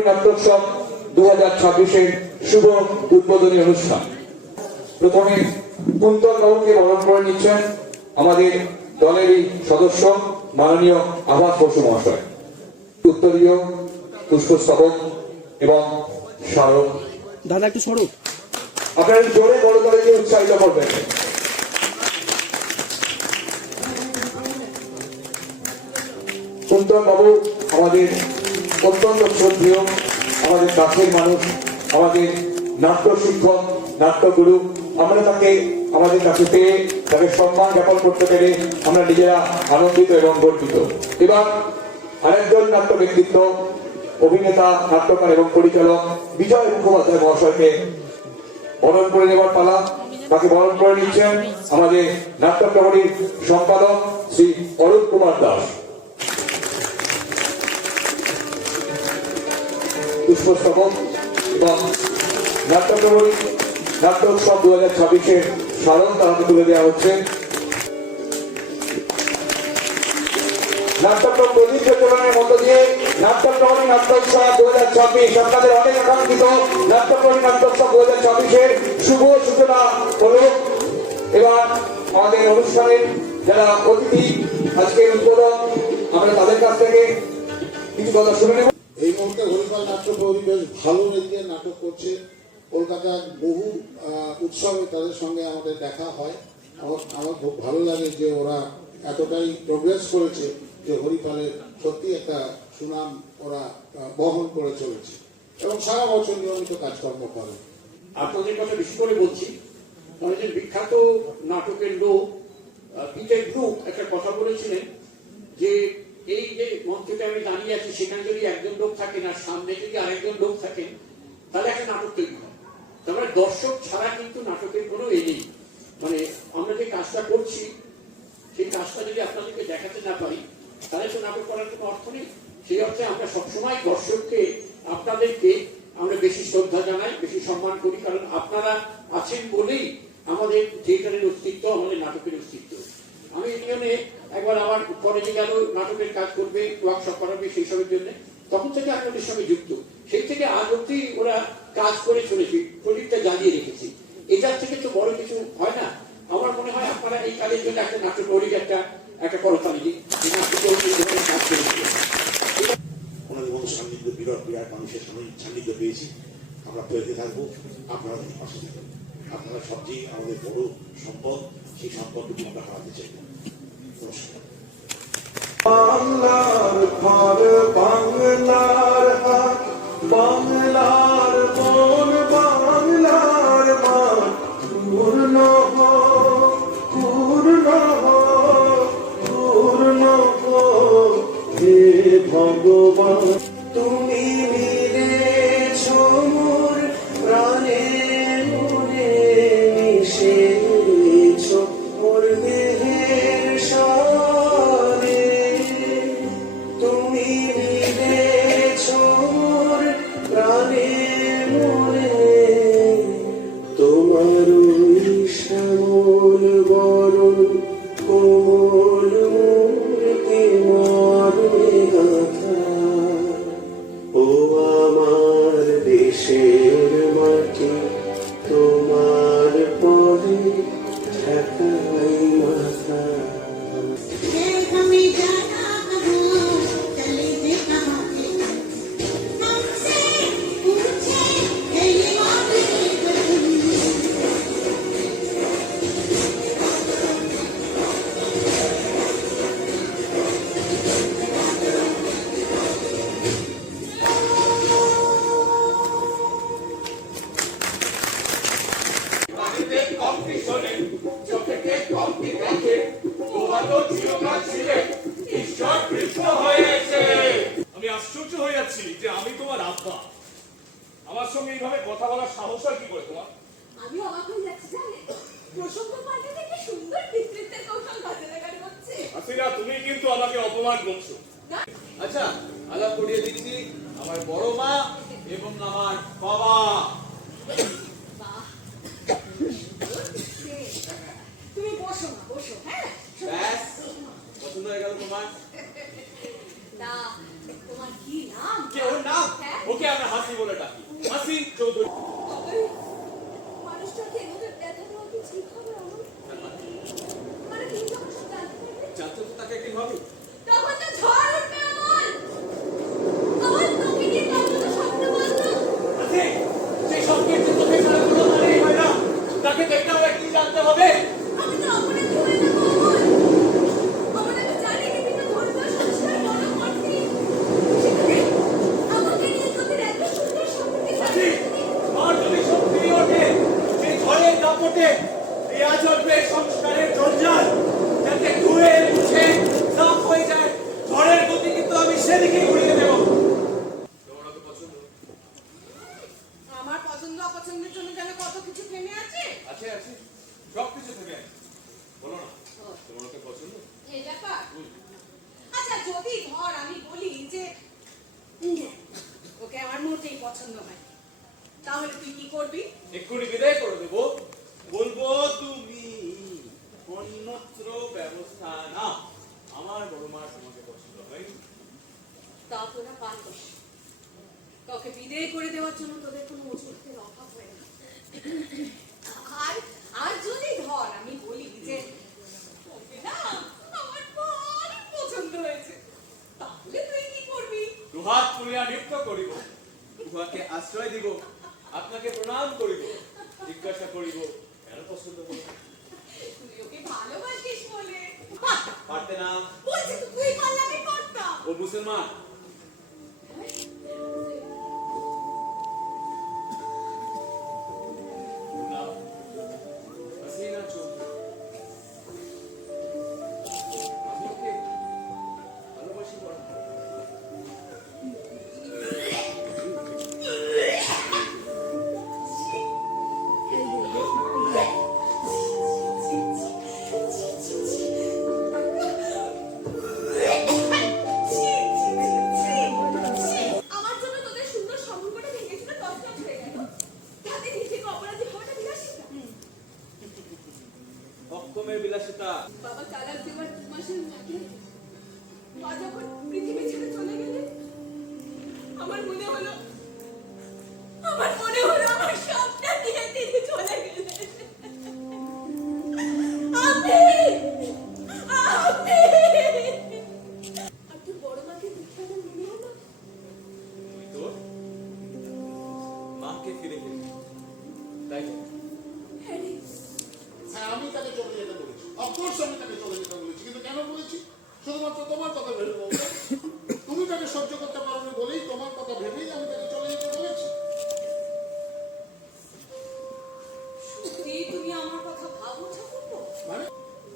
নাট্যকরী নাট্যোৎসব 2026-এর শুভ উদ্বোধনী অনুষ্ঠান। প্রথমে কুন্তল বাবুকে বরণ করে নিচ্ছেন আমাদের দলেরই সদস্য মাননীয় আভাস বসু মহাশয়। উত্তরীয় পুষ্পস্তবক এবং স্মারক। দাদা একটু সরো, আপনারা জোরে বড় করে দিয়ে উৎসাহিত করবেন। কুন্তল বাবু আমাদের অত্যন্ত শ্রদ্ধেয়, আমাদের কাছের মানুষ, আমাদের নাট্য শিক্ষক, নাট্যগুরু। আমরা তাকে আমাদের কাছে পেয়ে তাকে সম্মান জ্ঞাপন করতে পেরে আমরা নিজেরা আনন্দিত এবং গর্বিত। এবার আরেকজন নাট্য ব্যক্তিত্ব, অভিনেতা, নাট্যকার এবং পরিচালক বিজয় মুখোপাধ্যায় মহাশয়কে বরণ করে নেবার পালা। তাকে বরণ করে নিচ্ছেন আমাদের নাট্যকরীর সম্পাদক শ্রী অরূপ কুমার দাস। পুষ্পস্তবক এবং নাট্যকরী নাট্যোৎসব 2026-এর স্মারক তাকে তুলে দেওয়া হচ্ছে। নাট্যক্রম প্রদীপ প্রচলনের মধ্য দিয়ে নাট্যকরী নাট্যোৎসব 2026 আপনাদের অনেক আকাঙ্ক্ষিত নাট্যকরী নাট্যোৎসব 2026-এর শুভ সূচনা হলো। এবার আমাদের অনুষ্ঠানের যারা অতিথি, আজকের উদ্বোধক, আমরা তাদের কাছ থেকে কিছু কথা শুনে নেব। এই মুহূর্তে হরিপাল নাট্য পরিবেশ ভালো রেখে নাটক করছে। কলকাতার বহু উৎসবে তাদের সঙ্গে আমাদের দেখা হয়। আমার খুব ভালো লাগে যে ওরা এতটাই প্রোগ্রেস করেছে যে হরিপালের সত্যি একটা সুনাম ওরা বহন করে চলেছে এবং সারা বছর নিয়মিত কাজকর্ম করে। আপনাদের কথা বেশি করে বলছি, অনেকজন বিখ্যাত নাটকের লোক পিটার ব্রুক একটা কথা বলেছিলেন যে এই যে মঞ্চটা আমি দাঁড়িয়ে আছি সেখানে যদি একজন লোক থাকেন আর সামনে যদি আরেকজন লোক থাকেন তাহলে একটা নাটক তৈরি হয়। তারপরে দর্শক ছাড়া কিন্তু নাটকের কোনো নেই। মানে আমরা যে কাজটা করছি সেই কাজটা যদি আপনাদেরকে দেখাতে না পারি তাহলে তো নাটক করার কোনো অর্থ নেই। সেই অর্থে আমরা সবসময় দর্শককে, আপনাদেরকে আমরা বেশি শ্রদ্ধা জানাই, বেশি সম্মান করি, কারণ আপনারা আছেন বলেই আমাদের থিয়েটারের অস্তিত্ব, আমাদের নাটকের অস্তিত্ব। আমি এই জন্যে একবার আমার পরে যে গেল নাটকের কাজ করবে, ওয়ার্কশপ করাবে সেই সবের জন্য, তখন থেকে আপনাদের সঙ্গে যুক্ত। সেই থেকে আজ অব্দি ওরা কাজ করে চলেছে, প্রদীপটা জ্বালিয়ে রেখেছে। এটার থেকে তো বড় কিছু হয় না। আমার মনে হয় আপনারা এই কাজের জন্য একটা নাট্যকরীর একটা করতালি দিন, কাজ করেছিল। ওনাদের মতো সান্নিধ্য, বিরাট বিরাট মানুষের সান্নিধ্য পেয়েছি। আমরা পেতে থাকবো, আপনারা পাশে থাকবেন। আপনারা সবচেয়ে আমাদের বড় সম্পদ, সেই সম্পদটুকু আমরা হারাতে চাই না। নমস্কার। বাংলার ঘর, বাংলার হাট, বাংলার বন, বাংলার মাঠ, পূর্ণ হোক, পূর্ণ হোক, পূর্ণ হোক হে ভগবান। তুমি মিলেছ মোর প্রাণে মনে, মিশেছ মোর দেহের সারে। তুমি মিলেছ মোর প্রাণে মনে, তোমার শ্যামল বরণ কোমল মূর্তি মারে গাথা। ও আমার দেশের মাটি, তোমার পরে ঠেকাই মাথা। আমি আশ্চর্য হয়ে যাচ্ছি যে আমি তোমার আব্বা, আমার সঙ্গে এইভাবে কথা বলার সাহস হয় কি করে তোমার? আমি অবাক হয়ে যাচ্ছি জানেন, প্রসঙ্গ পাল্টে দেখে সুন্দর নেতৃত্বের কৌশল কাজে লাগানো হচ্ছে। হাসিনা, তুমি কিন্তু আমাকে অপমান করছো। আচ্ছা, আলাপ করিয়ে দিচ্ছি আমার বড় মা এবং আমার বাবা। তুমি বসো না, বসো। হ্যাঁ, ব্যাস, পছন্দ হয়ে গেল তোমার? না, তোমার কি নাম? কে ওর নাম? হ্যাঁ? ওকে করতে হবে? আমি তো অপরাধী হয়ে যাবো অমল। অমল, আমি জানি বিভিন্ন ধর্মীয় সংস্কার বড় কঠিন। সেখানে আমাকে নিয়ে তোদের এত সুন্দর সম্পর্কে আছি, ঝড় যদি শক্তি ওঠে, সেই ঝড়ের দাপটে এই আজন্মের সংস্কারের জঞ্জাল যাতে ধুয়ে মুছে সাফ হয়ে যায়, ঝড়ের গতি কিন্তু আমি সেদিকে ঘুরিয়ে দেব। তোমার ওকে পছন্দ? আমার পছন্দ অপছন্দের জন্য যেন কত কিছু থেমে আছে। আছে আছে, সব কিছু থেকে আছে। বলো না, তোমার ওকে পছন্দ? এই ব্যাপার। আচ্ছা, যদি ধর আমি বলি যে না, ওকে আমার মোটেই পছন্দ হয়, তাহলে তুই কি করবি? এক্ষুনি বিদায় করে দেবো, বলবো তুমি অন্যত্র ব্যবস্থা না, আমার বড় মা তোমাকে পছন্দ হয়নি। তা তোরা পারবি। তোকে বিদেয় করে দেওয়ার জন্য তোদের কোনো অজুহাতের অভাব হয় না। আর আর যদি ধর আমি বলি যে ওকে না আমার বড় পছন্দ হয়েছে, তাহলে তুই কি করবি? দুহাত তুলিয়া নৃত্য করিব, উহাকে আশ্রয় দিব, আপনাকে প্রণাম করিব, জিজ্ঞাসা করিব কেন পছন্দ করো? তুই ওকে ভালোবাসিস বলে। পারতে না? বলছি তো তুই পারলে আমি পারতাম। ও মুসলমান। না, হাসিনা চৌধুরী। আমি ওকে ভালোবাসি বড়। আমার জন্য তোদের সুন্দর সম্পর্কটা ভেঙেছিল, তছনছ হয়ে গেল। তাতে নিজেকে অপরাধী হওয়াটা বিলাসিতা। অক্ষমের বিলাসিতা। বাবা তালাক দেওয়ার 2 মাসের মাথায় মা যখন পৃথিবী ছেড়ে চলে গেলে আমার মনে হলো আমার সবটা দিয়ে তিনি চলে গেলেন। আপনি আর তোর বড় মাকে দেখে আমার মনে হলো তুই তোর মাকে ফিরে পেলি, তাই তো? হ্যাঁ রে, হ্যাঁ, আমি তাকে চলে যেতে বলেছি। অফকোর্স আমি তাকে চলে যেতে বলেছি, কিন্তু কেন বলেছি? শুধুমাত্র তোমার কথা ভেবে বলবো। তুমি তাকে সহ্য করতে পারোনি বলেই তোমার কথা ভেবেই আমি তাকে চলে যেতে বলেছি। সত্যি তুমি আমার কথা ভাবো ঠাকুরপো? মানে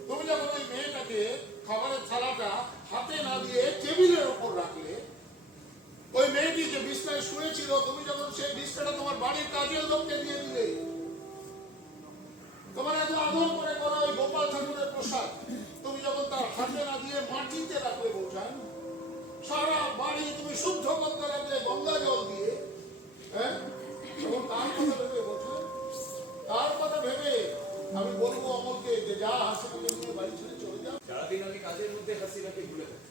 তুমি যখন ওই মেয়েটাকে খাবারের থালাটা হাতে না দিয়ে টেবিলের উপর রাখলে, ওই মেয়েটি যে বিছনায় শুয়েছিল, তুমি যখন সেই বিছনাটা তোমার বাড়ির কাজের লোককে দিয়ে দিলে, তোমার এত আদর করে করা ওই গোপাল ঠাকুরের প্রসাদ তুমি যখন তার হাতে না দিয়ে মাটিতে রাখলে বোঝান, সারা বাড়ি তুমি শুদ্ধ করতে লাগলে গঙ্গা জল দিয়ে, হ্যাঁ, তখন তার কথা ভেবে বোঝান, তার কথা ভেবে আমি বলবো অমলকে যে যা হাসিনাকে নিয়ে বাড়ি ছেড়ে চলে যাও। সারাদিন আমি কাজের মধ্যে হাসিনাকে ভুলে থাকি,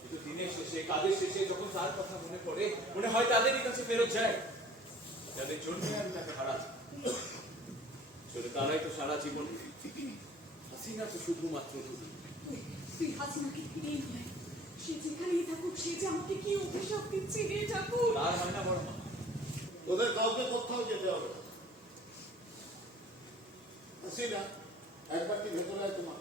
কিন্তু দিনের শেষে, কাজের শেষে যখন তার কথা মনে পড়ে, মনে হয় তাদেরই কাছে ফেরত যায় যাদের জন্য আমি তাকে হারাচ্ছি। আসলে তারাই তো সারা জীবন, হাসিনা তো শুধুমাত্র তুমি। তুই হাসিনাকে ফিরেই নয়, সে যেখানেই থাকুক, সে যে আমাকে কি অভিশাপ দিচ্ছে রে ঠাকুর। তার হয় না বড় মা? ওদের কাউকে কোথাও যেতে হবে না। হাসিনা, একবার কি ভেতরে আয় তোমার।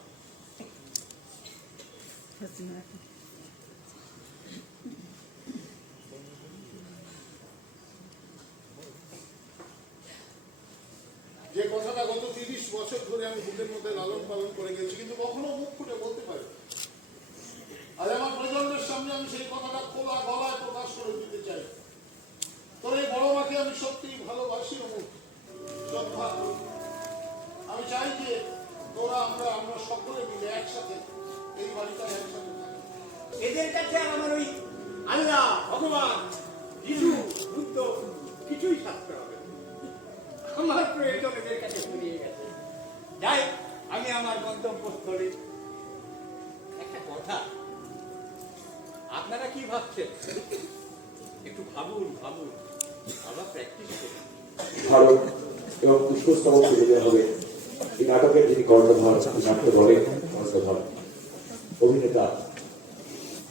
যে কথাটা গত 30 বছর ধরে আমি বুকের মধ্যে লালন পালন করে গেছি, কিন্তু কখনো মুখ ফুটে বলতে পারি। আজ আমার প্রজন্মের সামনে আমি সেই কথাটা খোলা গলায় প্রকাশ করে দিতে চাই। তোর এই বড় মাকে আমি সত্যিই ভালোবাসি অমুক, শ্রদ্ধা করি। আমি চাই যে তোরা আমরা সকলে মিলে একসাথে এই বাড়িটায় একসাথে থাকি। এদের কাছে আমার ওই আল্লাহ, ভগবান, যিশু, বুদ্ধ কিছুই থাকতে হবে না। আমার প্রয়োজন এদের কাছে ফুরিয়ে গেছে। যাই আমি আমার গন্তব্যস্থলে। একটা কথা, আপনারা কি ভাবছেন? একটু ভাবুন ভাবুন, আমরা প্র্যাকটিস করি। ভারত এবং পুষ্পস্তবক তুলে দেওয়া হবে। এই নাটকের যিনি কর্ণধার, নাট্য দলের কর্ণধার অভিনেতা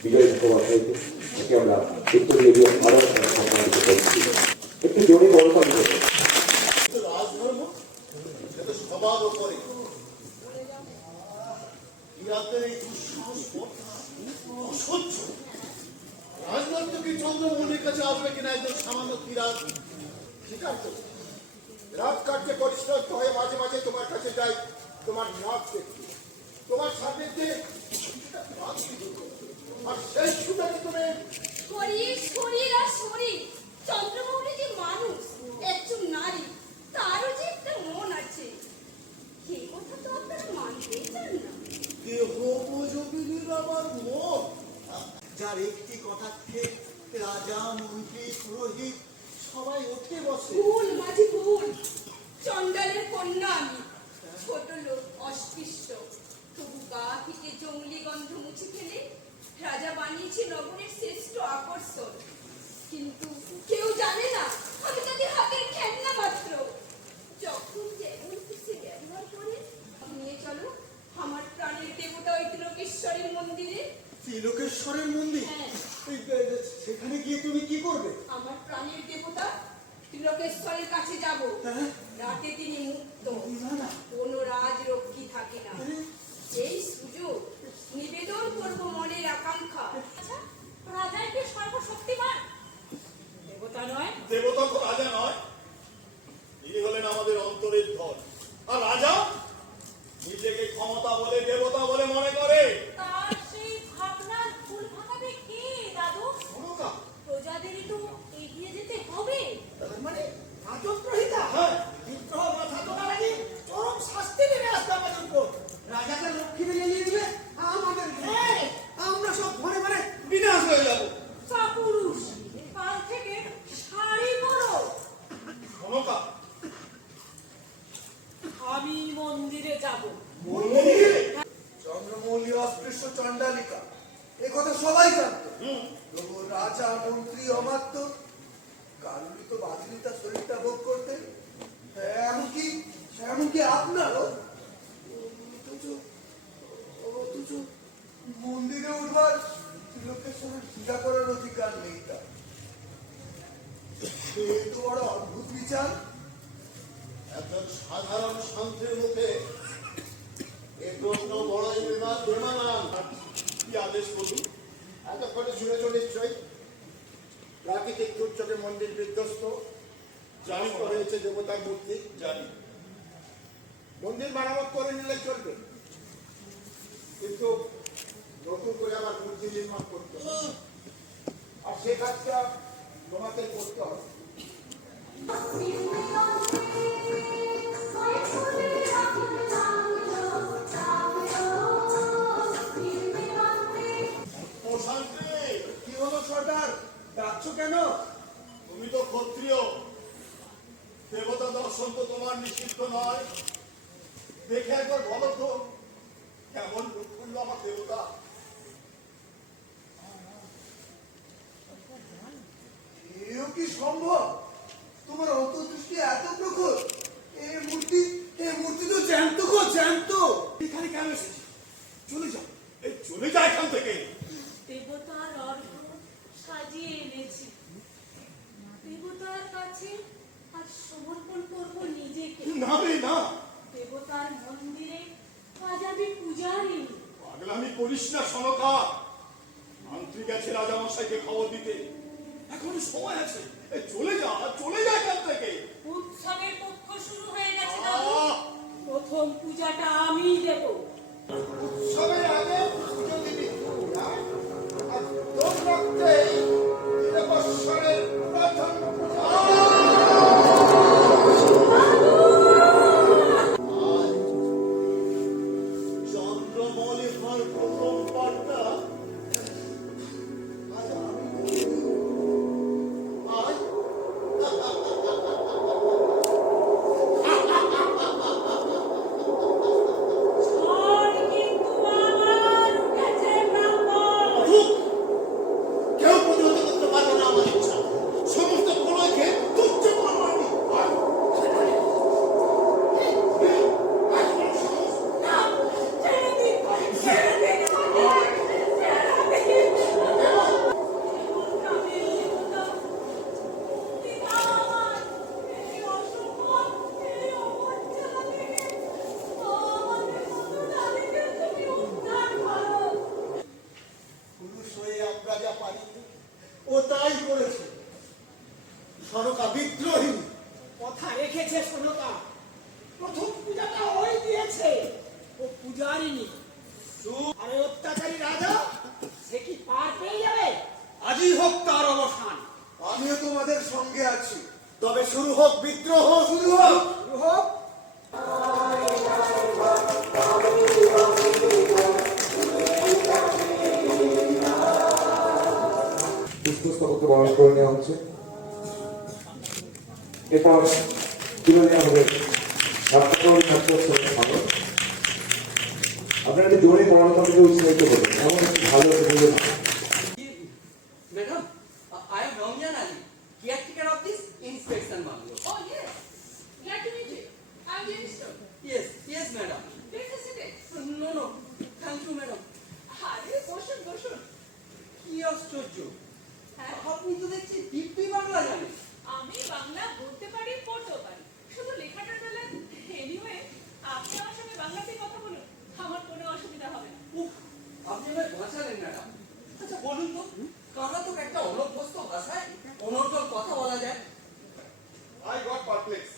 বিজয় মুখোপাধ্যায়কে, তাকে আমরা উত্তরীয় দিয়ে আরো সম্মানিত করছি। একটু জোরে বড় পানি রাজধর্ম, এটা সবার উপরে রাত কাটতে পরিশ্রান্ত হয়ে মাঝে মাঝে তোমার কাছে যাই তোমার নাচ দেখতে, তোমার সান্নিধ্যে ক্লান্তি দূর করতে। আর সেই সুযোগে তুমি শরীর আর শরীর, চন্দ্রমৌলি যে মানুষ, একজন নারী, তারও যে একটা মন আছে, সেই কথা তো আপনারা মানতেই চান না। দেহোপযোগিনীর আমার মন, যার একটি কথাকে রাজা মন্ত্রী পুরোহিত সবাই উঠে বসে। ভুল মাঝি ভুল, চন্ডালের কন্যা আমি, ছোট লোক, অস্পৃশ্য, তবু গা থেকে জঙ্গলি গন্ধ মুছে ফেলে রাজা বানিয়েছে নগরের শ্রেষ্ঠ আকর্ষণ। কিন্তু কেউ জানে না আমি তাদের হাতের খেলনা মাত্র। যখন যেমন খুশি ব্যবহার করে নিয়ে চলো আমার প্রাণের দেবতা ওই ত্রিলোকেশ্বরের মন্দিরে। ত্রিলোকেশ্বরের মন্দির? হ্যাঁ। সেখানে গিয়ে তুমি কি করবে? আমার প্রাণের দেবতা ত্রিলোকেশ্বরের কাছে যাব। হ্যাঁ? রাতে তিনি মুক্ত, না, না। কোনো রাজরক্ষী থাকে না। এই সুযোগ নিবেদন করব মনের আকাঙ্ক্ষা। আচ্ছা, রাজাই কি সর্বশক্তিমান? দেবতা নয়? দেবতা তো রাজা নয়, ইনি হলেন আমাদের অন্তরের ধন। আর রাজা নিজেকে ক্ষমতা বলে, দেবতা বলে মনে করে। তার সেই ভাবনার ভুল ভাঙাবে কে দাদু? ক্ষমতা প্রজাদেরই তো এগিয়ে যেতে হবে। তার মানে রাজদ্রোহিতা? বিদ্রোহ মাথা তোলা লাগে চরম শাস্তি নেমে আসবে আমাদের উপর। রাজাকে লক্ষ্মী মেনে নিয়ে দিবে আমাদের, আমরা সব ঘরে ঘরে বিনাশ হয়ে যাবো। কাপুরুষ, কাল থেকে শাড়ি পরো। ক্ষমতা আমি মন্দিরে যাব। চন্দ্রমৌলি অস্পৃশ্য চণ্ডালিকা, এ কথা সবাই জানতো। তবু রাজা মন্ত্রী অমাত্য কারুরই তো বাদলি তার শরীরটা ভোগ করতেন। এমনকি আপনারও। অথচ মন্দিরে উঠবার ত্রিলোকেশ্বরের পূজা করার অধিকার নেই তার। এ তো বড় অদ্ভুত বিচার। একজন সাধারণ শান্তির মুখে এ প্রশ্ন বড়ই বেমানান। কি আদেশ করুন? এতক্ষণে শুনেছ নিশ্চয়ই প্রাকৃতিক দুর্যোগে মন্দির বিধ্বস্ত, জানি হয়েছে দেবতার মূর্তি। জানি মন্দির মেরামত করে নিলে চলবে, কিন্তু নতুন করে আবার মূর্তি নির্মাণ করতে হবে। আর সে কাজটা তোমাকে করতে হবে। কি হলো সর্দার, ডাকছো কেন? তুমি তো ক্ষত্রিয়, দেবতা দর্শন তো তোমার নিষিদ্ধ নয়। দেখে একবার বলো তো কেমন রূপ করলো আমার দেবতা। এও কি সম্ভব? তোমার অন্তর্দৃষ্টি এত প্রখর। এই মূর্তি তো জ্যান্ত গো, জ্যান্ত। এখানে কেন এসেছি? চলে যাও, এই চলে যায় এখান থেকে। দেবতার অর্ঘ সাজিয়ে এনেছি, দেবতার কাছে আজ সমর্পণ করব নিজেকে। না রে না, দেবতার মন্দিরে আজ আমি পূজারি। পাগলামি করিস না সনকা। মন্ত্রী গেছে রাজামশাইকে খবর দিতে, এখন সময় আছে। এই চলে যা এখান থেকে। উৎসবের পক্ষ শুরু হয়ে গেছে দাদু। আহ! প্রথম পূজাটা আমি দেব। উৎসবের আগে পুজো দিবি, হ্যাঁ? আর তোর রক্তেই ত্রিলোকেশ্বরের প্রথম পূজা। আজ চন্দ্রমৌলি হওয়ার প্রথম পাঠটা আজ আমি আজ রেখেছে শোনতা, প্রথম পূজাটা ওই দিয়েছে, ও পূজারিনী। আর ওই অত্যাচারী রাজা, সে কি পার পেয়ে যাবে? আজই হোক তার অবসান। আমিও তোমাদের সঙ্গে আছি, তবে শুরু হোক বিদ্রোহ, শুরু হোক। শুরু হোক। পুষ্পস্তবককে বরণ করে নেওয়া হচ্ছে। এরপর তুলে নেওয়া হবে আপনারা একটু জোরে পড়ানোটাকে উৎসাহিত করবেন, এমন একটি ভালো Madam, I am Ramjan Ali, caretaker of this inspection bungalow. Oh, yes. Glad to meet you. I'm Jenny Stone. Yes, madam. Please be seated. No, thank you, madam. আরে বসুন বসুন। কি আশ্চর্য, হ্যাঁ, আপনি তো দেখছি দিব্যি বাংলা জানেন। আমি বাংলা বলতে পারি, পড়তেও পারি, শুধু লেখাটার বেলায়। এনিওয়ে, আপনি আমার সঙ্গে বাংলাতে কথা বলুন, আমার কোনো অসুবিধা হবে না। উফ, আপনি আমায় বাঁচালেন ম্যাডাম। আচ্ছা বলুন তো, কর্ণাটক একটা অনভ্যস্ত ভাষায় অনর্গল কথা বলা যায়? I got perplexed,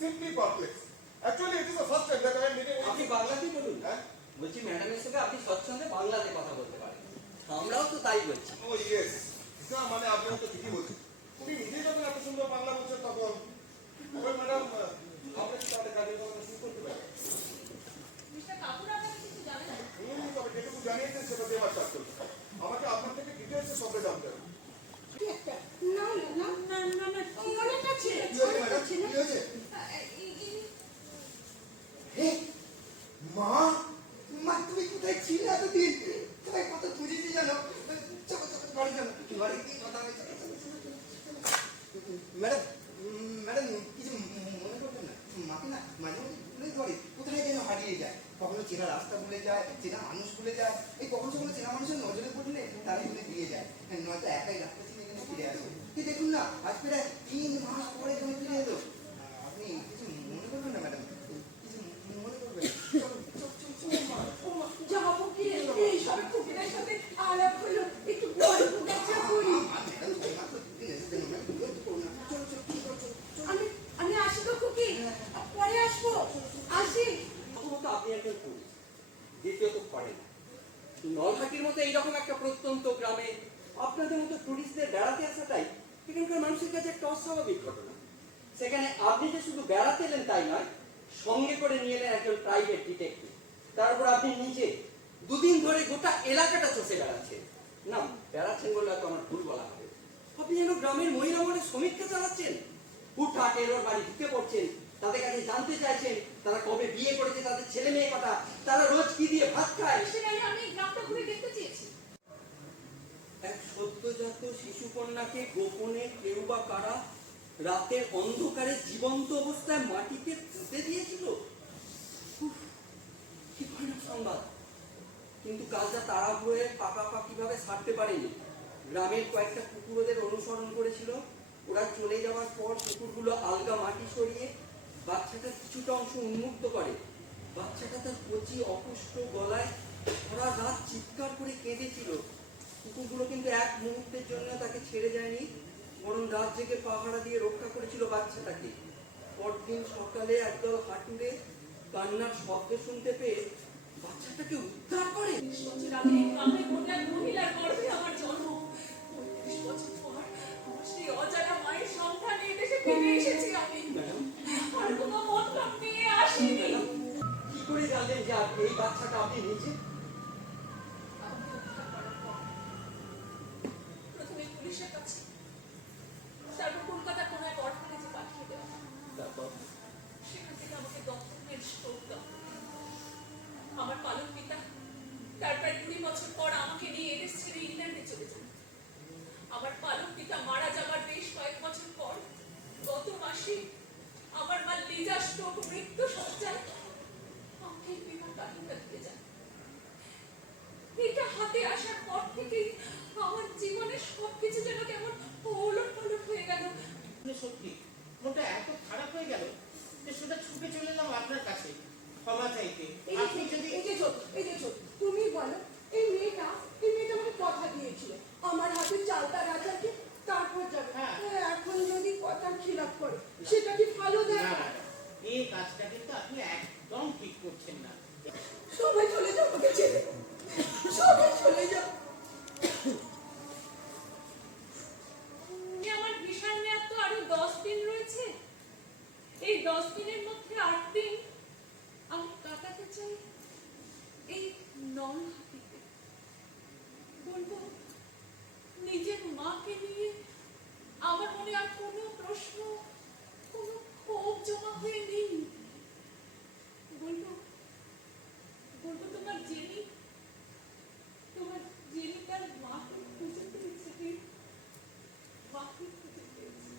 simply perplexed. Actually, it is the first time that I am meeting. আপনি বাংলাতেই বলুন। হ্যাঁ? বলছি ম্যাডামের সঙ্গে আপনি স্বচ্ছন্দে বাংলাতে কথা বলতে পারেন, আমরাও তো তাই বলছি। Oh yes. না মানে আপনি তো ঠিকই বলছেন। উনি নিজেই যখন এত সুন্দর বাংলা বলছেন তখন তবে ম্যাডাম আমরা কি তাদের কাজের কথা শুরু করতে পারি? মিস্টার কাপুর আপনাকে কিছু জানেন? তবে যেটুকু জানিয়েছেন সেটা দেওয়ার চাষ করতে হবে। আমাকে আপনার থেকে ডিটেলসে সবটা জানতে হবে। কি একটা? না, কি অনেকটা ছেলে। কি হয়েছে ম্যাডাম? কি হয়েছে? মা, তুমি কোথায় ছিলে এতদিন? তোমায় কত খুঁজেছি জানো? চলো বাড়ি চলো, বাড়ি গিয়ে কথা হয়েছে। ম্যাডাম কিছু মনে করবেন না, মাকে না মাঝে মাঝে ভুলে ধরে, কোথায় যেন হারিয়ে যায়। কখনো চেনা রাস্তা ভুলে যায়, চেনা মানুষ ভুলে যায়। এই কখনো কখনো চেনা মানুষের নজরে পড়লে তারাই ভুলে দিয়ে যায়, নয়তো একাই রাস্তা চিনে এখানে ফিরে আসে। কি দেখুন না, আজ প্রায় 3 মাস পরে এখানে ফিরে এলো। আপনি কিছু মনে করবেন না ম্যাডাম, কিছু মনে করবেন না। যাবো কি এইসব কুকুরের সাথে আলাপ হলো, একটু গল্প গাছা করি। আমি আসি তো খুকি, পরে আসবো, আসি। প্রথমত আপনি একজন পুলিশ, দ্বিতীয়ত পড়ে না। নলহাটির মতো এইরকম একটা প্রত্যন্ত গ্রামে আপনাদের মতো টুরিস্টদের বেড়াতে আসাটাই এখানকার মানুষের কাছে একটা অস্বাভাবিক ঘটনা। সেখানে আপনি যে শুধু বেড়াতে এলেন তাই নয়, সঙ্গে করে নিয়ে এলেন একজন প্রাইভেট ডিটেকটিভ। তারপর আপনি নিজে 2 দিন ধরে গোটা এলাকাটা চষে বেড়াচ্ছেন। না, বেড়াচ্ছেন বলে হয়তো আমার ভুল বলা হবে। আপনি যেন গ্রামের মহিলা মনে সমীক্ষা চালাচ্ছেন, হুটহাট এলোর বাড়ি ঢুকে পড়ছেন, তাদের কাছে জানতে চাইছেন তারা কবে বিয়ে করেছে, তাদের ছেলে মেয়ে কথা, তারা রোজ কি দিয়ে ভাত খায়। সেখানে আমি গ্রামটা ঘুরে দেখতে চেয়েছি। এক সদ্যজাত শিশু কন্যাকে গোপনে কেউ বা কারা রাতের অন্ধকারে জীবন্ত অবস্থায় মাটিতে পুঁতে দিয়েছিল। উফ, কি ভয়ানক সংবাদ। কিন্তু কাজটা তাড়াহুড়োয় পাকাপাকি ভাবে ছাড়তে পারেনি। গ্রামের কয়েকটা কুকুর ওদের অনুসরণ করেছিল। ওরা চলে যাওয়ার পর কুকুরগুলো আলগা মাটি সরিয়ে বাচ্চাটার কিছুটা অংশ উন্মুক্ত করে। বাচ্চাটা তার কচি অপুষ্ট গলায় সারা রাত চিৎকার করে কেঁদেছিল। কুকুরগুলো কিন্তু এক মুহূর্তের জন্য তাকে ছেড়ে যায়নি, বরং রাত জেগে পাহারা দিয়ে রক্ষা করেছিল বাচ্চাটাকে। পরদিন সকালে একদল হাঁটুরে কান্নার শব্দ শুনতে পেয়ে বাচ্চাটাকে উদ্ধার করে। 30 বছর আগে গ্রামের কোন এক মহিলার গর্ভে আমার জন্ম। 30 বছর পর আমার সেই অজানা মায়ের সন্তান এই দেশে ফিরে এসেছি আমি। আর কোনো মতলব নিয়ে আসিনি। কি করে জানলেন যে এই বাচ্চাটা আপনি নিজে? আমাকে উদ্ধার করার পর প্রথমে পুলিশের কাছে, তারপর কলকাতার কোনো এক অর্ফানেজে পাঠিয়ে দেওয়া। সেখান থেকে আমাকে দত্তক নেন আমার পালক পিতা। তার প্রায় 20 বছর পর আমাকে নিয়ে এদেশ ছেড়ে ইংল্যান্ডে চলে যান। আমার পালক পিতা মারা যাবার বেশ কয়েক বছর পর গত মাসে আমার মা লিজা স্ট্রোক মৃত্যু সজ্জায় আমাকে বিমা তালিকা দিয়ে যান। এটা হাতে আসার পর থেকেই আমার জীবনের সবকিছু যেন কেমন ওলট পালট হয়ে গেল। সত্যি মনটা এত খারাপ হয়ে গেল যে সেটা ছুটে চলে এলাম আপনার কাছে ক্ষমা চাইতে। আপনি যদি তুমি বলো, এই মেয়েটা আমাকে কথা দিয়েছিল আমার হাতে চালটা রাজাকে, তারপর যাবে। এখন যদি কথা খিলাপ করে সেটা কি ভালো দেয়? এই কাজটা কিন্তু আপনি একদম ঠিক করছেন না। সবাই চলে যাও আমাকে ছেড়ে, সবাই চলে যাও। আমার ভিসার মেয়াদ তো আরো 10 দিন রয়েছে। এই 10 দিনের মধ্যে 8 দিন আমি কাটাতে চাই এই নন হাতিতে। বলবো নিজের মাকে নিয়ে আমার মনে আর কোনো প্রশ্ন, কোনো ক্ষোভ জমা হয়ে নেই। বলবো বলবো তোমার জেনি তার মাকে খুঁজে পেয়েছে। মাকে খুঁজে পেয়েছে।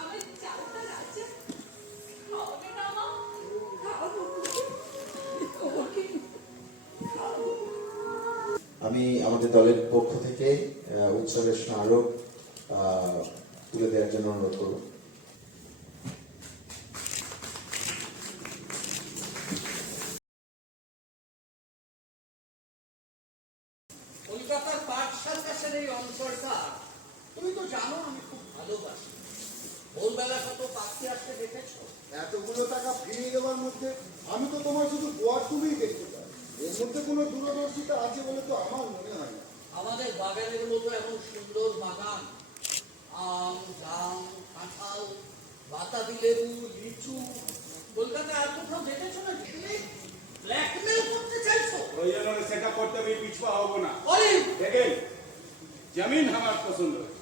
আমার চালটা রাজা খাওয়াবে না মা? খাওয়াবো তোমাকে, খাওয়াবো। আমি আমাদের দলের পক্ষ থেকে উৎসবের স্মারক তুলে দেওয়ার জন্য অনুরোধ করব। কলকাতার পাট সার্কাসের এই অঞ্চলটা তুমি তো জানো আমি খুব ভালোবাসি। ভোরবেলা কত পাখি আসতে দেখেছো? এতগুলো টাকা ফিরিয়ে দেওয়ার মধ্যে আমি তো তোমার শুধু গোয়ার তুমিই দেখতে পাই, এর মধ্যে কোনো দূরদর্শিতা আছে বলে তো আমার মনে হয় না। আমাদের বাগানের মতো এমন সুন্দর বাগান, আম, জাম, কাঁঠাল, বাতাবি লেবু, লিচু, কলকাতা আর কোথাও দেখেছো না? ব্ল্যাকমেল করতে চাইছো? প্রয়োজন হলে সেটা করতে আমি পিছপা হবো না। ওরে দেখেন, জমিন আমার পছন্দ হয়েছে।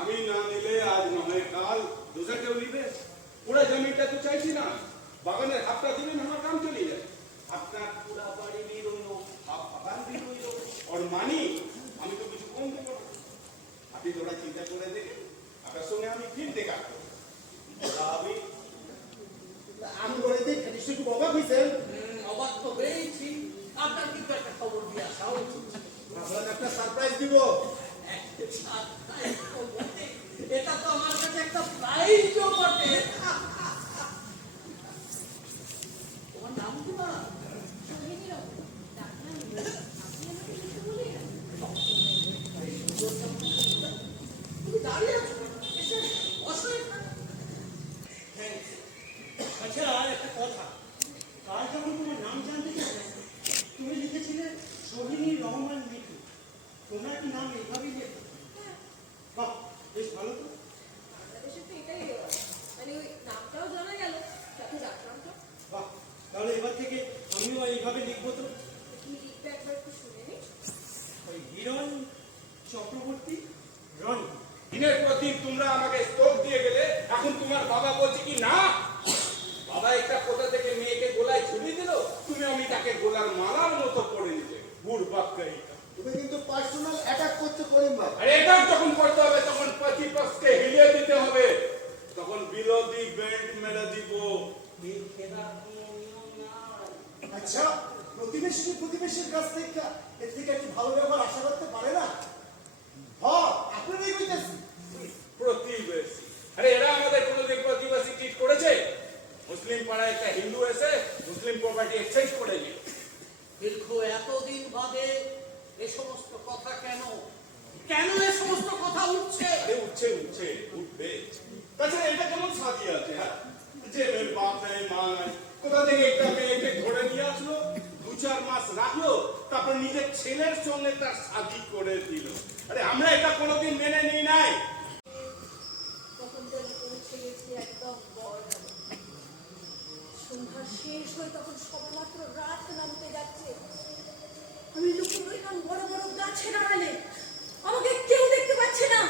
আমি না নিলে আজ না হয় কাল दूसरा কেউ নিবে। পুরা জমিটা তো চাইছি না, বাগানের হাফটা দিবেন আমার কাম চলে যায়। আপনার পুরা বাড়ি বি রইলো, হাফ বাগান বি রইলো, আর মানি আমি তো কিছু কম দেবো না। আপনি थोड़ा চিন্তা করে দেখেন, আপনার সঙ্গে আমি ফির দেখা করব। আমি বলে দেখি নিশ্চয়ই একটু অবাক হয়েছেন। অবাক তো হয়েছি, আপনার কিন্তু একটা খবর দিয়ে আসা উচিত। ভাবলাম একটা সারপ্রাইজ দিব। এটা তো আমার কাছে একটা প্রাইজও বটে। তোমার নাম কি মা? তুমি দাঁড়িয়ে আছো, এসে বসো এখানে। আচ্ছা, একটা কথা, কাল যখন তোমার নাম জানতে চাই তুমি লিখেছিলে সোহিনী রহমান মিঠু। তোমার কি নাম এইভাবেই লেখো? বাহ, বেশ ভালো তো। বাংলাদেশে তো এটাই রেওয়াজ। মানে ওই নামটাও জানা গেল, সাথে ডাকনামটা। বাহ, তাহলে এবার থেকে আমিও এইভাবে লিখবো তো। কি লিখতে একবার একটু শুনে নিই। ওই হিরণ চক্রবর্তী রনি। দিনের পর দিন তোমরা আমাকে স্টোক দিয়ে গেলে, এখন তোমার বাবা বলছে কি না, বাবা একটা কোথা থেকে মেয়েকে গোলায় ঝুলিয়ে দিল, তুমি আমি তাকে গোলার মালার মতো পড়ে নিলে। বুড় বাক্কাই, তুমি কিন্তু পার্সোনাল অ্যাটাক করছো করিম ভাই। আরে এটা যখন করতে হবে তখন প্রতিপক্ষকে হিলিয়ে দিতে হবে, তখন বিরোধী বেল্ট মেরে দিব। আচ্ছা, প্রতিবেশীর কাছ থেকে এর থেকে একটু ভালো ব্যবহার আশা করতে পারে না? হ্যাঁ, আপনারাই কইতেছি। প্রতিবেশী, আরে এরা আমাদের কোনোদিন প্রতিবেশী ট্রিট করেছে? মুসলিম পাড়ায় একটা হিন্দু এসে মুসলিম প্রপার্টি এক্সচেঞ্জ করে নিল। দীর্ঘ এতদিন বাদে এ সমস্ত কথা কেন? কেন এ সমস্ত কথা উঠছে? আরে উঠছে উঠবে। তাছাড়া এটা কেমন সাথী আছে, হ্যাঁ, যে মেয়ের বাপ নাই মা নাই, কোথা থেকে একটা মেয়েকে ধরে নিয়ে আসলো, 2-4 মাস রাখলো, তারপর নিজের ছেলের সঙ্গে তার শাদী করে দিল। আরে আমরা এটা কোনোদিন মেনে নিই নাই। তখন যেন পৌঁছে গেছি একদম বড় সন্ধ্যা শেষ হয়ে তখন সবেমাত্র রাত নামতে যাচ্ছে। আমি লুকিয়ে রইলাম বড় বড় গাছের আড়ালে। আমাকে কেউ দেখতে পাচ্ছে না।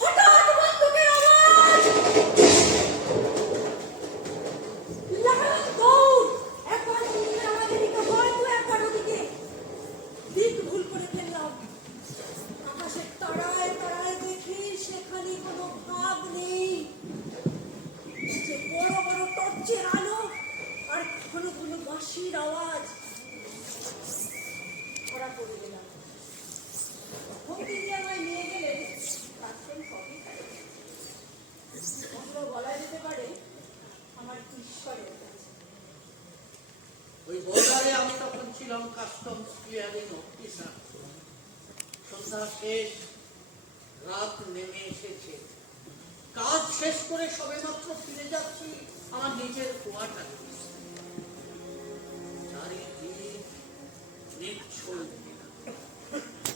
হঠাৎ বন্দুকের আওয়াজ, লাগাম দৌড়। একবার বন্দুকের আওয়াজের দিকে হয়তো একবার ওদিকে। দিক ভুল করে ফেললাম। আকাশের তারায় তারায় দেখি সেখানে কোনো ভাব নেই। যে বড় বড় টর্চের আলো আর ঘন ঘন বাঁশির আওয়াজ। ধরা পড়ে গেলাম। হুমকি দিয়ে আমায় নিয়ে গেলেন কাস্টম অফিসার। বলা যেতে পারে আমার ঈশ্বরের কাছে। ওই বর্ডারে আমি তখন ছিলাম কাস্টমস ক্লিয়ারিং অফিসার। সন্ধ্যা শেষ, রাত নেমে এসেছে, কাজ শেষ শেষ করে সবেমাত্র ফিরে যাচ্ছি আমার নিজের কোয়ার্টারে। চারিদিক নিশ্চল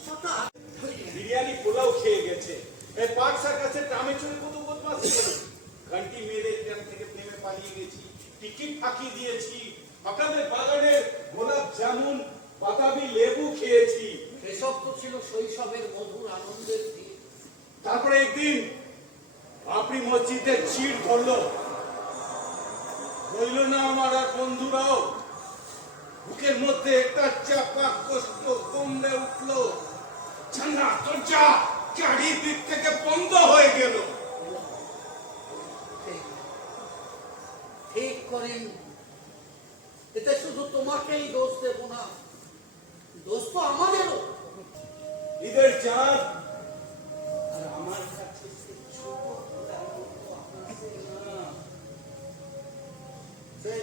হঠাৎ বিরিয়ানি পোলাও খেয়ে গেছে। এই পার্ক সার্কাসের ট্রামে চড়ে কত বদমাশি করেছি। ঘন্টি মেরে ট্রেন থেকে প্লেনে পালিয়ে গেছি, টিকিট ফাঁকি দিয়েছি, আপনাদের বাগানের গোলাপ জামুন বাতাবি লেবু খেয়েছি। এসব তো ছিল শৈশবের মধুর আনন্দের দিন। তারপরে একদিন আপনি মসজিদের চিড় ধরলো, রইল না আমার আর বন্ধুরাও। বুকের মধ্যে একটা চাপা কষ্ট কমলে উঠলো, জানা দরজা চারিদিক থেকে বন্ধ হয়ে গেল। ঠিক করেন, এতে শুধু তোমাকেই দোষ দেব না, দোষ তো আমাদেরও। ঈদের চাঁদ আর আমার কাছে সে ছোট গোলার মতো আকাশে না। সে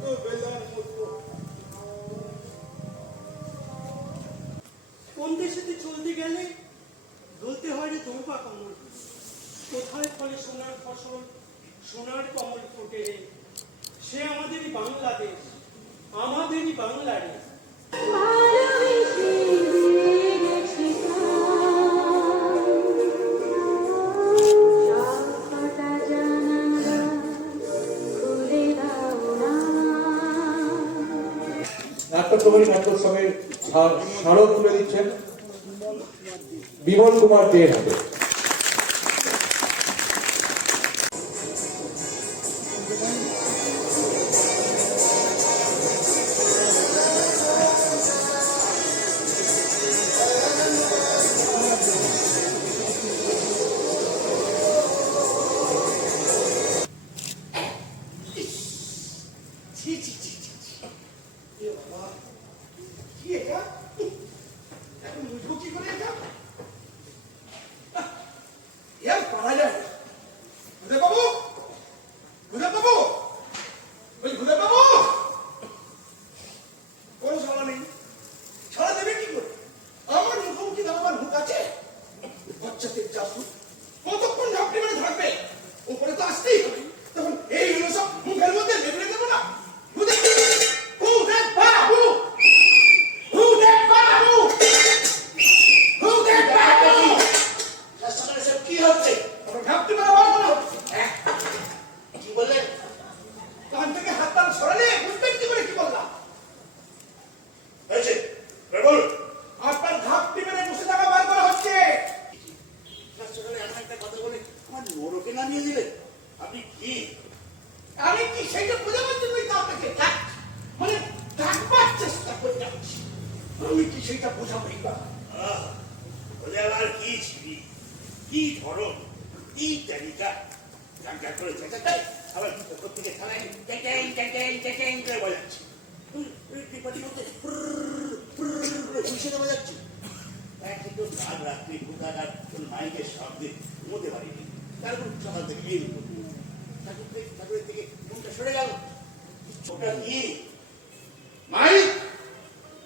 ছোট বেলার মতো। কোন দেশেতে চলতে গেলে বলতে হয় রে দৌপা কমল, কোথায় ফলে সোনার ফসল, সোনার কমল ফোটে রে, সে আমাদেরই বাংলাদেশ, আমাদেরই বাংলাদেশ। নাট্যকবি নাট্যোৎসবের স্মারক তুলে দিচ্ছেন বিমল কুমার দে'র হাতে। কি এটা? এখন বুঝবো কি করে এটা? এর পারা যায় না। খুদে বাবু, খুদে বাবু, ওই খুদে বাবু, কোনো সাড়া নেই। সাড়া দেবে কি করে? আমার মুখোমুখি দাঁড়াবার মুখ আছে? বাচ্চাদের জাসুস কতক্ষণ ঝাপটি মেরে থাকবে? উপরে তো আসতেই হবে। তখন এইগুলো সব মুখের মধ্যে লেবড়ে দেবো না। খুদে বাবু, খুদে বাবু, খুদে বাবু, সব কি হচ্ছে? ঝাপটি মেরে বার করা হচ্ছে। কি বললেন? কান থেকে হাত তাল সরালে বুঝবেন কি করে কি বললাম? হয়েছে বল। আপনার ঝাপটি মেরে বসে থাকা বার করা হচ্ছে। সকালে এমন একটা কথা বলে আমার মোড়কে নামিয়ে দিলেন। আপনি কি? আমি কি সেইটা বোঝাবার জন্যই তো আপনাকে মানে ডাকবার চেষ্টা করে যাচ্ছি। আমি কি সেইটা বোঝাবই বা? বলে আবার কি ছিলি, কি ধরন, কি তালিকা, গান করে চেঁচাটাই আবার প্রত্যেকে থানায় টেটেং টেটেং টেটেং করে বাজাচ্ছি। বিপদের মধ্যে ঘুষে বাজাচ্ছি। একটু কাল রাত্রি কোথাকার মাইকের শব্দে ঘুমোতে পারিনি। তারপর সকাল থেকে এই ঠাকুরের থেকে মনটা সরে গেল। ওটা কি মাইক?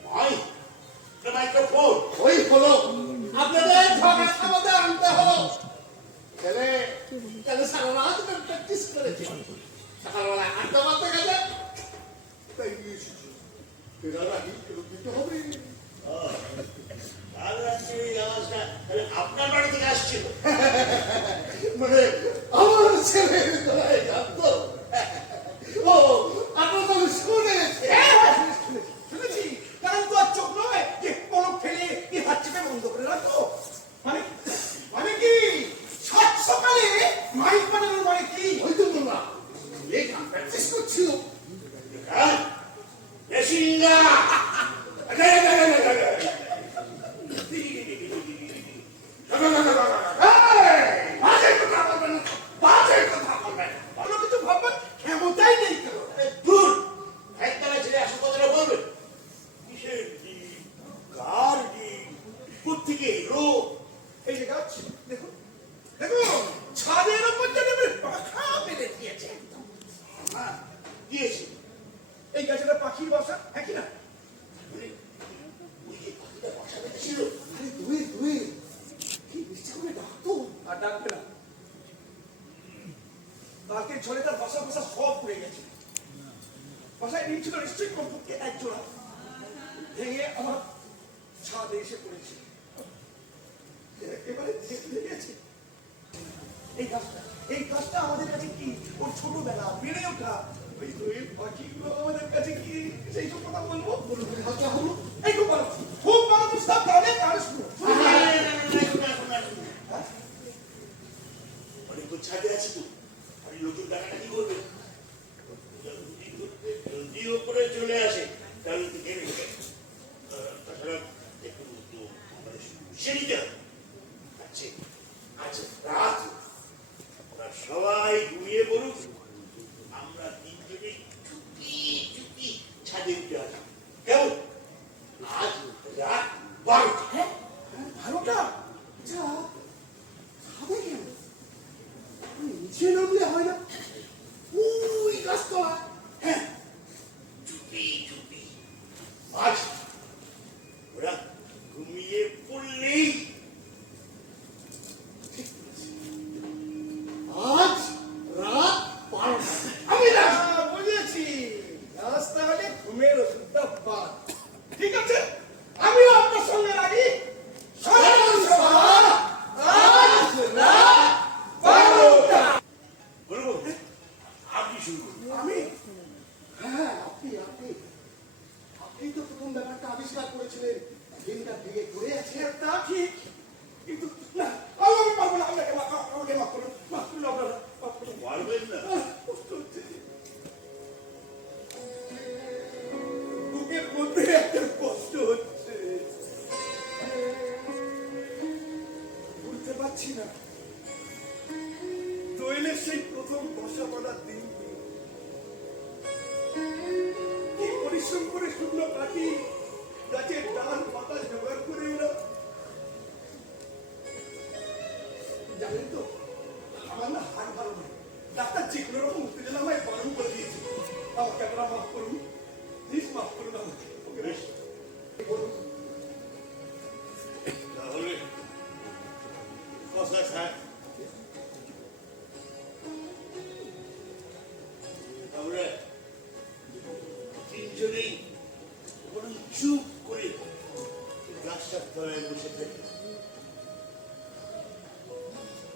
Mic, microphone. ওই হলো আপনাদের ঝগড়া থামাতে আনতে হলো। ছেলে সারা রাত প্র্যাকটিস করেছে, সকালবেলা আড্ডা মারতে গেছে, তাই নিয়ে এসেছি। ফেরার আগে ফেরত দিতে হবে। কাল রাত্রে ওই আওয়াজটা আপনার বাড়ি থেকে আসছিল? মানে আমার ছেলে জানতো? ও আপনার তাহলে শুনেছে? শুনেছি, কারণ তো আর চোখ নয় যে পলক ফেলে কি হাত চেপে বন্ধ করে রাখো। মানে মানে কি সাত সকালে মাইক বানানোর মানে কি? ওই তো বললাম এই গান প্র্যাকটিস করছিল। বেশিঙ্গা বাজে কথা বলবেন না, বাজে কথা বলবেন। কোনো কিছু ভাববার ক্ষমতাই নেই কেন? দূর একতলা ছেলে আসল কথাটা বলবেন। কিসের ডিম, কার ডিম, কোত্থেকে এলো? এই যে গাছ দেখুন, দেখুন ছাদের উপর যেন পাখা মেলে দিয়েছে। হ্যাঁ দিয়েছি। এই গাছের পাখির বাসা একই না? ওই যে পাখিটা বাসা বেঁধেছিল, আরে তুই কি মিষ্টি করে ডাকতো। আর ডাকবে না, কালকে ঝড়ে তার বাসা বাসা সব পড়ে গেছে। বাসায় ঋণ ছিল নিশ্চয়ই কমপক্ষে এক জোড়া, ভেঙে আমার ছাদে এসে পড়েছে, একেবারে দেখতে গেছে। এই গাছটা আমাদের কাছে কি ওর ছোটবেলা বেড়ে ওঠা, ওই দইয়ের পাখিগুলো আমাদের কাছে কি সেই সব কথা বলবো? এই খুব ভালো, খুব ভালো প্রস্তাব, তাহলে তাহলে শুনো। অনেকক্ষণ ছাদে আছি তো, আমি নতুন টাকাটা কি করবে? যদি ওপরে চলে আসে তাহলে তো ঘেমে যাবে। তাছাড়া একটু মানে সিঁড়িতে হবে। আচ্ছা আচ্ছা, রাত ওরা সবাই ঘুমিয়ে পড়ুক, আমরা তিনজনে চুপি চুপি ছাদে উঠে আসি, কেমন? আজ রাত 12টা। হ্যাঁ 12টা? যা খাবে কেন? নিচে নামলে হয় না? ওই গাছতলা। হ্যাঁ, চুপি চুপি আজ ওরা ঘুমিয়ে পড়লেই আজ রাত 12টা। আমি না বুঝেছি, আজ তাহলে ঘুমের ওষুধটা বাদ। ঠিক আছে, আমিও আপনার সঙ্গে রাজি। বলবো আপনি শুরু করুন। আমি? হ্যাঁ, আপনি তো প্রথম ব্যাপারটা আবিষ্কার করেছিলেন। দিনটা ভেঙে ঘুরে আছে, তা ঠিক, কিন্তু না, আমি পারবো না। আমাকে মাফ করুন, আপনারা মাফ করুন। পারবেন না? কষ্ট হচ্ছে, বুকের মধ্যে একটা কষ্ট হচ্ছে, বুঝতে পারছি না। দোয়েলের সেই প্রথম বসা পড়ার দিন কি পরিশ্রম করে শুকনো কাটি, গাছের ডাল পাতা জোগাড় করে এরা। জানেন তো, আমার না হাড় ভালো নেই। ডাক্তার যে কোনো রকম উত্তেজনা আমায় বারণ করে দিয়েছে। আমাকে আপনারা মাফ করুন, প্লিজ মাফ করুন আমাকে। ওকে, বেশ বলুন। তাহলে কথা থাক, আমরা তিনজনেই বরং চুপ করে গাছটার তলায় বসে থাকি,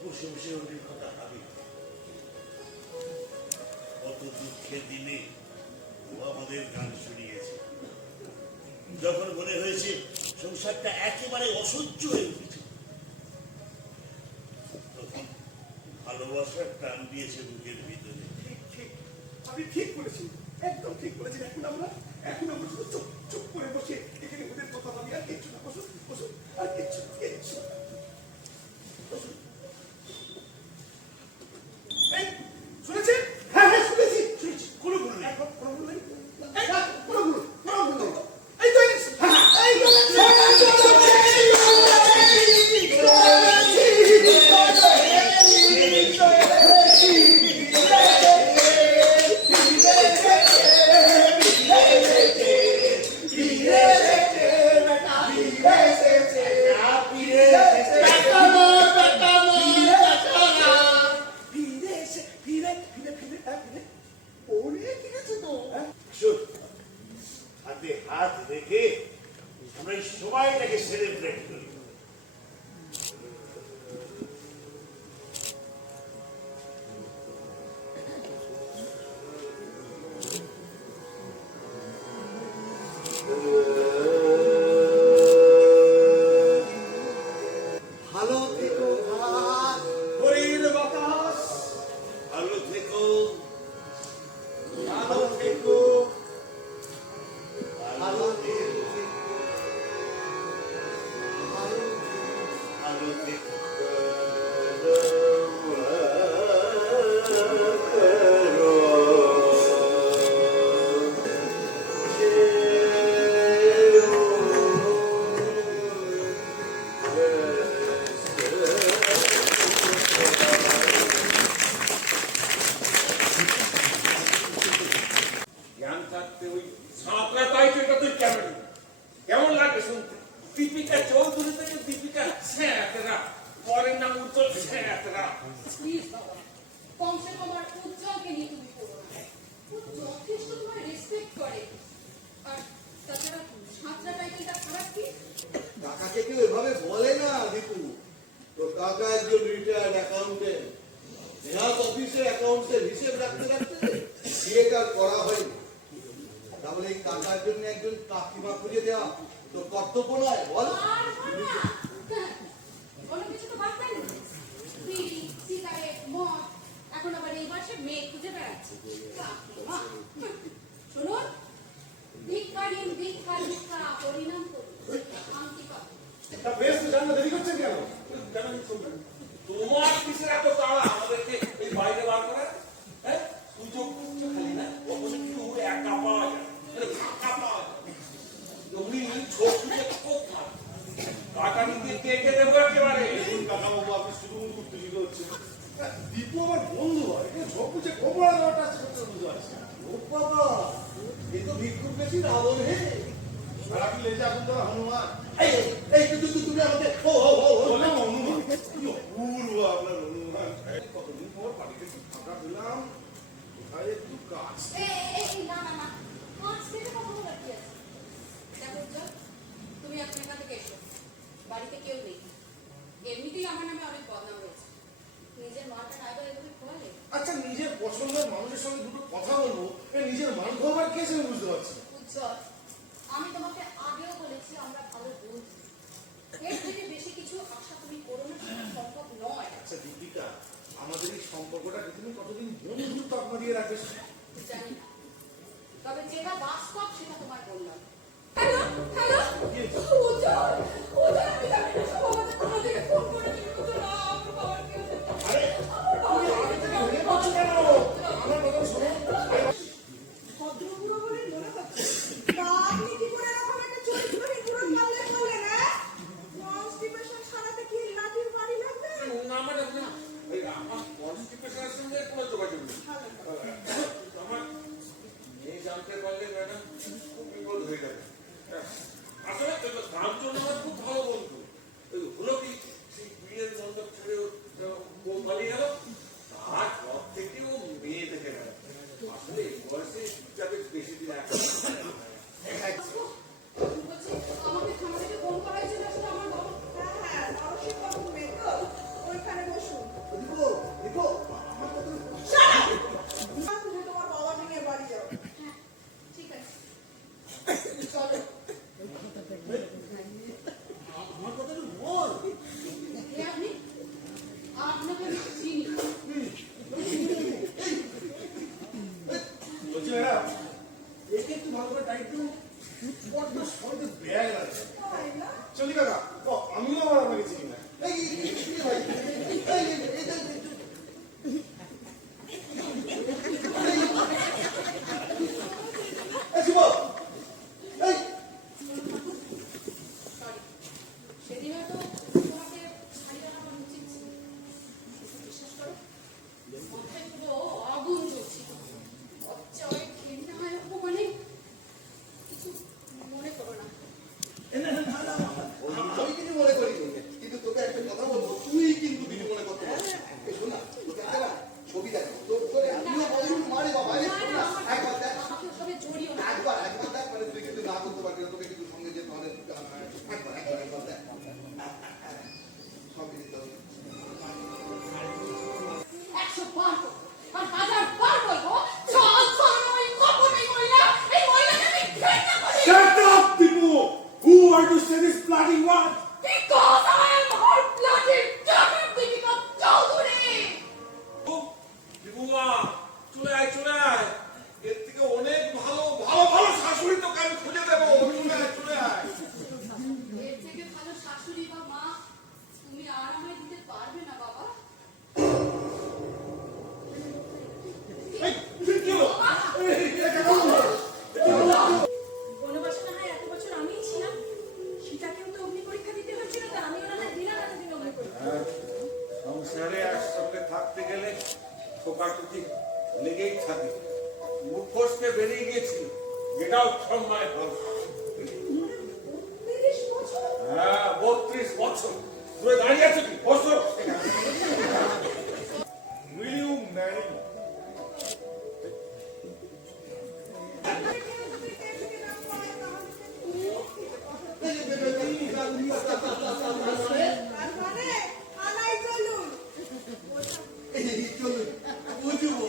বসে বসে ওদের কথা ভাবি। কত দুঃখের দিনে ও আমাদের গান শুনিয়েছে, যখন মনে হয়েছে সংসারটা একেবারে অসহ্য হয়ে উঠেছে, তখন ভালোবাসার টান দিয়েছে বুকের ভিতরে। ঠিক, আপনি ঠিক বলেছেন, একদম ঠিক বলেছেন। এখন আমরা শুধু চুপ চুপ করে বসে এখানে ওদের কথা ভাবি, আর কিচ্ছু না। বসুন বসুন, আর কিচ্ছু বসুন। এই, শুনেছেন? হ্যাঁ হ্যাঁ, শুনেছি। কোনো ভুল নেই। কোনো ভুল নেই। কোনো ভুল নেই। এই তো এনেছি। এই তো এনেছি। আসুন, হাতে হাত রেখে আমরা এই সময়টাকে সেলিব্রেট করি। ভালো থেকো ঘাস, হরির বাতাস, ভালো থেকো, ভালো থেকো, ভালো থেকো, ভালো থেকো। জ্ঞান থাকতে ওই সাঁতরা তাই তো এটা তুই কেমন কেমন লাগবে শুনতে? দীপিকা চৌধুরী থেকে 'দীপিকা স্যাঁতরা, পরের নাম উজ্জ্বল স্যাঁতরা। প্লিজ বাবা, কমসে কম আর উজ্জ্বলকে নিয়ে তুমি করো না। ও যথেষ্ট তোমায় রেসপেক্ট করে। আর তাছাড়া সাঁতরা টাইটেলটা খারাপ কি? কাকাকে কেউ এভাবে বলে না দীপু। তো কাকা একজন রিটায়ার্ড অ্যাকাউন্টেন্ট, হেলথ অফিসে অ্যাকাউন্টসের হিসেব রাখতে রাখতে বিয়েটা করা হয়নি। তাহলে এই কাকার জন্য একজন কাকিমা খুঁজে দেওয়া তো কর্তব্য নয় বল? আর বলো না। কোনো কিছু তো বাদ দেয়নি। বিড়ি, সিগারেট, মদ, এখন আবার এই বয়সে মেয়ে খুঁজে বেড়াচ্ছে। কাকিমা। শুনুন, ভিক্ষাহীন ভিক্ষা ভিক্ষা পরিণাম করুন, শান্তি পাবে। তা বেশ তো জানো, দেরি করছেন কেন? কেন শুনবেন? তোমার কিসের এত তাড়া আমাদেরকে এই বাইরে বার করে? হ্যাঁ, সুযোগ খুঁজছো খালি না, কখনো কিছু একা পাওয়া যায়, ফাঁকা পাওয়া যায়। তুমি ছোট খুঁজে খুব খারাপ কাটা নিতে কেটে দেবো একেবারে। কাকাবাবু আপনি শুধু উত্তেজিত হচ্ছে। দীপু আমার বন্ধু হয়, সব কিছু খবর দেওয়াটা বুঝতে পারছি। ও বাবা, এ তো ভিক্ষুক বেশি রাবণ হে। আর আপনি লেজে এখন তো হনুমান। এই এই তুমি আমাদের ও ও ও বললাম হনুমান, পূর্ব আপনার হনুমান। কতদিন পর বাড়িতে একটু ফাঁকা পেলাম, কোথায় একটু কাজ। না না না, পাঁচ থেকে কথা বলার কি আছে? দেখো উজ্জ্বল, তুমি এখন এখান থেকে এসো। বাড়িতে কেউ নেই, এমনিতেই আমার নামে অনেক বদনাম হয়েছে। নিজের মাটা নাইবা এভাবে খোয়ালে। আচ্ছা, নিজের পছন্দের মানুষের সঙ্গে দুটো কথা বলবো, নিজের মান খবর কে সে বুঝতে পারছি না। উজ্জ্বল, আমি তোমাকে আগেও বলেছি আমরা ভালো বন্ধু। এর থেকে বেশি কিছু আশা তুমি করো না, সেটা সম্ভব নয়। আচ্ছা দীপিকা, আমাদের এই সম্পর্কটাকে তুমি কতদিন বন্ধু তকমা দিয়ে রাখবে? জানি না, তবে যেটা বাস্তব সেটা তোমায় বললাম। হ্যালো হ্যালো, উজ্জ্বল উজ্জ্বল, আমি জানি না সব আমাদের কোনো দিকে ফোন করেছিল। উজ্জ্বল, আমার বাবার কি হয়েছে? আরে তুমি আগে থেকে ভেঙে পড়ছো কেন? আমার কথা শোনো। ভদ্রপুরো বলে মনে হচ্ছে। তা আপনি কি করে এরকম একটা চরিত্রহীন পুরো পাল্লে করলেন, হ্যাঁ? কনস্টিপেশন সারাতে কি লাঠির বাড়ি লাগবে? না ম্যাডাম, না, এই আমার কনস্টিপেশনের সঙ্গে কোনো যোগাযোগ নেই। আমার মেয়ে জানতে পারলে ম্যাডাম খুব বিপদ হয়ে যাবে। আসলে তার জন্য আমার খুব ভালো বন্ধু। ওই হলো কি, সেই বিয়ের মণ্ডপ ছেড়ে বউ পালিয়ে গেল, তারপর থেকে ও মেয়ে দেখে গেল। আসলে এই বয়সে যাবে বেশি দিন একা বলছি, আমাকে থানা থেকে ফোন করা হয়েছিল আসলে আমার বাবা। হ্যাঁ, অবশ্যই বাবু মেয়ে তো। ওইখানে বসুন। দীপু দীপু আমার কথা তুমি তোমার বাবাকে নিয়ে বাড়ি যাও। হ্যাঁ, ঠিক আছে, চলো। আমার কথাটা বল। কে আপনি? আপনাকে আমি চিনি। বলছি ম্যাডাম, একে একটু ভালো করে টাইট দিন। বড্ড সবাইতে ব্যাগ লাগছে। তাই না? চলি কাকা, ও আমিও আবার আপনাকে চিনি না। এই ভাই এই শিব এই সরি, সেদিন হয়তো তোমাকে ছাড়িয়ে আনা আমার উচিত ছিল। বিশ্বাস করো, মাথায় পুরো আগুন জ্বলছিল। অচ্চয় ঘেন্না হয় অপমানে। কিছু মনে করো না। আমি কিছু মনে করিনি, কিন্তু তোকে একটা কথা বলবো, তুই কিন্তু কিছু মনে করতে পারছিস না। এই শোন না, তোকে একটা না ছবি দেখো, তোর তোরে আমিও বলিউড মারে বাবা। এই শোন না, একবার দেখ, আমাকে ওভাবে জড়িও না। একবার দেখ, মানে তুই কিন্তু না করতে পারবি না, তোকে কিন্তু সঙ্গে যেতে হবে। একবার দেখ, সব দিতে হবে। 100 বার বলবো, আর 1000 বার বলবো, চল চল ওই কখন এই মহিলাকে আমি ঘৃণা করি। Shut up, Tipu! Who are to say this bloody word? Because I am her bloody daughter, Deepika Chaudhary! বিভুমা, চলে আয়, চলে আয়। এর থেকে অনেক ভালো ভালো ভালো শাশুড়ি তোকে আমি খুঁজে দেবো। চলে আয়, চলে আয়। এর থেকে ভালো শাশুড়ি বা মা তুমি আর আমায় দিতে পারবে না বাবা। এই, কি হলো? এই, এটা কেমন হলো? বনবাসে না হয় এত বছর আমিই ছিলাম। সীতাকেও তো অগ্নি পরীক্ষা দিতে হয়েছিল, তা আমিও না হয় দিলাম এতদিন অগ্নি পরীক্ষা। সংসারে একসঙ্গে থাকতে গেলে ঠোকাটুকি লেগেই থাকে। মুখোশকে বেরিয়ে গিয়েছিল, এটাও সম্মান হবে। 30 বছর? হ্যাঁ, 32 বছর ধরে দাঁড়িয়ে আছো কি? বসো। Will you marry চলুন বুঝবো।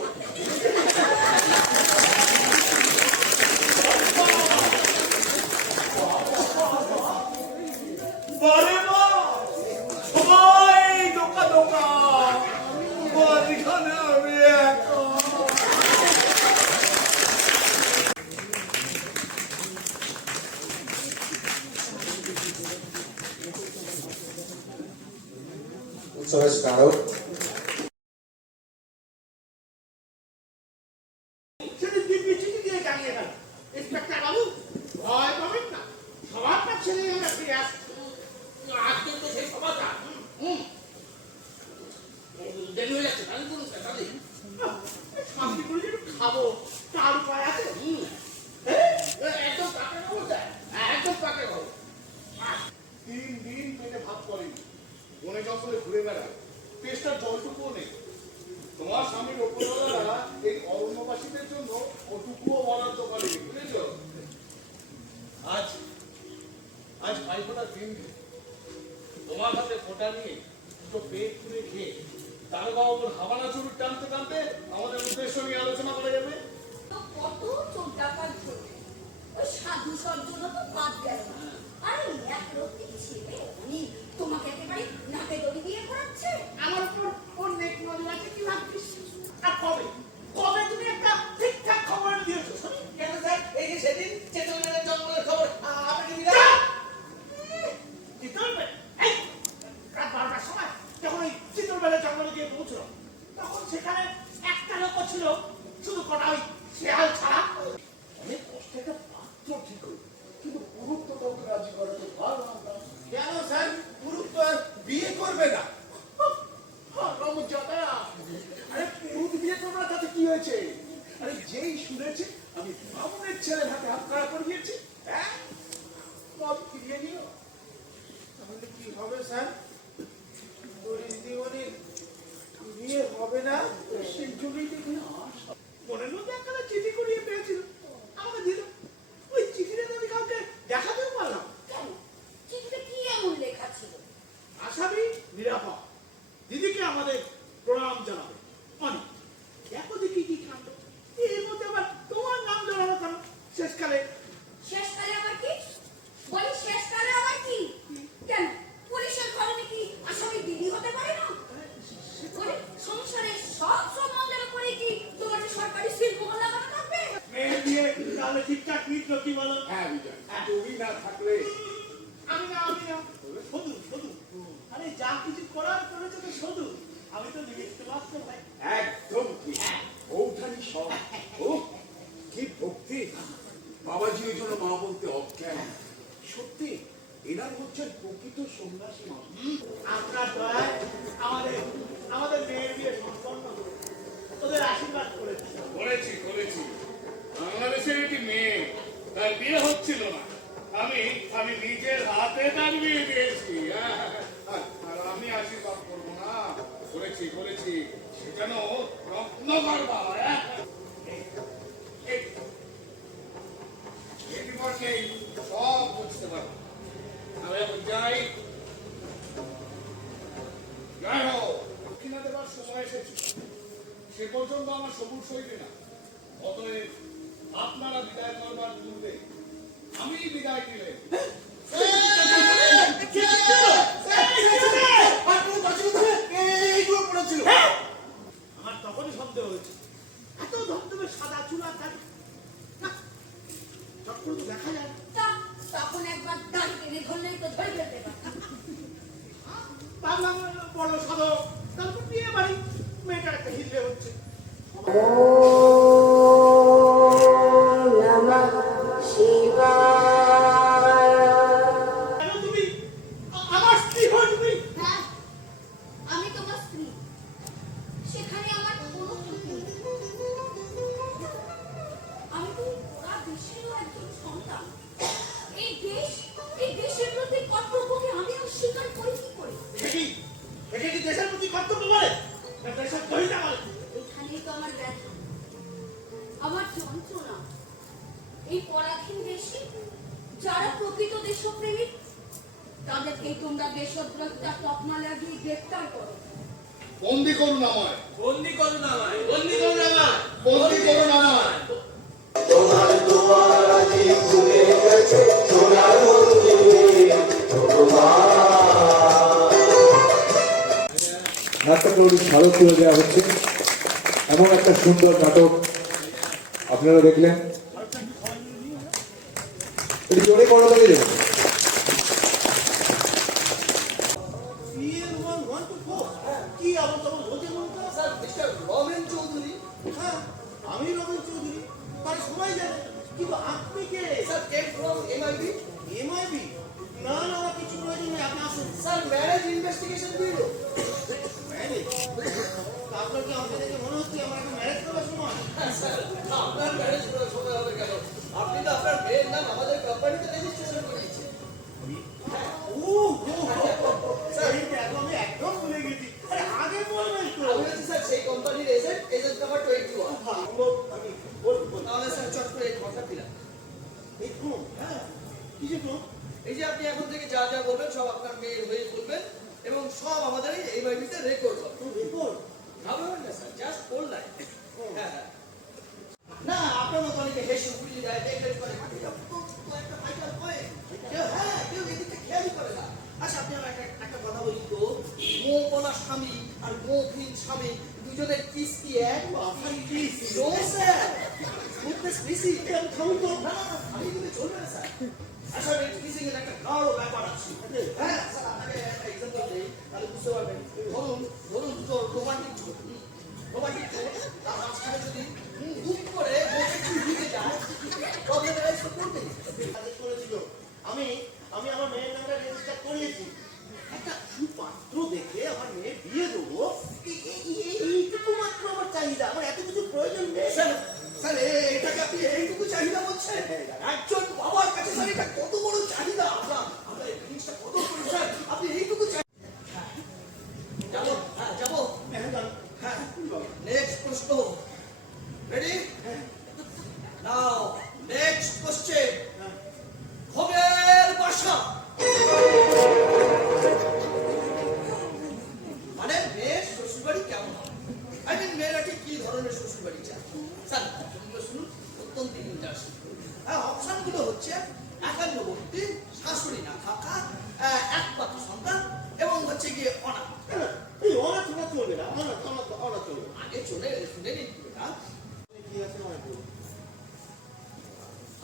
বারে মা সবাই দোকা দোকা মাঝখানে আমি একা। উৎসবের স্মারক সেদিন দিব্যি চিঠি দিয়ে জানিয়ে গেল, ইন্সপেক্টর বাবু ভয় পাবেন না, সবার ছেলে আমরা ফিরে আসছি। আজকে তো সেই সমাচার। দেরি হয়ে যাচ্ছে, তাহলে বলুন স্যার, তাহলে শান্তি করে একটু খাবো, তার উপায় আছে? একদম পাকে খাবো স্যার, একদম পাকে খাবো। 3 দিন পেটে ভাত পড়েনি, বনে জঙ্গলে ঘুরে বেড়ায়, পেস্টার জলটুকুও নেই। তোমার স্বামীর ওপরওয়ালারা এই অরণ্যবাসীদের জন্য ওটুকুও বরাদ্দ করে, বুঝেছ? আজ ভাইফোঁটার দিন, তোমার হাতে ফোঁটা নিয়ে দুটো পেট খুলে খেয়ে দারোগা ওপর হাবানা চুরুট টানতে টানতে আমাদের উদ্দেশ্য নিয়ে আলোচনা করা যাবে। তো কত চোর ডাকাত ধরবে, ওই সাধু সজ্জন তো বাদ গেল না। আরে এক রক্তি ছেলে উনি তোমাকে একেবারে নাকে দড়ি দিয়ে ঘোরাচ্ছে। আমার উপর ওর নেক নজর আছে কি ভাবছিস? আর কবে কবে তুমি একটা ঠিকঠাক খবর দিয়েছো শুনি? কেন স্যার, এই যে সেদিন চেতনের জঙ্গলের খবর আপনাকে দিলাম। চিতলবেল, এই রাত 12টার সময় যখন ওই চিতলবেলের জঙ্গলে গিয়ে পৌঁছলো, তখন সেখানে একটা লোক ছিল, শুধু কটা ওই শেয়াল ছাড়া। অনেক কষ্টে একটা পাত্র ঠিক হল, কিন্তু পুরুষ তো কাউকে রাজি করাতে পারলাম না। কেন স্যার, পুরুষ তো আর বিয়ে করবে না? রমজাদা, আরে পুরুষ বিয়ে করবে না তাতে কি হয়েছে? আরে যেই শুনেছে আমি বামুনের ছেলের হাতে হাত খাড়া করে দিয়েছি, হ্যাঁ মদ ফিরিয়ে নিও। তাহলে কি হবে স্যার? দিদিমণির বিয়ে হবে না? সেই জন্যই দেখি আশা। মনের মধ্যে একটা চিঠি করিয়ে পেয়েছিল, আমাকে দিল। ওই চিঠিটা আমি কাউকে দেখাতেও পারলাম। কেন, চিঠিতে কি এমন লেখা ছিল? আসামি নিরাপদ, দিদিকে আমাদের প্রণাম জানাবে। অনেক দেখো দেখি কি কাণ্ড, এর মধ্যে আবার তোমার নাম জানানো কেন? শেষকালে শেষকালে আবার কি? বলি শেষকালে আবার কি? কেন, পুলিশের ঘরে কি আসামি দিদি হতে পারে না? বলি সংসারে সব সম্বন্ধের উপরে কি তোমার যে সরকারি শিল্প লাগানো থাকবে? মেয়ে বিয়ে তাহলে ঠিকঠাক মিটলো কি বলো? হ্যাঁ বিজয়, তুমি না থাকলে আমি না শুধু শুধু, আরে যা কিছু করার করেছে তো শুধু, আমি তো নিমিত্ত মাত্র ভাই। একদম ঠিক, ওঠানি সব। ও কি ভক্তি! বাবাজি ওই জন্য মা বলতে অজ্ঞান। সত্যি এনার হচ্ছেন প্রকৃত সন্ন্যাসী মা। আপনার দয়ায় আমাদের আমাদের মেয়ের বিয়ে সম্পন্ন হলো। ওদের আশীর্বাদ করেছি। করেছি বাংলাদেশের একটি মেয়ে, তার বিয়ে হচ্ছিল না, আমি নিজের হাতে তার বিয়ে দিয়েছি। আর আমি আশীর্বাদ করবো না? করেছি সে যেন রত্ন গর্ভা। সব বুঝতে পারবো। আমি এখন যাই হোক, দক্ষিণা দেবার সময় এসেছে, সে পর্যন্ত আমার সবুজ হইবে না। অতএব আপনারা বিদায় করবার পূর্বে আমি বিদায় দিলেন। আমার তখনই সন্দেহ হয়েছে, এত ধবধবে সাদা চুলা তার না, চট করে তো দেখা যায় না। তখন একবার দাঁড় টেনে ধরলেই তো ধরে ফেলতে পারতাম। ভাবলাম বড় সাধক, তারপর বিয়ে বাড়ি, মেয়েটার একটা হিলে হচ্ছে। কেন তুমি আমার স্ত্রী হয়ে তুমি? হ্যাঁ, আমি তোমার স্ত্রী, সেখানে আমার কোনো ত্রুটি নেই। আমি তো ওরা দেশেরও একজন সন্তান। এই দেশের প্রতি কর্তব্যকে আমি অস্বীকার করি কি করে? এটা কি দেশের প্রতি কর্তব্য বলে না দেশের দহিতা বলে? এখানেই তো আমার ব্যথা, আমার যন্ত্রণা। এই পরাধীন দেশে যারা প্রকৃত দেশপ্রেমিক, তাদেরকেই তোমরা দেশদ্রোহিতার তকমা লাগিয়ে গ্রেফতার করো। বন্দি করুন আমায়, বন্দি করুন আমায়, বন্দি করুন আমায়, বন্দি করুন আমায়। নাট্যকৌড়ি স্মারক তুলে দেওয়া হচ্ছে। এমন একটা সুন্দর নাটক আপনারা দেখলেন, একটু জোরে করো বলে দেবেন। কি আবার তখন বলতে স্যার মিস্টার রমেন চৌধুরী। হ্যাঁ আমি রমেন চৌধুরী, তার সবাই জানে, কিন্তু আপনি কে? Sir came from MIB. MIB? না না, আমার কিছু প্রয়োজন নেই, আপনি আসুন। Sir marriage investigation bureau. Marriage? আপনার কি আমাকে দেখে মনে হচ্ছে আমার একটা ম্যারেজ করার সময়? স্যার আপনার ম্যারেজ করার সময় হবে কেন? আপনি তো আপনার মেয়ের নাম আমাদের কোম্পানিতে রেজিস্ট্রেশন করিয়েছেন। স্যার এখন আমি একদম ভুলে গেছি। আরে আগে বলবেন তো। আমি হচ্ছে স্যার সেই কোম্পানির এজেন্ট নাম্বার 21। আমি বলবো তাহলে স্যার চট করে এই কথা দিলাম। দেখুন হ্যাঁ কি যে এই যে আপনি এখন থেকে যা যা বলবেন সব আপনার মেয়ের হয়ে বলবেন এবং সব আমাদের এই বাড়িতে রেকর্ড হবে। রেকর্ড ভাববেন না স্যার, জাস্ট বললাই। হ্যাঁ না আপনার মতো অনেকে হেসে উঠলি যায় দেখবেন করে একটা ফাইটার হয় কেউ, হ্যাঁ কেউ এদিকে খেয়ালই করে না। আচ্ছা আপনি আমার একটা কথা বলি তো, মোপলা স্বামী আর মোহীন স্বামী দুজনের কিস্তি এক কিস নো স্যার উঠতেস বেশি কেন থামুন তো। না না আমি কিন্তু চলবে না স্যার। আচ্ছা কিসিং এর একটা গাঢ় ব্যাপার আছে। হ্যাঁ স্যার আপনাকে একটা এক্সাম্পল দেই তাহলে বুঝতে পারবেন। ধরুন দুটো রোমান্টিক ছবি, তার মাঝখানে যদি দুপ করে ঢুকে যায় প্রবলেম রাইজ করবে। আদেশ করেছিল আমি আমার মেয়ের নামটা রেজিস্টার করিয়েছি। একটা সুপাত্র দেখে আমার মেয়ে বিয়ে দেবো, এইটুকু মাত্র আমার চাহিদা, আমার এত কিছু প্রয়োজন নেই। স্যার এটাকে আপনি এইটুকু চাহিদা বলছেন? একজন বাবার কাছে স্যার এটা কত বড় চাহিদা। আমরা এই জিনিসটা কত করি স্যার, আপনি এইটুকু যাবো। হ্যাঁ যাবো। হ্যাঁ নেক্সট প্রশ্ন রেডি নাও। নেক্সট কোশ্চেন, ভোগের বাসা মানে মেয়ের শ্বশুরবাড়ি কেমন হবে? আই মিন মেয়েরা ঠিক কি ধরনের শ্বশুরবাড়ি চায়? স্যার অপশনগুলো শুনুন, অত্যন্ত ইন্টারেস্টিং। হ্যাঁ অপশনগুলো হচ্ছে একান্নবর্তী, শাশুড়ি না থাকা, একমাত্র সন্তান এবং হচ্ছে গিয়ে অনাথ। এই অনাথ না চলবে না, অনাথ চলবে। আগে চলে শুনে নিন না কি আছে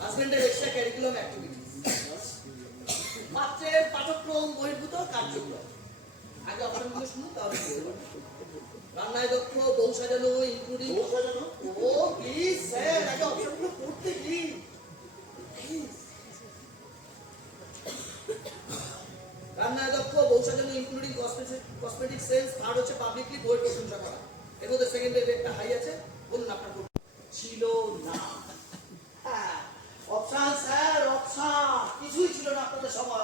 হাজবেন্ডের এক্সট্রা ক্যারিকুলাম অ্যাক্টিভিটিস, পাত্রের পাঠক্রম বহির্ভূত কার্যক্রম। আগে অপশনগুলো শুনুন তাহলে রান্নায় দক্ষ, বউ সাজানো ইনক্লুডিং ও প্লিজ স্যার আগে অপশনগুলো পড়তে দিন। রান্নায় দক্ষ, বউ সাজানো ইনক্লুডিং কসমেটিক সেন্স। থার্ড হচ্ছে পাবলিকলি বইয়ের প্রশংসা করা। এর মধ্যে সেকেন্ডের রেটটা হাই আছে। বলুন আপনার ছিল না। হ্যাঁ অপশন স্যার, অপশন কিছুই ছিল না আপনাদের সময়।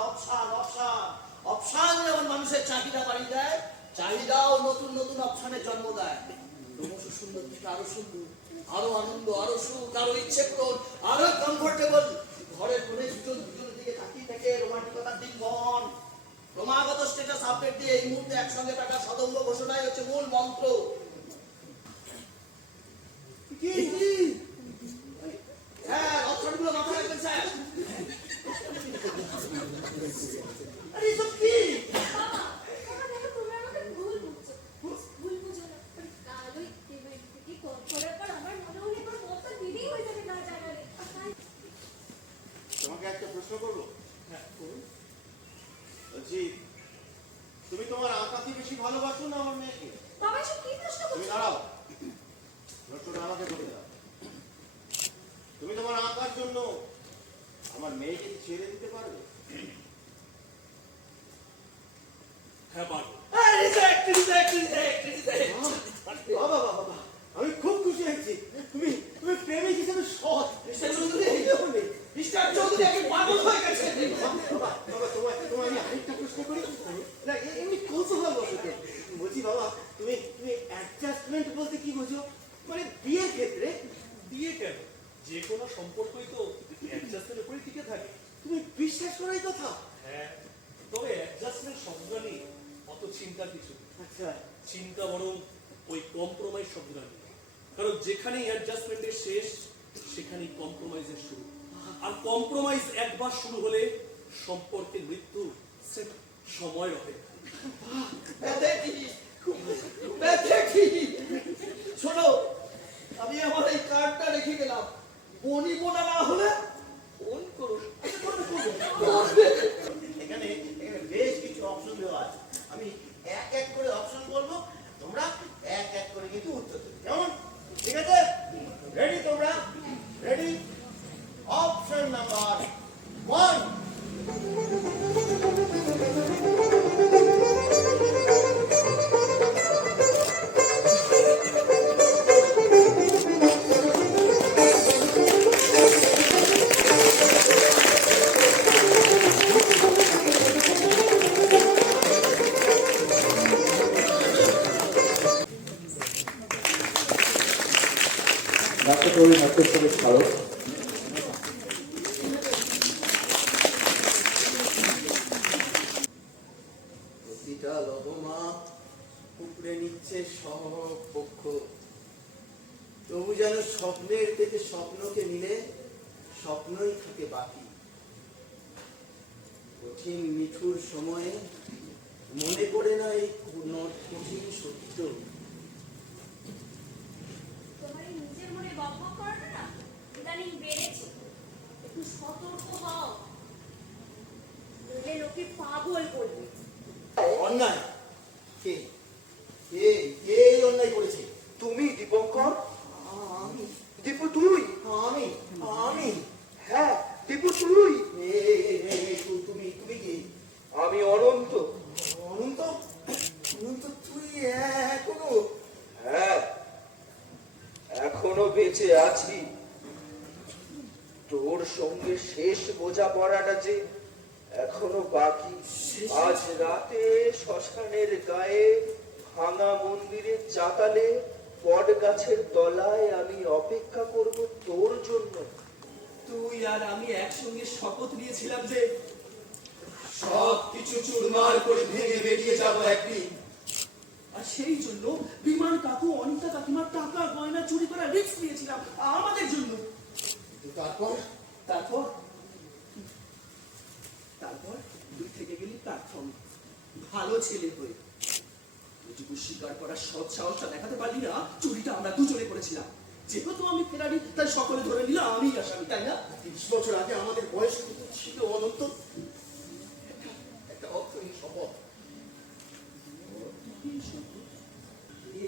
অপশন যেমন মানুষের চাহিদা বাড়িয়ে দেয়, চাহিদাও নতুন নতুন অপশনের জন্ম দেয়। ক্রমশ সুন্দর থেকে আরো সুন্দর, আরো আনন্দ, আরো সুখ, আরো ইচ্ছে পূরণ, আরো কমফোর্টেবল। ঘরের কোণে দুজনের দিকে তাকিয়ে থেকে রোমান্টিকতার দিন বহন। ক্রমাগত স্ট্যাটাস আপডেট দিয়ে এই মুহূর্তে একসঙ্গে থাকা সদম্ভ ঘোষণাই হচ্ছে মূল মন্ত্র। হ্যাঁ অপশনগুলো মাথায় রাখবেন স্যার। আরে সব কি তোমাকে একটা প্রশ্ন করবো? বলছি তুমি তোমার আঁকাকে বেশি ভালোবাসো না আমার মেয়েকে? তুমি দাঁড়াও, প্রশ্নটা আমাকে বলে দাও। তুমি তোমার আঁকার জন্য আমার মেয়েকে ছেড়ে দিতে পারবে? হ্যাঁ পারবো। বাবা আমি খুব খুশি হয়েছি। তুমি প্রেমিক হিসেবে সৎ। মিস্টার চৌধুরী আগে পাগল হয়ে গেছে। বাবা তোমায় আমি আরেকটা প্রশ্ন করি না, এমনি কৌতূহল বসতে বলছি। বাবা তুমি অ্যাডজাস্টমেন্ট বলতে কি বোঝো? মানে বিয়ের ক্ষেত্রে? বিয়ে কেন, যে কোনো সম্পর্কই তো অ্যাডজাস্টের উপরে টিকে থাকে। তুমি বিশ্বাস করো এই কথা? হ্যাঁ, তবে অ্যাডজাস্টমেন্ট শব্দটা নিয়ে অত চিন্তার কিছু নেই। আচ্ছা চিন্তা বরং ওই কম্প্রোমাইজ শব্দটা নিয়ে। কারণ যেখানেই অ্যাডজাস্টমেন্টের শেষ সেখানেই কম্প্রোমাইজের শুরু। আর কম্প্রোমাইজ একবার শুরু হলে সম্পর্কের মৃত্যু সেটা সময় হবে। শোনো, আমি আমার এই কার্ডটা রেখে গেলাম, বনি বোনা না হলে ফোন করুন। এখানে বেশ কিছু অপশন দেওয়া আছে, আমি এক এক করে অপশন বলবো, তোমরা এক এক করে কিন্তু উত্তর দেবে, কেমন? ঠিক আছে, রেডি? তোমরা রেডি? Option number 1। নাট্যকবি নাট্যশ্রী স্মারক প্রতিটা লবমা উপড়ে নিচ্ছে সব পক্ষ, তবু যেন স্বপ্নের থেকে স্বপ্নকে মিলে স্বপ্নই থাকে বাকি। কঠিন নিঠুর সময়ে মনে পড়ে না এই কঠিন সত্য। তোমার এই নিজের মনে বকবক করো না, ইদানিং বেড়েছে, একটু সতর্ক হও, নইলে লোকে পাগল বলবে। অন্যায় কে কে কে এই অন্যায় করেছে? তুমি দীপঙ্কর? আমি? দীপু তুই? আমি আমি হ্যাঁ দীপু তুই? তুমি তুমি কি? আমি অনন্ত। অনন্ত? অনন্ত তুই এখনো? হ্যাঁ, এখনো বেঁচে আছি। তোর সঙ্গে শেষ বোঝাপড়াটা যে এখনো বাকি। আজ রাতে শ্মশানের গায়ে ভাঙা মন্দিরের চাতালে বট গাছের তলায় আমি অপেক্ষা করব তোর জন্য। তুই আর আমি একসঙ্গে শপথ নিয়েছিলাম যে সব কিছু চুরমার করে ভেঙে বেরিয়ে যাব একদিন। আর সেই জন্য বিমান কাকু অনিতা কাকিমার টাকা গয়না চুরি করার রিস্ক নিয়েছিলাম আমাদের জন্য। তারপর তারপর তারপর তুই থেকে গেলি প্ল্যাটফর্মে ভালো ছেলে হয়ে। যেটুকু স্বীকার করার সৎ সাহসটা দেখাতে পারলি না, চুরিটা আমরা দুজনে করেছিলাম। যেহেতু আমি ফেরারি তাই সকলে ধরে নিল আমি আসামি, তাই না? 30 বছর আগে আমাদের বয়স ছিল অনন্ত। একটা অর্থহীন শপথ।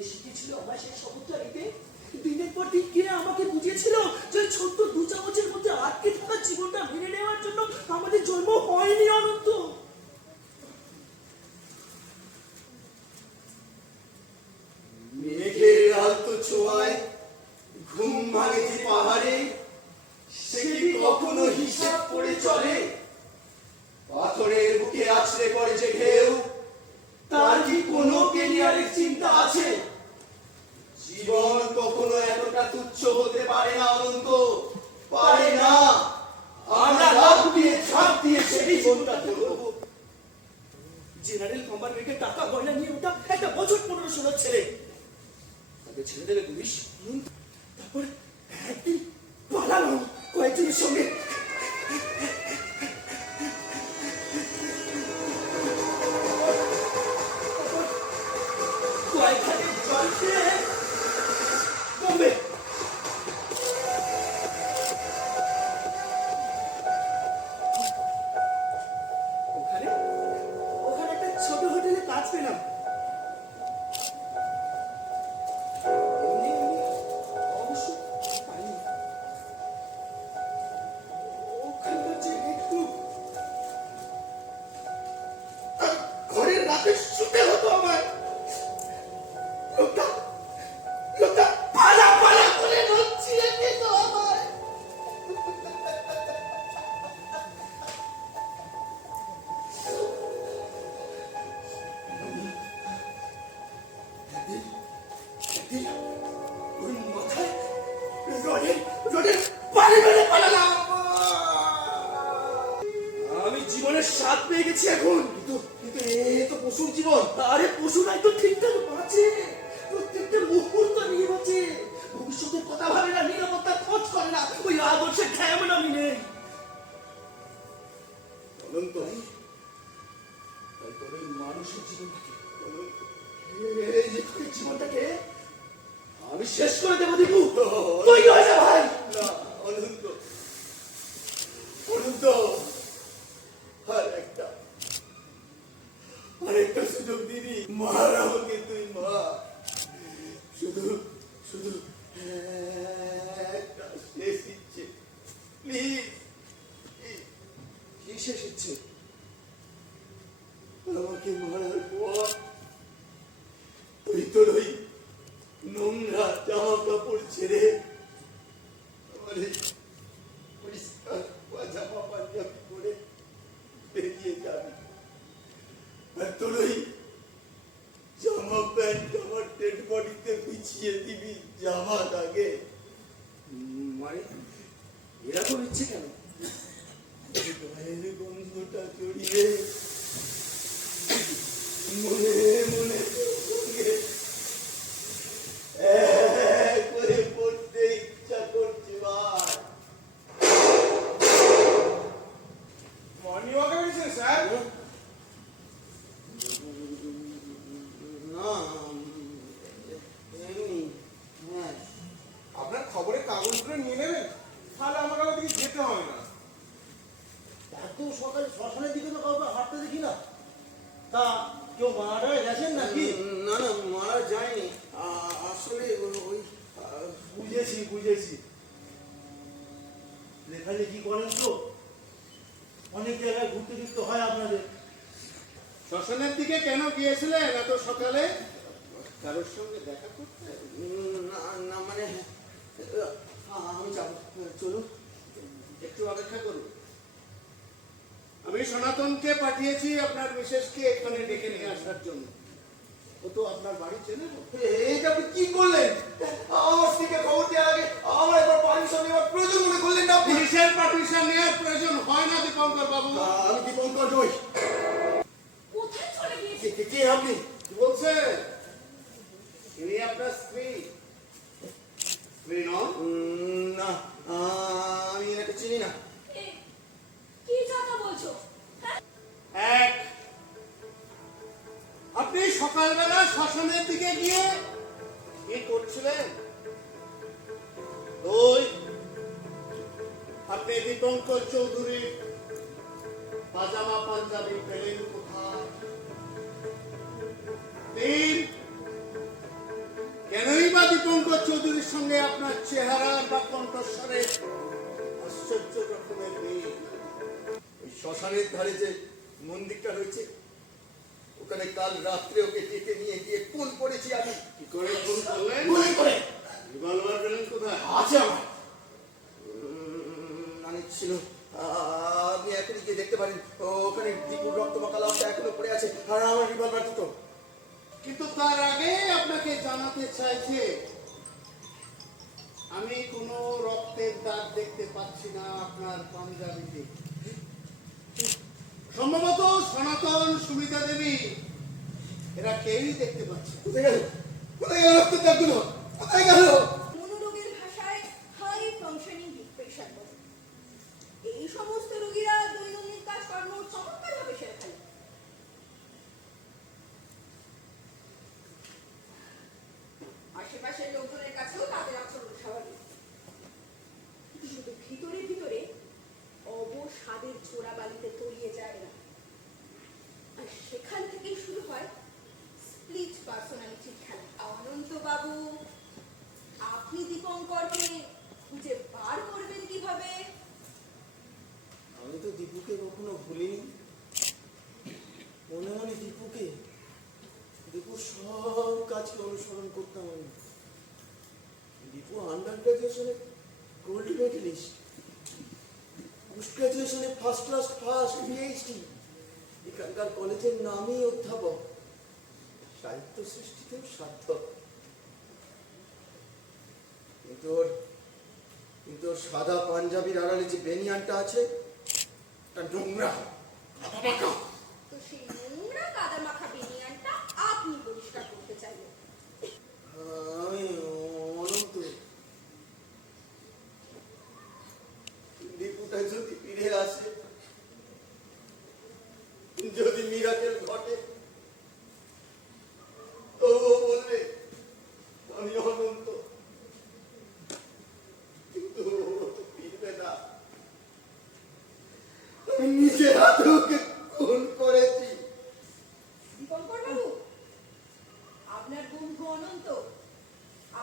শিখেছিল আমার সেই শপথটা নিতে। দিনের পর দিন কে আমাকে বুঝিয়েছিল যে ছোট্ট 2 চামচের মধ্যে আটকে থাকা জীবনটা মেনে নেওয়ার জন্য আমাদের জন্ম হয়নি অনন্ত। মেঘের আলতো ছোঁয়ায় ঘুম ভাঙে যে পাহাড়ে, সে কি কখনো হিসাব করে চলে? পাথরের বুকে আছড়ে পড়ে যে ঢেউ, তার কি কোনো কেরিয়ারের চিন্তা আছে? জীবন কখনো এতটা তুচ্ছ হতে পারে না অনন্ত, পারে না। আমরা লাভ দিয়ে ছাপ দিয়ে সেই জীবনটা করব। জেনারেল কম্পার্টমেন্টে টাকা গয়না নিয়ে ওটা একটা বছর 15-16 ছেলে, তাকে ছেড়ে দেবে পুলিশ। তারপর একদিন পালালো কয়েকজনের সঙ্গে। কয়েক হাতে জল খেয়ে বোম্বে। ওখানে ওখানে একটা ছোট হোটেলে কাজ পেলাম। অবশ্য পাইনি। ওখানকার যে একটু ঘরের রাতে শুতে হতো আমার। লোকটা পালা পালা করে নচ্ছিয়ে দিত আমার। একদিন ওর মাথায় রডের বাড়ি মেরে পালালাম। আমি জীবনের স্বাদ পেয়ে গেছি এখন, কিন্তু এ তো পশুর জীবন। আরে পশুরাই তো ঠিকঠাক বাঁচে, প্রত্যেকটা মুহূর্ত নিয়ে বাঁচে, ভবিষ্যতের কথা ভাবে না, নিরাপত্তার খোঁজ করে না, ওই আদর্শে ঠ্যাম নামি নেই। অনন্ত, তাই তোর এই মানুষের জীবনটাকে, এই জীবনটাকে আমি শেষ করে দেবো দীপু। তৈরি হয়ে যা ভাই। না অনন্ত, অনন্ত, আরেকটা সুযোগ দিবি, মার আমাকে তুই, মা, শুধু শুধু একটা শেষ ইচ্ছে, প্লিজ। কি শেষ ইচ্ছে? আমাকে মারার পর তুই তোর ওই নোংরা জামা কাপড় ছেড়ে আমার এই পরিষ্কার জামা পাঞ্জাবি পরে বেরিয়ে যাবি, আর তোর ওই জামা প্যান্ট আমার ডেড বডিতে বিছিয়ে দিবি যাওয়ার আগে। মানে এরকম ইচ্ছে কেন? গায়ের গন্ধটা জড়িয়ে মনে মনে তোর সঙ্গে এক করে পড়তে ইচ্ছা করছে ভাই। মর্নিং ওয়াকে বেরিয়েছেন স্যার? না, এমনি, হ্যাঁ। আপনার খবরের কাগজগুলো নিয়ে নেবেন, তাহলে আমাকে আর ওদিকে যেতে হবে না। এত সকালে শ্মশানের দিকে তো কাউকে হাঁটতে দেখি না। তা কেউ মারা গেছেন নাকি? না না, মারা যায়নি, আসলে ওই বুঝেছি। লেখালেখি করেন তো, অনেক জায়গায় ঘুরতে ফিরতে হয় আপনাদের। শ্মশানের দিকে কেন গিয়েছিলেন এত সকালে? কারোর সঙ্গে দেখা করতে? না না, মানে আমি যাবো, চলুন। একটু অপেক্ষা করুন, আমি সনাতনকে পাঠিয়েছি আপনার মিসেসকে এখানে ডেকে নিয়ে আসার জন্য। ও তো আপনার বাড়ি চেনে না। এইটা আপনি কি করলেন? আমার স্ত্রীকে খবর দেওয়ার আগে আমার একবার পারমিশন নেওয়ার প্রয়োজন মনে করলেন না আপনি? পুলিশের পারমিশন নেওয়ার প্রয়োজন হয় না দীপঙ্কর বাবু। আমি দীপঙ্কর নই। কোথায় চলে গিয়েছে? কে আপনি? কি বলছেন? ইনি আপনার স্ত্রী? স্ত্রী নন? না, আমি এনাকে চিনি না। কি কথা বলছো? এক, আপনি সকালবেলা শ্মশানের দিকে গিয়ে কি করছিলেন? দুই, আপনি দীপঙ্কর চৌধুরীর পাজামা পাঞ্জাবি পেলেন কোথায়? তিন, কেনই বা দীপঙ্কর চৌধুরীর সঙ্গে আপনার চেহারা বা কণ্ঠস্বরের আশ্চর্য রকমের মিল? ওই শ্মশানের ধারে যে মন্দিরটা রয়েছে, ওখানে কাল রাত্রে ওকে ডেকে নিয়ে গিয়ে খুন করেছি আমি। কি করে খুন করলেন? গুলি করে। রিভলভার পেলেন কোথায়? আছে আমার, মানে ছিল, আপনি এখনই গিয়ে দেখতে পারেন, ওখানে দীপুর রক্ত মাখা লাশটা এখনো পড়ে আছে, আর আমার রিভলভার দুটো। কিন্তু তার আগে আপনাকে জানাতে চাইছে, আমি কোনো রক্তের দাগ দেখতে পাচ্ছি না আপনার পাঞ্জাবিতে। সম্ভবত সনাতন, সুমিতা দেবী এরা কেউই দেখতে পাচ্ছে না। কোথায় গেল? কোথায় গেল রক্তের দাগগুলো? কোথায় গেল? মনোরোগের ভাষায় হাই ফাংশনিং ডিপ্রেশন বলে। এই সমস্ত রোগীরা দৈনন্দিন কাজকর্ম চমৎকারভাবে সেরে ফেলে। আশেপাশের লোকজনের কাছেও তাদের আচরণ স্বাভাবিক, শুধু ভিতরে ভিতরে অবসাদের চোরাবালিতে তলিয়ে যায় না। আর সেখান থেকেই শুরু হয় স্প্লিট পার্সোনালিটির খেলা। অনন্ত বাবু, আপনি দীপঙ্করকে খুঁজে বার করবেন কিভাবে? আমি তো দীপুকে কখনো ভুলিনি। মনে মনে দীপুর সব কাজকে অনুসরণ করতাম আমি। দীপু আন্ডার গ্রাজুয়েশনে গোল্ড মেডেলিস্ট, পোস্ট গ্রাজুয়েশনে ফার্স্ট ক্লাস ফার্স্ট পিএইচডি, এখানকার কলেজের নামই অধ্যাপক, সাহিত্য সৃষ্টিতেও সার্থক। কিন্তু ওর সাদা পাঞ্জাবির আড়ালে যে বেনিয়ানটা আছে, তা নোংরা, কাদা মাখা। তো সেই নোংরা কাদা মাখা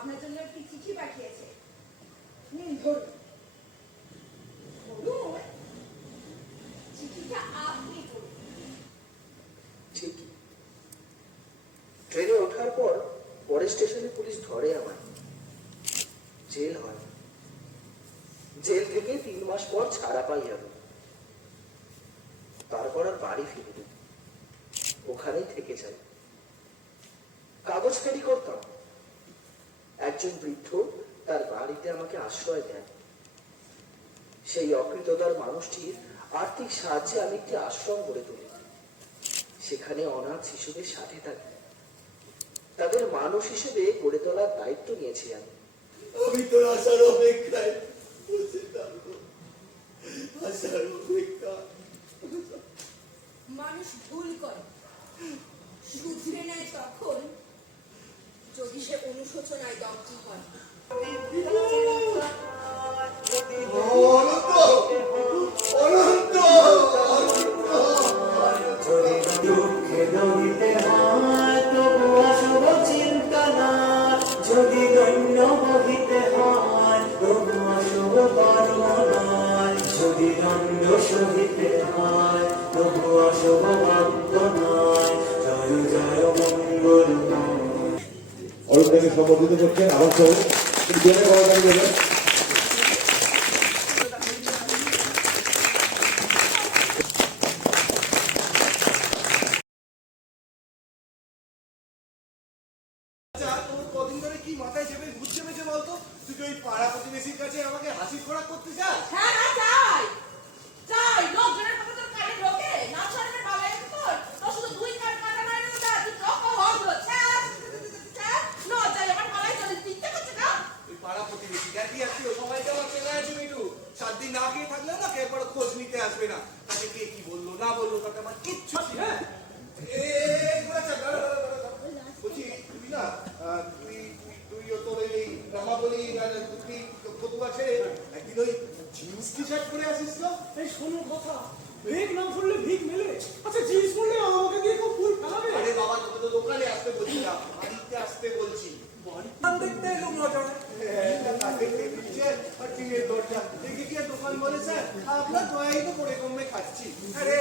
আপনার জন্য একটি চিঠি পাঠিয়েছে। ধরুন ধরুন, চিঠিটা আপনি পড়ুন। ঠিকই। ট্রেনে ওঠার পর পরের স্টেশনে পুলিশ ধরে আমায়, জেল হয়। জেল থেকে 3 মাস পর ছাড়া পাই আমি। তারপর আর বাড়ি ফিরিনি, ওখানেই থেকে যাই। কাগজ ফেরি করতাম। একজন বৃদ্ধ তার বাড়িতে আমাকে আশ্রয় দেন। সেই অকৃতদার মানুষটির আর্থিক সাহায্যে আমি একটি আশ্রম গড়ে তুলি। সেখানে অনাথ শিশুদের সাথে থাকি। তাদের মানুষ হিসেবে গড়ে তোলার দায়িত্ব নিয়েছি আমি। আমি তোর আসার অপেক্ষায় বসে থাকবো, আসার অপেক্ষা। মানুষ ভুল করে, শুধরে নেয় তখন যদি সে অনুশোচনায় দগ্ধ হয়। অনন্ত, অনন্ত, দুঃখে দহিতে হয় তবু অশুভ চিন্তা না, যদি দৈন্য বহিতে হয় তবু অশুভ কর্ম নয়, যদি দণ্ড সহিতে হয় তবু অশুভ বাক্য নয়। জয় জয় মঙ্গল। অরূপটাকে সম্বোধিত করছেন আমার সহ জেনে বড় গাড়ি দেবেন। তোর কদিন ধরে কি মাথায় চেপে ঘুরছে বেঁচে বলতো? তুই কি ওই পাড়া প্রতিবেশীর কাছে আমাকে হাসি খোরাক করতে চাস? হ্যাঁ না চাই চাই, লোকজনের কথা তোর কানে ঢোকে না, শরীরে বালাই তোর তোর শুধু 2 কান কাটা নাই না, তুই চোখ হগলো না চাই আমার বালাই চলে দিতে করছে না। ওই পাড়া প্রতিবেশী জ্ঞাতি আত্মীয় সবাইকে আমার চেনা আছে মিটু। 7 দিন না গিয়ে থাকলে না কে বড় খোঁজ নিতে আসবে না। তাকে কে কি বললো না বললো তাকে আমার কিচ্ছু আছে। হ্যাঁ বলছি তুই না তুইও তোর এই রামাবলী তুই কতুয়া ছেড়ে একদিন ওই জিন্স টি শার্ট পরে আসিস তো। এই শোনো কথা, ভিক না ফুললে ভিক মেলে। আচ্ছা জিনিস পড়লে আমাকে দিয়ে খুব ফুল ফেলাবে। আরে বাবা তোকে তো দোকানে আসতে বলছি না, বাড়িতে আসতে বলছি। দেখতে এলো মজা। দোকান বলে স্যার আপনার দয়াই তো করে কমে খাচ্ছি। আরে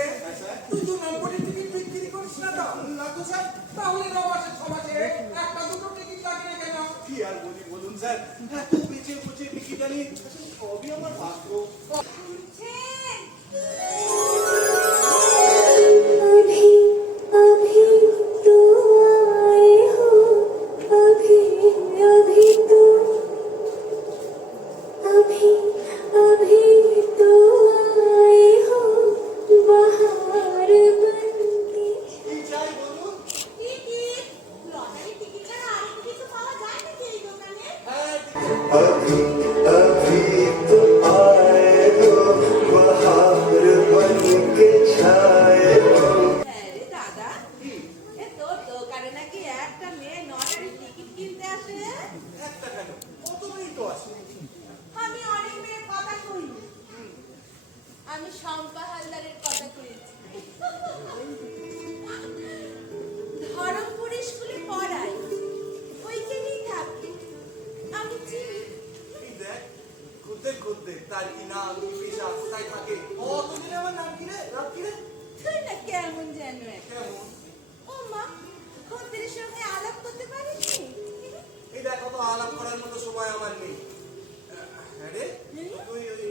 তুই তো নম্বরের টিকিট বিক্রি করিস না তো? না তো স্যার। তাহলে রবাসের সমাজে একটা দুটো টিকিট লাগিয়ে কেন? কি আর বলি বলুন স্যার, এত বেঁচে বুঝে বিকিটা নিয়ে সবই আমার ভাগ্য। কি চাই বলুন? টিকিট, লটারি টিকিট ছাড়া আর কিছু পাওয়া যায় নাকি এই দোকানে? হ্যাঁ अभी अभी तो आए हो बहार बन के छाए हो। হ্যাঁ রে দাদা, এ তোর দোকানে নাকি একটা মেয়ে লটারি টিকিট কিনতে আসে? একটা কেন, কতই তো আছে। আমি অনেক মেয়ের কথা কইনি, আমি শম্পা হালদারের কথা কইছি। ধরমপুর স্কুলে পড়াই, ওইখানেই থাকি, আমি চিনি। এই দেখ খুদে তার কি নাম কি পেশা কোথায় থাকে। অতদিনে আমার নাম কি রে, নাম কি রে? তুই না কেমন যেন কেমন? ও মা, খদ্দের সঙ্গে আলাপ করতে পারিনি? এই দেখো তো আলাপ করার মতো সময় আমার নেই। আরে তুই ওই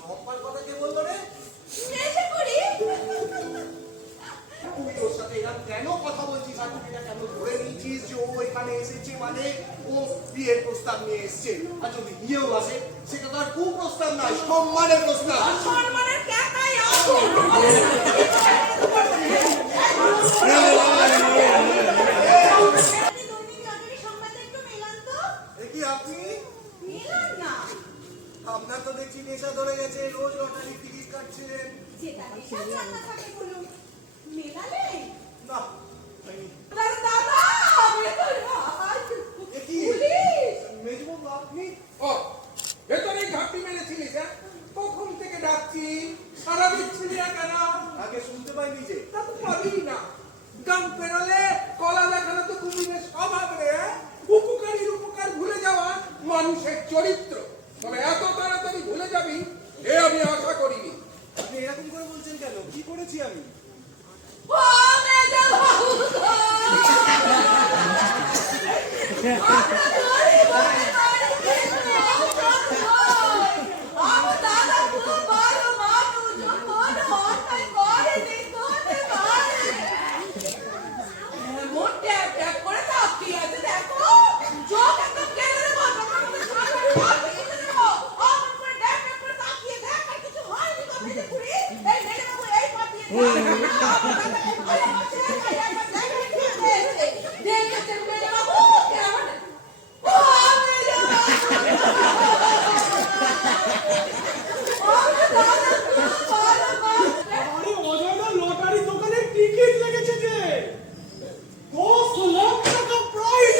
সম্পার কথা কে বললো রে? নেশা করি। তুই ওর সাথে এরা কেন কথা বলছিস আর তুই এটা কেন ধরে নিয়েছিস যে ও এখানে এসেছে মানে ও বিয়ের প্রস্তাব নিয়ে এসছে? আর যদি নিয়েও আসে সেটা তো আর কুপ্রস্তাব নয়, সম্মানের প্রস্তাব। সম্মানের ক্যাটাই আসো। এ কি আপনি? মিলান না, আপনার তো দেখছি নেশা ধরে গেছে, রোজ লটারি টিকিট কাটছেন। যেটা নেশা জানা থাকে বলুন, মেলালে না হয়নি। দাদা আমি তোর ভাই। এ কি পুলিশ। মেজবাবু আপনি? ও ভেতরে ঘাপটি মেরেছিলিস? হ্যাঁ কখন থেকে ডাকছি, সারা দিচ্ছিলি না কেন? আগে শুনতে পাইনি যে। তা তো পাবি না, গান পেরোলে কলা দেখানো তো কুমিরের স্বভাব রে। উপকারী চরিত্র, তবে এত তাড়াতাড়ি ভুলে যাবি এ আমি আশা করিনি। আপনি এরকম করে বলছেন কেন? কি করেছি আমি? ও মেজো বাবু গো! আমরা গরিব বাড়ি আমার দাদা খুব ভালো মানুষ, কোনো অন্যায় করেনি, করতে পারে। এমন ট্যাপ ট্যাপ করে তাকিয়ে আছে, দেখো চোখ একদম কেটে দেবো, তোমার মতো সারাসারি মারতে কেটে দেবো। অমন করে ট্যাপ ট্যাপ করে তাকিয়ে দেখ, আর কিছু হয়নি তো মেজে খুঁড়ি। এই মেজে বাবু এই পাঠিয়ে দেখেছেন মেজে বাবু কেমন? ও মেজে আরে অজয়দা লটারি দোকানে টিকিট লেগেছে যে 10 লাখ টাকা প্রাইজ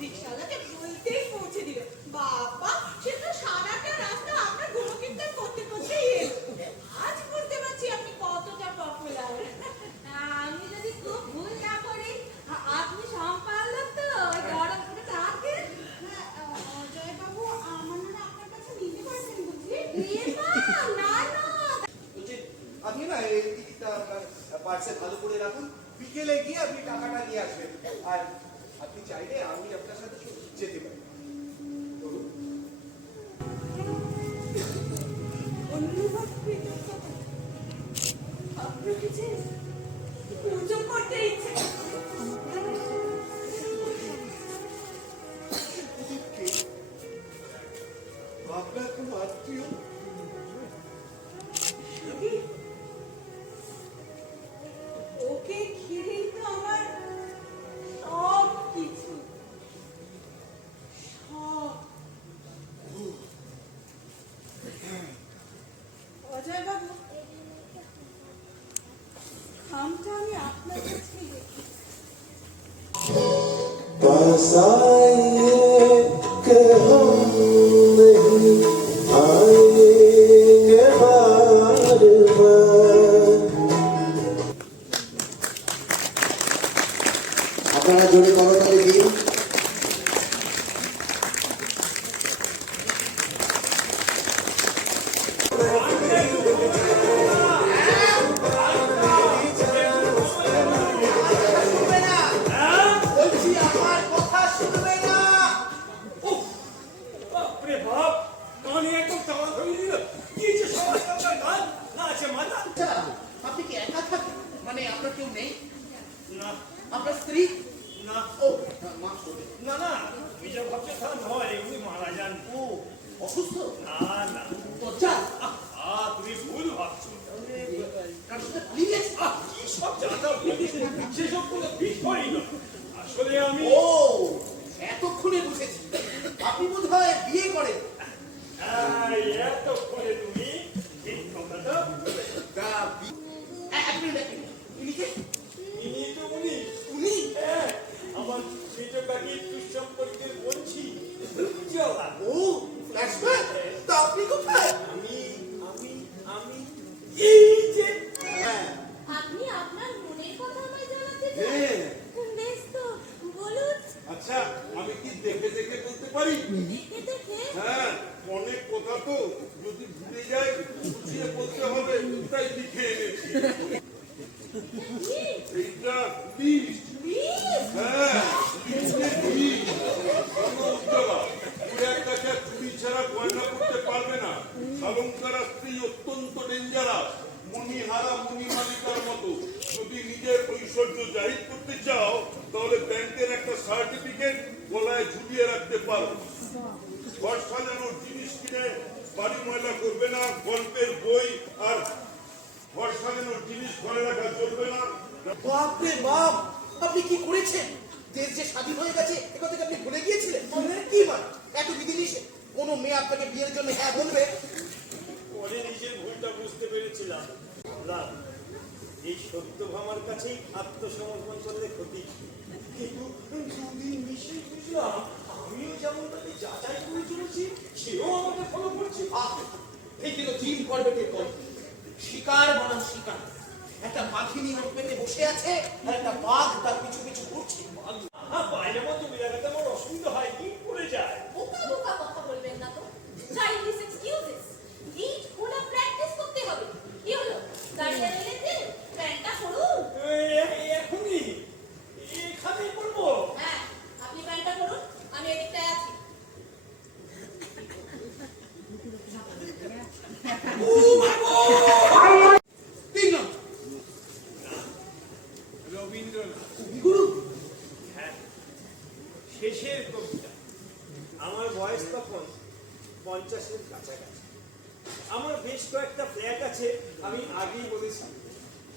রিকশাওয়ালাকে বলতেই পৌঁছে দিল। বাবা, সে তো সারাটা রাস্তা আমরা গুণকীর্তন করতে করতেই এলো। আজ বুঝতে পারছি আপনি কতটা পপুলার। আমি যদি খুব ভুল না করি, আপনি সম্পাদক তো ওই গরম করে থাকেন। অজয় বাবু, আমার না আপনার কাছে নিতে পারবেন বুঝলি? না না, বলছি, আপনি না এই টিকিটটা আপনার পার্সে ভালো করে রাখুন, বিকেলে গিয়ে আপনি টাকাটা নিয়ে আসবেন। আর আপনি চাইলে আমি আপনার সাথে যেতে পারি। বলুন। অনুভব করতে আপনাকে যে পুজো করতে ইচ্ছে। আপনার কোনো আত্মীয়? ওকে ঘিরেই তো আমার সব কিছু, সব। অজয় বাবু, খামটা আমি আপনার কাছেই রেখেছি। पास आइए कि हम नहीं आएंगे बार बार। আপনারা জোরে করতালি দিন। বলছি আমার কথা শুনবে না। বাপরে বাপ, কানে একদম তালা ধরে দিল। কি যে সমাজ কালচার গান না আছে মাথা। আচ্ছা, আপনি কি একা থাকেন? মানে আপনার কেউ নেই? না আপনার স্ত্রী? না ও মা শোনে। না না, তুমি যা ভাবছো তা নয়, উনি মারা যান। ও অসুস্থ? না না, লজ্জা? তুমি ভুল ভাবছো। কার সাথে পালিয়ে গেছে? কি সব জানা সেসব কোনো বিষয়ই নয়। আসলে আমি ও এতক্ষণে বুঝেছি, আপনি বোধহয় বিয়ে করেন। এতক্ষণে তুমি ঠিক কথাটা বুঝলে। এক মিনিট, ইনি কে? ইনি তো উনি। উনি? হ্যাঁ, আমার নিজ কাকির দুঃসম্পর্কের বলছি। ও ফ্ল্যাশব্যাক? তা আপনি কোথায়? আমি আমি আমি এই যে হ্যাঁ আপনি আপনার মনের কথা আমায় জানাতে হ্যাঁ। চান? বেশ তো, বলুন। আচ্ছা, আমি কি দেখে দেখে বলতে পারি? দেখে দেখে? হ্যাঁ, অনেক কথা তো যদি ভুলে যায় গুছিয়ে বলতে হবে, তাই লিখে এনেছি। এইটা লিস্ট। হ্যাঁ, লিস্টে লিস্ট। শোনো উজ্জ্বলা, তুই একটা চুরি ছাড়া গয়না করতে পারবে না। শালঙ্কারা স্ত্রী অত্যন্ত ডেঞ্জারাস, মণিহারা মণিমালিকার মতো। যদি নিজের ঐশ্বর্য জাহির করতে চাও, তাহলে ব্যাংকের একটা সার্টিফিকেট গলায় ঝুলিয়ে রাখতে পারো। ঘর সাজানোর জিনিস কিনে বাড়ি ময়লা করবে না। গল্পের বই আর ঘর সাজানোর জিনিস ঘরে রাখা চলবে না। বাপরে বাপ, আপনি কি করেছেন? দেশ যে স্বাধীন হয়ে গেছে একথা থেকে আপনি ভুলে গিয়েছিলেন? কি মানে এত বিধিনিষেধ? কোনো মেয়ে আপনাকে বিয়ের জন্য হ্যাঁ বলবে? পরে নিজের ভুলটা বুঝতে পেরেছিলাম। এই সত্যভামার কাছেই আত্মসমর্পণ করলে ক্ষতি, কিন্তু দুদিন মিশেই বুঝলাম আমিও যেমন তাকে যাচাই করে চলেছি, সেও আমাকে ফলো করছে। এই কিন্তু জিম করবেটের গল্প। শিকার বনাম শিকার। একটা পাখিনী ওর পেটে বসে আছে আর একটা বাঘ তার পিছু পিছু ঘুরছে। বাইরে মতো বিরাগাতে বড় শেষের কবিতা। আমার বয়স তখন 50-এর কাছাকাছি। আমার বেশ কয়েকটা ফ্ল্যাট আছে, আমি আগেই বলেছি,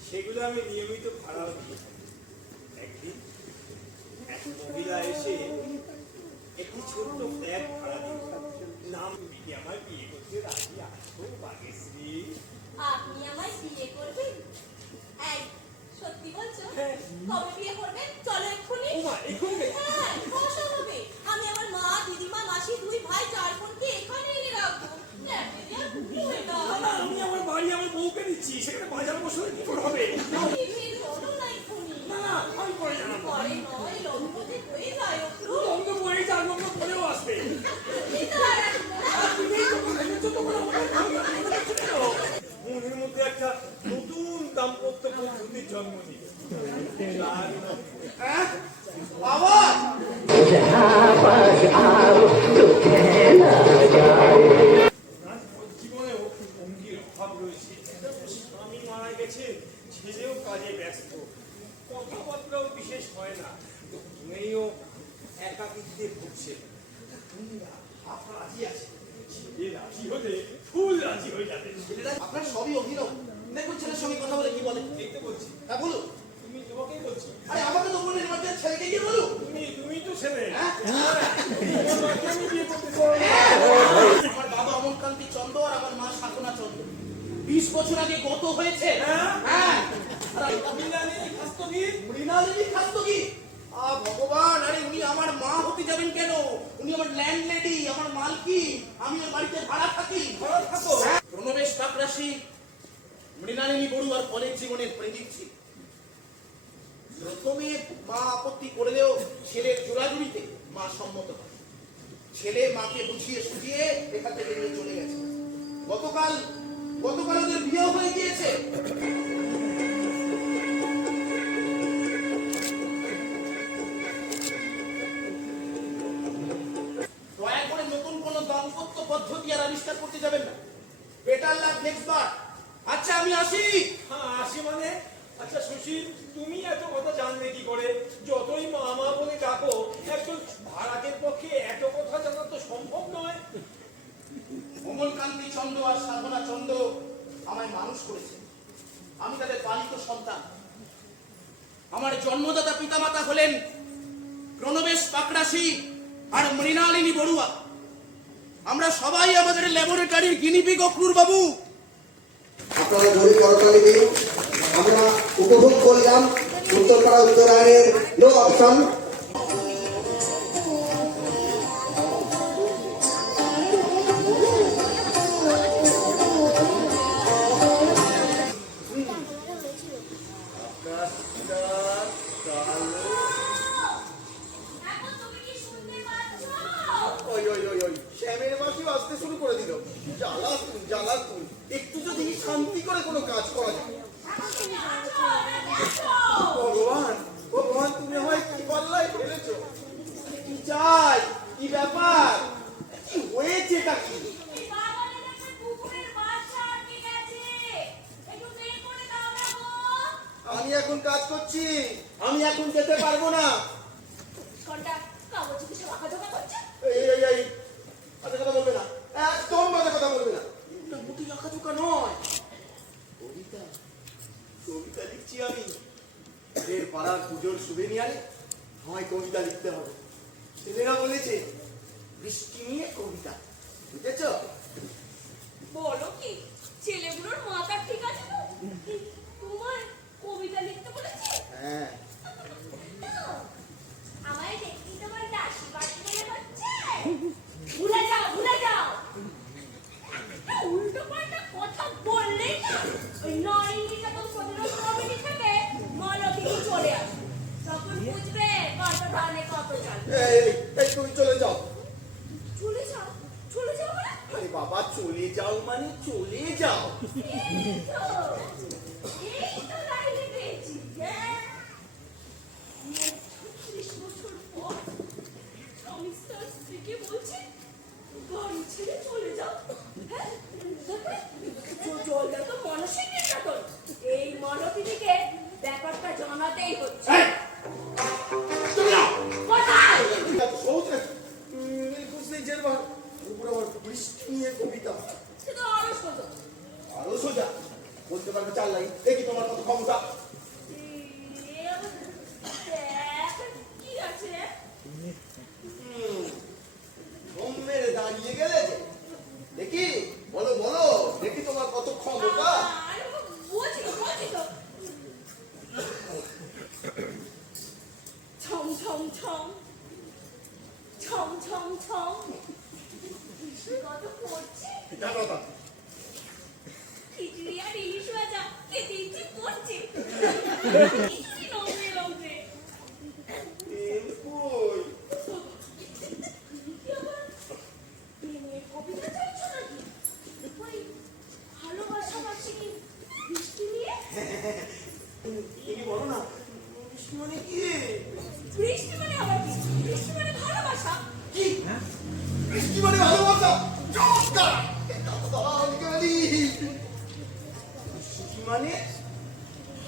সেগুলো আমি নিয়মিত ভাড়াও দিই। একদিন এক মহিলা এসে একটি ছোট্ট ফ্ল্যাট ভাড়া দিল। নাম কি আমার বিয়ে করতে রাজি আছো বাগেশ্রী? আপনি আমায় বিয়ে করবেন? এই, সত্যি বলছো? কবে বিয়ে করবেন? চলো এক্ষুনি। হ্যাঁ, অসম্ভবে। আমি আমার মা, দিদিমা, মাসি, 2 ভাই, 4 বোনকে এখানে এনে রাখবো। আমি আমার বাড়ি আমার বউকে দিচ্ছি, সেখানে বাজার বসে কি করে হবে? আমি পরে জানাবো। পরে নয়, লগ্নতে হয়ে যায়। লগ্ন পরে যার লগ্ন পরেও আসবে। মনের মধ্যে একটা নতুন দাম্পত্য পদ্ধতির জন্ম নিল। বাবা জীবনেও সঙ্গীর অভাব রয়েছে। স্বামী মারা গেছে, ছেলেও কাজে ব্যস্ত, কথাবার্তাও বিশেষ হয় না। মেয়েও একাকিত্বে ভুগছে। রাজি আছে, ছেলে রাজি হলে ফুল রাজি হয়ে যাবে। আপনার সবই অভিনব। দেখুন ছেলের সঙ্গে কথা বলে কি বলে। দেখতে বলছি। হ্যাঁ বলুন। তুমি তোমাকেই বলছি। আরে আমাকে তো বললেন, এবার ছেলেকে গিয়ে বলুন। তুমি তো ছেলে। আমার বাবা অমরকান্তি চন্দ্র আর আমার মা সাধনা চন্দ্র 20 বছর আগে গত হয়েছে। হ্যাঁ। মৃণালিনী খাস্তগি। ভগবান, আরে উনি আমার মা হতে যাবেন কেন? উনি আমার ল্যান্ডলেডি, আমার মালকি। আমি ওর বাড়িতে ভাড়া থাকি। প্রণবেশ কাকরাশি, মৃণালিনী বড়ুয়ার কলেজ জীবনের প্রেমিক ছিল। প্রথমে মা আপত্তি করলেও ছেলের জোড়াজুড়িতে মা সম্মত হয়। ছেলে মাকে বুঝিয়ে সুঝিয়ে এখান থেকে নিয়ে চলে গেছে। গতকাল ওদের বিয়ে হয়ে গিয়েছে। দয়া করে নতুন কোন দাম্পত্য পদ্ধতি আর আবিষ্কার করতে যাবেন না। বেটার লাক নেক্সট বার। আচ্ছা আমি আসি। হ্যাঁ, আসি মানে? আচ্ছা সুশীল, তুমি এত কথা জানলে কি করে? যতই মামা বলে ডাকো, একজন ভাড়াটের পক্ষে এত কথা জানা তো সম্ভব নয়। অমলকান্তি চন্দ্র আর সাধনা চন্দ্র আমায় মানুষ করেছে। আমি তাদের পালিত সন্তান। আমার জন্মদাতা পিতামাতা হলেন প্রণবেশ কাকরাশি আর মৃণালিনী বড়ুয়া। আমরা সবাই আমাদের ল্যাবরেটরির গিনিপিগ অক্রুর বাবু। আপনারা জোরে করতালি দিন। আমরা উপভোগ করলাম উত্তরপাড়া উত্তরায়ণের নো অপশন। শ্যামের মাসিও আসতে শুরু করে দিল। জ্বালা তুই একটু যদি শান্তি করে কোনো কাজ করা যায়। ভগবান তুমি আমায় কি পাল্লায় ফেলেছো? কি চাই? কি ব্যাপার? কি হয়েছে? এটা কি? আমি এখন কাজ করছি, আমি এখন যেতে পারবো না। এই বাজে কথা বলবে না, একদম বাজে কথা বলবে না। মুটি রাখা চোখা নয়। কবিতা লিখছি আমি। এর পাড়ার পুজোর সুভেনিয়ারে আমায় কবিতা লিখতে হবে। ছেলেরা বলেছে বৃষ্টি নিয়ে কবিতা, বুঝেছ? বলো কি, ছেলেগুলোর মাথা ঠিক আছে তো? তোমার কবিতা লিখতে বলেছে? হ্যাঁ। আমায় দেখি তোমার দাসী বাড়ি গেলে হচ্ছে। ভুলে যাও, ভুলে যাও। উল্টো পাল্টা কথা বললেই না ওই নয়নি যখন প্রতিরোধ কমিটি থেকে মালতীকে চলে আসে, তখন বুঝবে কত ধানে কত চাল। এই তুমি চলে যাও। চলে যাও? চলে যাও মানে? আরে বাবা, চলে যাও মানে চলে যাও। এই তো লাইনে পেয়েছি। 30 বছর পর আমি তার স্ত্রীকে বলছি বাড়ি ছেড়ে চলে যাও। হ্যাঁ, জলটা তো মানসিক নির্যাতন। এই মানবীকে ব্যাপারটা জানাতেই হচ্ছে। কোথায়? চার লাইন দেখি তোমার কত ক্ষমতা। কি আছে ঘুম মেরে দাঁড়িয়ে গেলে যে। দেখি বলো বলো দেখি তোমার কত ক্ষমতা। আরে বলছি তো ছম ছম ছম ছম ছম ছম বৃষ্টি কত পড়ছে জানো তা খিচুড়ি আর ইলিশ ভাজা খেতে ইচ্ছে করছে খিচুড়ি লম্বে লম্বে কই প্রেমের কবিতা চাইছো নাকি ওই ভালোবাসাবাসি বৃষ্টি নিয়ে তুমি বলো না বৃষ্টি মানে কি? বৃষ্টি মানে আবার কি? বৃষ্টি মানে ভালোবাসা কি বৃষ্টি মানে ভালোবাসা? চমৎকার! এটা তো দাঁড়াও গেলি। বৃষ্টি মানে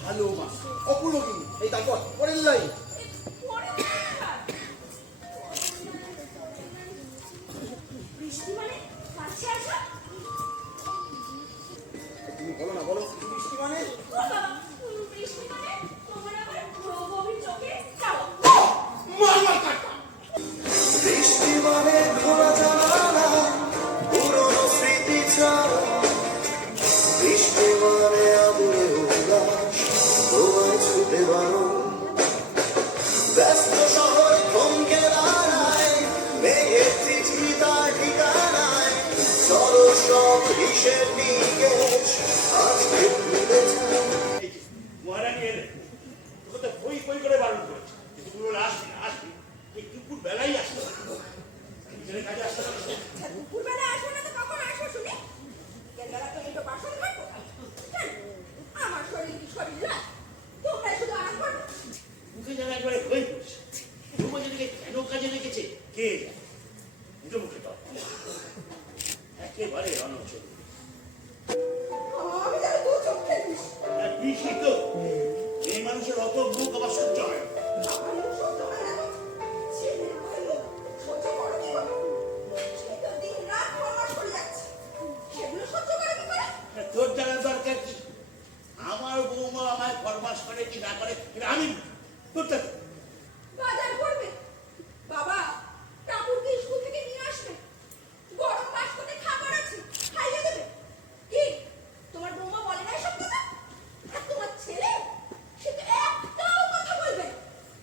ভালোবাসা অপুলকিনী। এই তারপর পরের লাইন বৃষ্টি মানে কাছে আসা তুমি বলো না বলো বৃষ্টি মানে বৃষ্টি মানে তোমার আবার গভীর চোখে চাওয়া বৃষ্টি মানে খোলা জানালা পুরনো স্মৃতি ছাড়া বৃষ্টি মানে আদুরে উল্লাস তোমায় ছুটে বারো ব্যস্ত শহর থমকে দাঁড়ায় মেঘের চিঠি তার ঠিকানায় চলো সব হিসেব নিকেশ আজকে ভুলে যাও মহারানী এলে তোকে তো বই বই করে বারণ করেছে কিন্তু পুরো আসবি না আসবি তুই দুপুর বেলাই আসতে নিজের কাজে আসতে পারছিস না। দুপুরবেলা আসো না তো কখন আসো শুনি বেলা তো একটু বাসন ঘাটবো আমার শরীর কি শরীর না তোমরা শুধু আরাম করো মুখে যেন একবারে হয়ে পড়ছে তোমার যেদিকে কেন কাজে রেখেছে কে জানে? মুখে মুখে দাও একেবারে অনচল আমি যেন দু চোখে বেশি তো এই মানুষের অত মুখ আবার সহ্য হয় না। আমার মুখ সহ্য হয় না ছেলে আমার মুখ সহ্য করো কি করে সে তো দিন রাত ফরমাস করে যাচ্ছে সেগুলো সহ্য করে কি করে তোর জানার দরকার কি? আমার বৌমা আমায় ফরমাস করে কি না করে এটা আমি তোর জানা। বাজার করবে বাবা টাপুরকে স্কুল থেকে নিয়ে আসবে গরম বাস্কতে খাবার আছে খাইয়ে দেবে কি তোমার বৌমা বলে না সব কথা আর তোমার ছেলে সে তো একটাও কথা বলবে না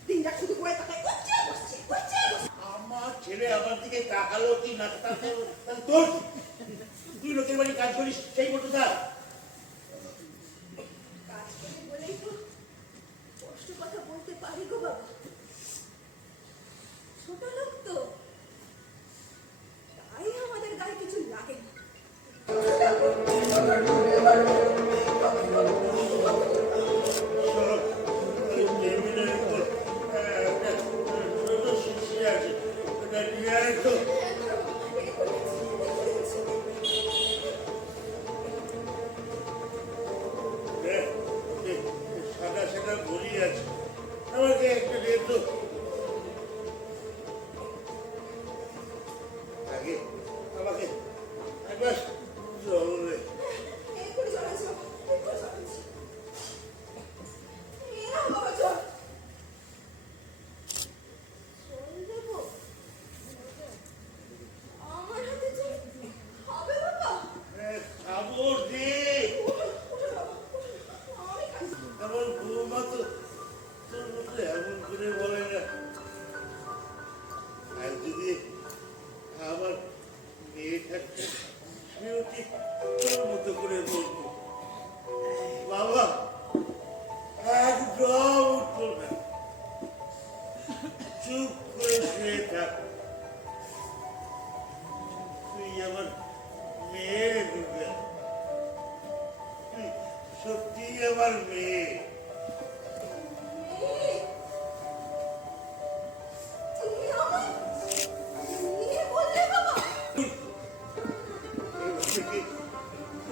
দিনটা শুধু পড়ে থাকায় উচ্চে বসছে আমার ছেলে আমার দিকে তাকালো কি না তাকালো তাহলে তোর কি? তুই লোকের বাড়ি কাজ করিস সেই মতো থাক। কাজ করে বলেই তো কষ্ট কথা বলতে পারি গো বাবা ছোট লোক তো তাই আমাদের গায়ে কিছু লাগে না এই টেবিলের উপর একটা ছোট শিশি আছে ওটা নিয়ে আয় তো। দেখ, এই সাদা সাদা বড়ি আছে আমাকে একটা দে তো। আগে আমাকে একবার জল দে। এক্ষুনি চলেছি এক্ষুনি চলেছি এরা বাবা চল চল দেবো আমার হাতে চল হবে বাবা খাবর দে। আমি খাই আমার বৌমা তো তোর মতো এমন করে বলে না। আর যদি আমার মেয়ে থাকতো সেও ঠিক তোর মতো করে বলতো বাবা একদম উঠতো না চুপ করে শুয়ে থাক। তুই আমার মেয়ে দুর্গা তুই সত্যি আমার মেয়ে। তুমি আমার নিয়ে বললে বাবা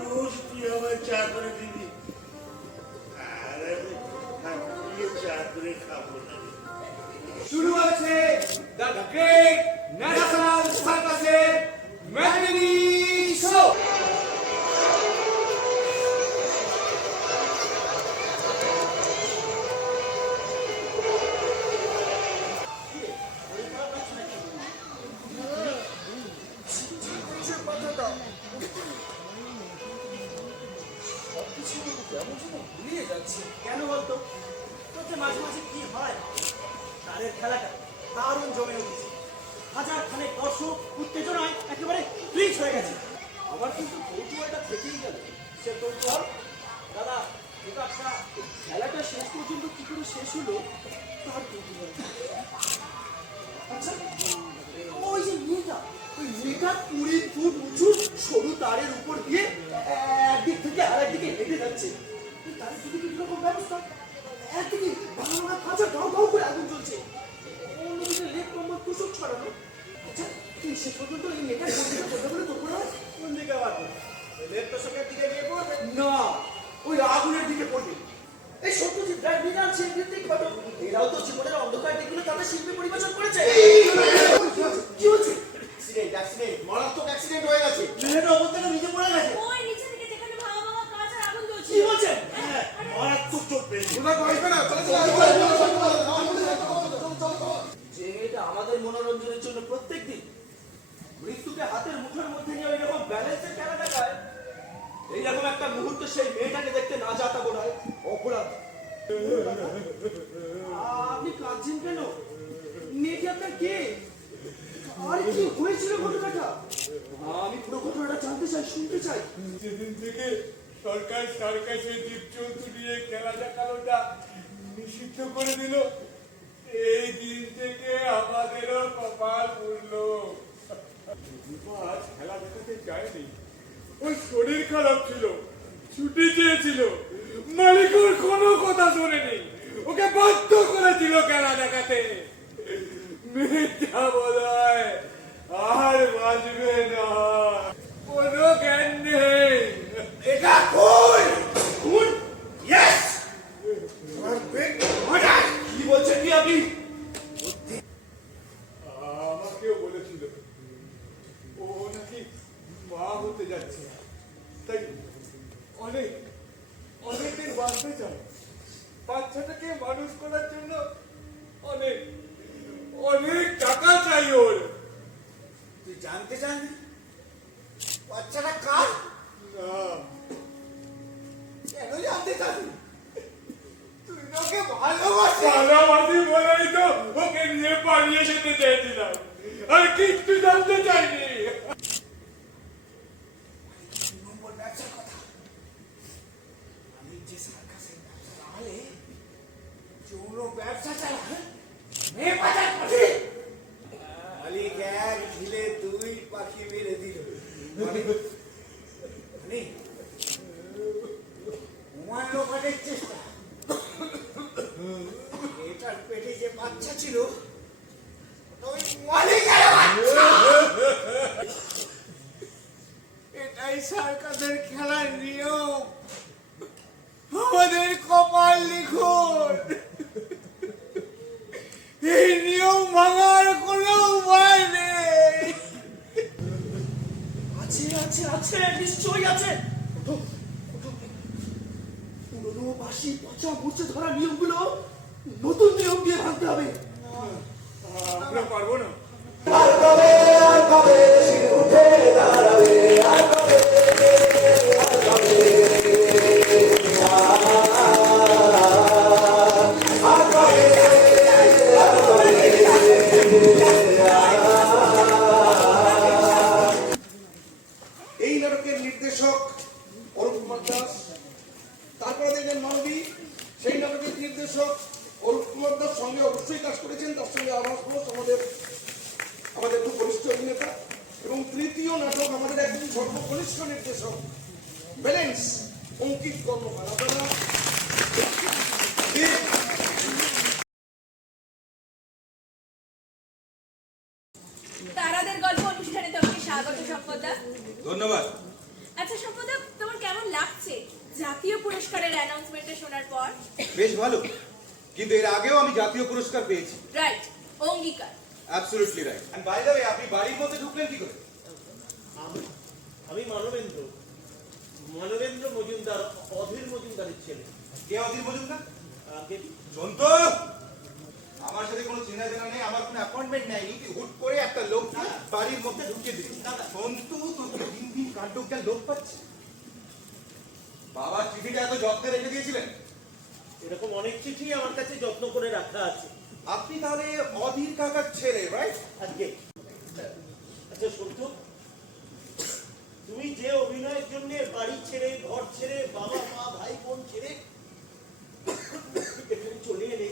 রোজ তুই আমায় চা করে দিবি আর আমি হাত দিয়ে চা করে খাবো না। শুরু হচ্ছে দ্য গ্রেট ন্যাশনাল সার্কাসের ম্যাটনি শো। মাঝে মাঝে কি হয়, তারের খেলাটা দারুণ জমে উঠেছে। হাজার খানেক দর্শক উত্তেজনায় একেবারে ফ্রিজ হয়ে গেছে। আমার কিন্তু কৌতূহলটা থেকেই গেল। সে কৌতূহল দাদা, এবারটা খেলাটা শেষ পর্যন্ত কি করে শেষ হলো তার কৌতূহল। আচ্ছা, ওই যে মেয়েটা, ওই মেয়েটা 20 ফুট উঁচু সরু তারের উপর দিয়ে একদিক থেকে আরেকদিকে হেঁটে যাচ্ছে। এই তারের দিকে কিরকম ব্যবস্থা, একদিকে ভাঙা খাঁচা গাও গাও করে আগুন জ্বলছে, অন্যদিকে লেপ কম্বল তোষক ছড়ানো। আচ্ছা, তুই শেষ পর্যন্ত এই মেয়েটা করবে বলে তোর মনে হয়? কোন দিকে আবার লেপ তোষকের দিকে গিয়ে পড়বে না, ওই আগুনের দিকে পড়বে। এই সত্যজিৎ রায়, মৃণাল সেন, ঋত্বিক ঘটক, এরাও তো জীবনের অন্ধকার দিকগুলো তাদের শিল্পী পরিবেশন করেছে। কি হচ্ছে? অ্যাক্সিডেন্ট, মারাত্মক অ্যাক্সিডেন্ট হয়ে গেছে। মেয়েটা ওপর থেকে নিচে পড়ে গেছে। ওই নিচে থেকে যেখানে ভাঙা ভাঙা কাঁচ আর আগুন জ্বলছে। কি বলছেন? মারাত্মক চোট পেয়েছে। যে মেয়েটা আমাদের মনোরঞ্জনের জন্য প্রত্যেকদিন মৃত্যুকে হাতের মুঠোর মধ্যে নিয়ে ওইরকম ব্যালেন্সের খেলা দেখায়, এইরকম একটা মুহূর্তে সেই মেয়েটাকে দেখতে না যাতা বোধ হয় অপরাধ। আপনি কাঁদছেন কেন? মেয়েটি আপনার কে? আর কি হয়েছিল ঘটনাটা? আমি পুরো ঘটনাটা জানতে চাই, শুনতে চাই। যেদিন থেকে সরকার সার্কাসে জীবজন্তু নিয়ে খেলা দেখানোটা নিষিদ্ধ করে দিল, এই দিন থেকে আমাদেরও কপাল উঠল। আজ খেলা দেখাতে যায়নি, ওর শরীর খারাপ ছিল, ছুটি চেয়েছিল, মালিকের কোনো কথা শোনেনি, ওকে বাধ্য করেছিল খেলা দেখাতে। মেয়েটা বোধহয় আর বাঁচবে না, কোনো জ্ঞান নেই। এটা খুন! খুন? ইয়েস! কি বলছেন কি আপনি? আমাকেও বলেছিল ও নাকি মা হতে যাচ্ছে, তাই অনেক অনেকদিন বাঁচতে চায়। বাচ্চাটাকে মানুষ করার জন্য অনেক অনেক টাকা চাই ওর। তুই জানতে চান বাচ্চাটা কার? না, কেন জানতে চান? তুই ওকে ভালোবাসি। ভালোবাসি বলেই তো ওকে নিয়ে পালিয়ে যেতে চেয়েছিলাম, আর কিচ্ছু জানতে চাইনি। নম্বর ব্যবসার কথা আমি যে সার্কাসের ব্যবসা লাগালে যৌন ব্যবসা চালা, মেয়ে পাচার পাখি মালিক এক ঢিলে 2 পাখি মেরে দিল। মানে ঘুমানো কাটের চেষ্টা। এটার পেটে যে বাচ্চা ছিল ওই মালিকের বাচ্চা। এটাই সার্কাসের খেলার নিয়ম। আমাদের কপাল লিখুন, এই নিয়ম ভাঙার কোনো উপায় নেই। আছে আছে আছে, নিশ্চয়ই আছে। পুরোনো বাসি পচা মুছে ধরা নিয়মগুলো নতুন নিয়ম দিয়ে ভাঙতে হবে। আমরা পারবো না। আর কবে উঠে দাঁড়াবে, আর কবে এই নাটকের নির্দেশক অরূপ কুমার দাস, তারপরে দেখবেন মানবী, সেই নাটকের নির্দেশক অরূপ কুমার দাস সঙ্গে অবশ্যই কাজ করেছেন, তার সঙ্গে আভাস ঘোষ আমাদের খুব বরিষ্ঠ অভিনেতা, এবং তৃতীয় নাটক আমাদের একদম সর্বকনিষ্ঠ নির্দেশক ব্যালেন্স অঙ্কিত কর্মকার। আপনারা তারাদের গল্প অনুষ্ঠানে তোমাকে স্বাগত সম্পদা। ধন্যবাদ। আচ্ছা সম্পদা, তোমার কেমন লাগছে জাতীয় পুরস্কারের অ্যানাউন্সমেন্টটা শোনার পর? বেশ ভালো, কিন্তু এর আগেও আমি জাতীয় পুরস্কার পেয়েছি। রাইট, অঙ্গীকার। Absolutely right. And by the way, আপনি বাড়ির মধ্যে ঢুকলেন কি করে? আমি মানবেন্দ্র মজুমদার, অধীর মজুমদারের ছেলে। কে অধীর মজুমদার? সন্তু, আমার সাথে কোনো চেনা জানা নেই, আমার কোনো অ্যাপয়েন্টমেন্ট নেয়নি, তুই হুট করে একটা লোককে বাড়ির মধ্যে ঢুকিয়ে দিলি। সন্তু, তোকে দিন দিন কাণ্ডজ্ঞান লোক পাচ্ছে। বাবার চিঠিটা এত যত্নে রেখে দিয়েছিলেন, এরকম অনেক চিঠি আমার কাছে যত্ন করে রাখা আছে। আপনি তাহলে অধীর কাকার ছেলে, রাইট? আজকে আচ্ছা শুনতো, তুমি যে অভিনয়ের জন্য বাড়ি ছেড়ে, ঘর ছেড়ে, বাবা মা ভাই বোন ছেড়ে এখানে চলে এলে,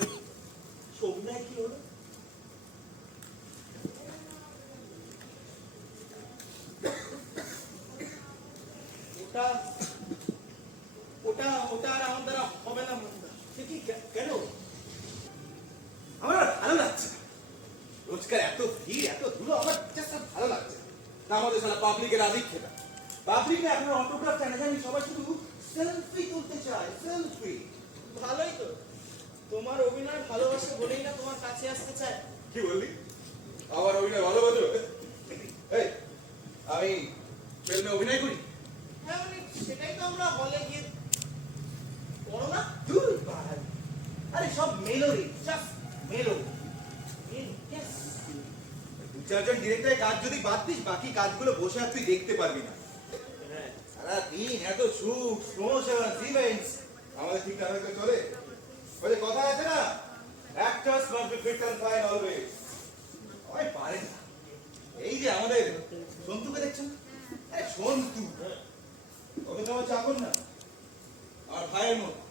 সে অভিনয় কি হলো? ওটা ওটা ওটা আর আমার দ্বারা হবে না। কেন? আমার আর ভালো লাগছে না। রোজকার এত ভিড়, এত ধুলো, আমার জাস্ট ভালো লাগছে না। তার মধ্যে সারা পাবলিকের আধিক্যতা। পাবলিকে এখন অটোগ্রাফ চায় না, জানি সবাই শুধু সেলফি তুলতে চায়, সেলফি। ভালোই তো, তোমার অভিনয় ভালোবাসে বলেই না তোমার কাছে আসতে চায়। কি বললি? আমার অভিনয় ভালোবাসো? এই, আমি ফিল্মে অভিনয় করি। হ্যাঁ মানে সেটাই তো আমরা হলে গিয়ে করো না। দূর ভাই, আরে সব মেলোরি, জাস্ট মেলো। দু চারজন ডিরেক্টরের কাজ যদি বাদ দিস, বাকি কাজগুলো বসে আর তুই দেখতে পারবি না। সারাদিন এত শুট, প্রমোশন, ইভেন্টস, আমাদের ঠিক না হলে চলে? ওই যে কথা আছে না, actors must be fit and fine always. ওই পারে না। এই যে আমাদের সন্তুকে দেখছেন, আরে সন্তু ওকে তো আমার চাকর না, আর ভাইয়ের মতো।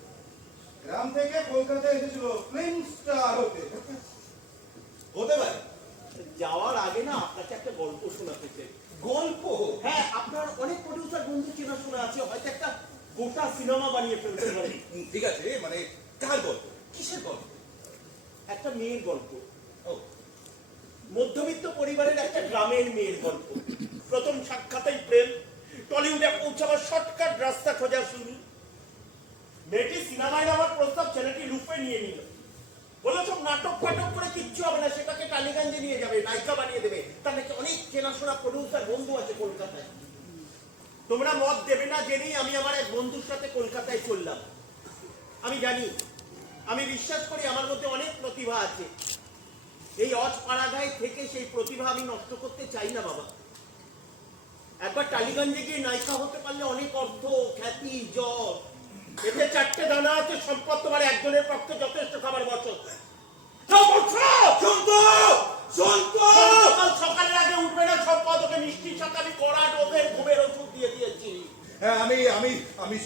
গ্রাম থেকে কলকাতায় এসেছিল ফিল্ম স্টার হতে। হতে পারে। যাওয়ার আগে না আপনাকে একটা গল্প শোনাতে চাই। গল্প? হ্যাঁ, আপনার অনেক প্রডিউসার বন্ধু চেনাশোনা আছে, হয়তো একটা গোটা সিনেমা বানিয়ে ফেলতে পারে। ঠিক আছে, মানে কার গল্প? কিসের গল্প? একটা মেয়ের গল্প। মধ্যবিত্ত পরিবারের একটা গ্রামের মেয়ের গল্প। প্রথম সাক্ষাতেই প্রেম, টলিউডে পৌঁছাবার শর্টকাট রাস্তা খোঁজা শুরু। মেয়েটি সিনেমায় নামার প্রস্তাব ছেলেটি লুপে নিয়ে নিল। বললো সব নাটক ফাটক করে কিচ্ছু হবে না, সেটাকে টালিগঞ্জে নিয়ে যাবে, নায়িকা বানিয়ে দেবে। তার নাকি অনেক চেনাশোনা প্রডিউসার বন্ধু আছে কলকাতায়। তোমরা মত দেবে না জেনেই আমি আমার এক বন্ধুর সাথে কলকাতায় চললাম। আমি জানি, আমি বিশ্বাস করি আমার মধ্যে অনেক প্রতিভা আছে। এই অজপাড়াগায় থেকে সেই প্রতিভা আমি নষ্ট করতে চাই না বাবা। একবার টালিগঞ্জে গিয়ে নায়িকা হতে পারলে অনেক অর্থ, খ্যাতি, যশ, এতে চারটে দানা আছে, সম্পদ তোমার একজনের পক্ষে যথেষ্ট। খাবার বছর সকালের আগে উঠবে না সম্পদ, ওকে মিষ্টি সকালে কড়া ডোবের ঘুমের ওষুধ দিয়ে দিয়েছি। হ্যাঁ, আমি আমি আমি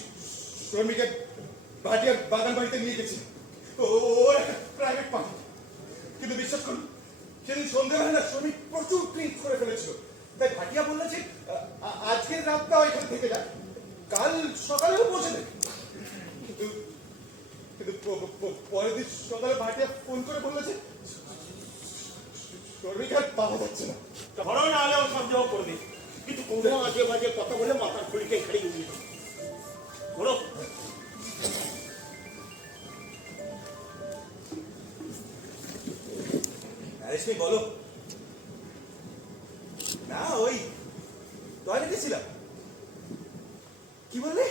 শ্রমিকের ভাটিয়ার বাগান বাড়িতে নিয়ে গেছি। ওর একটা প্রাইভেট পার্টি। কিন্তু বিশ্বাস করুন, সেদিন সন্ধ্যাবেলা না শ্রমিক প্রচুর ড্রিঙ্ক করে ফেলেছিল। তাই ভাটিয়া বললো যে আজকের রাতটা এখানে থেকে যায়, কাল সকালেও পৌঁছে দেবে। কিন্তু পরের দিন সকালে ভাটিয়া ফোন করে বললো যে শ্রমিক আর পাওয়া যাচ্ছে না। ধরো না হলেও সন্দেহ করবে, কিন্তু কোনো আজে বাজে কথা বলে মাথার খুলিকে খাড়ি উড়িয়ে বলো। রেশমি বলো না, ওই টয়লেটে ছিলাম। কি বললে?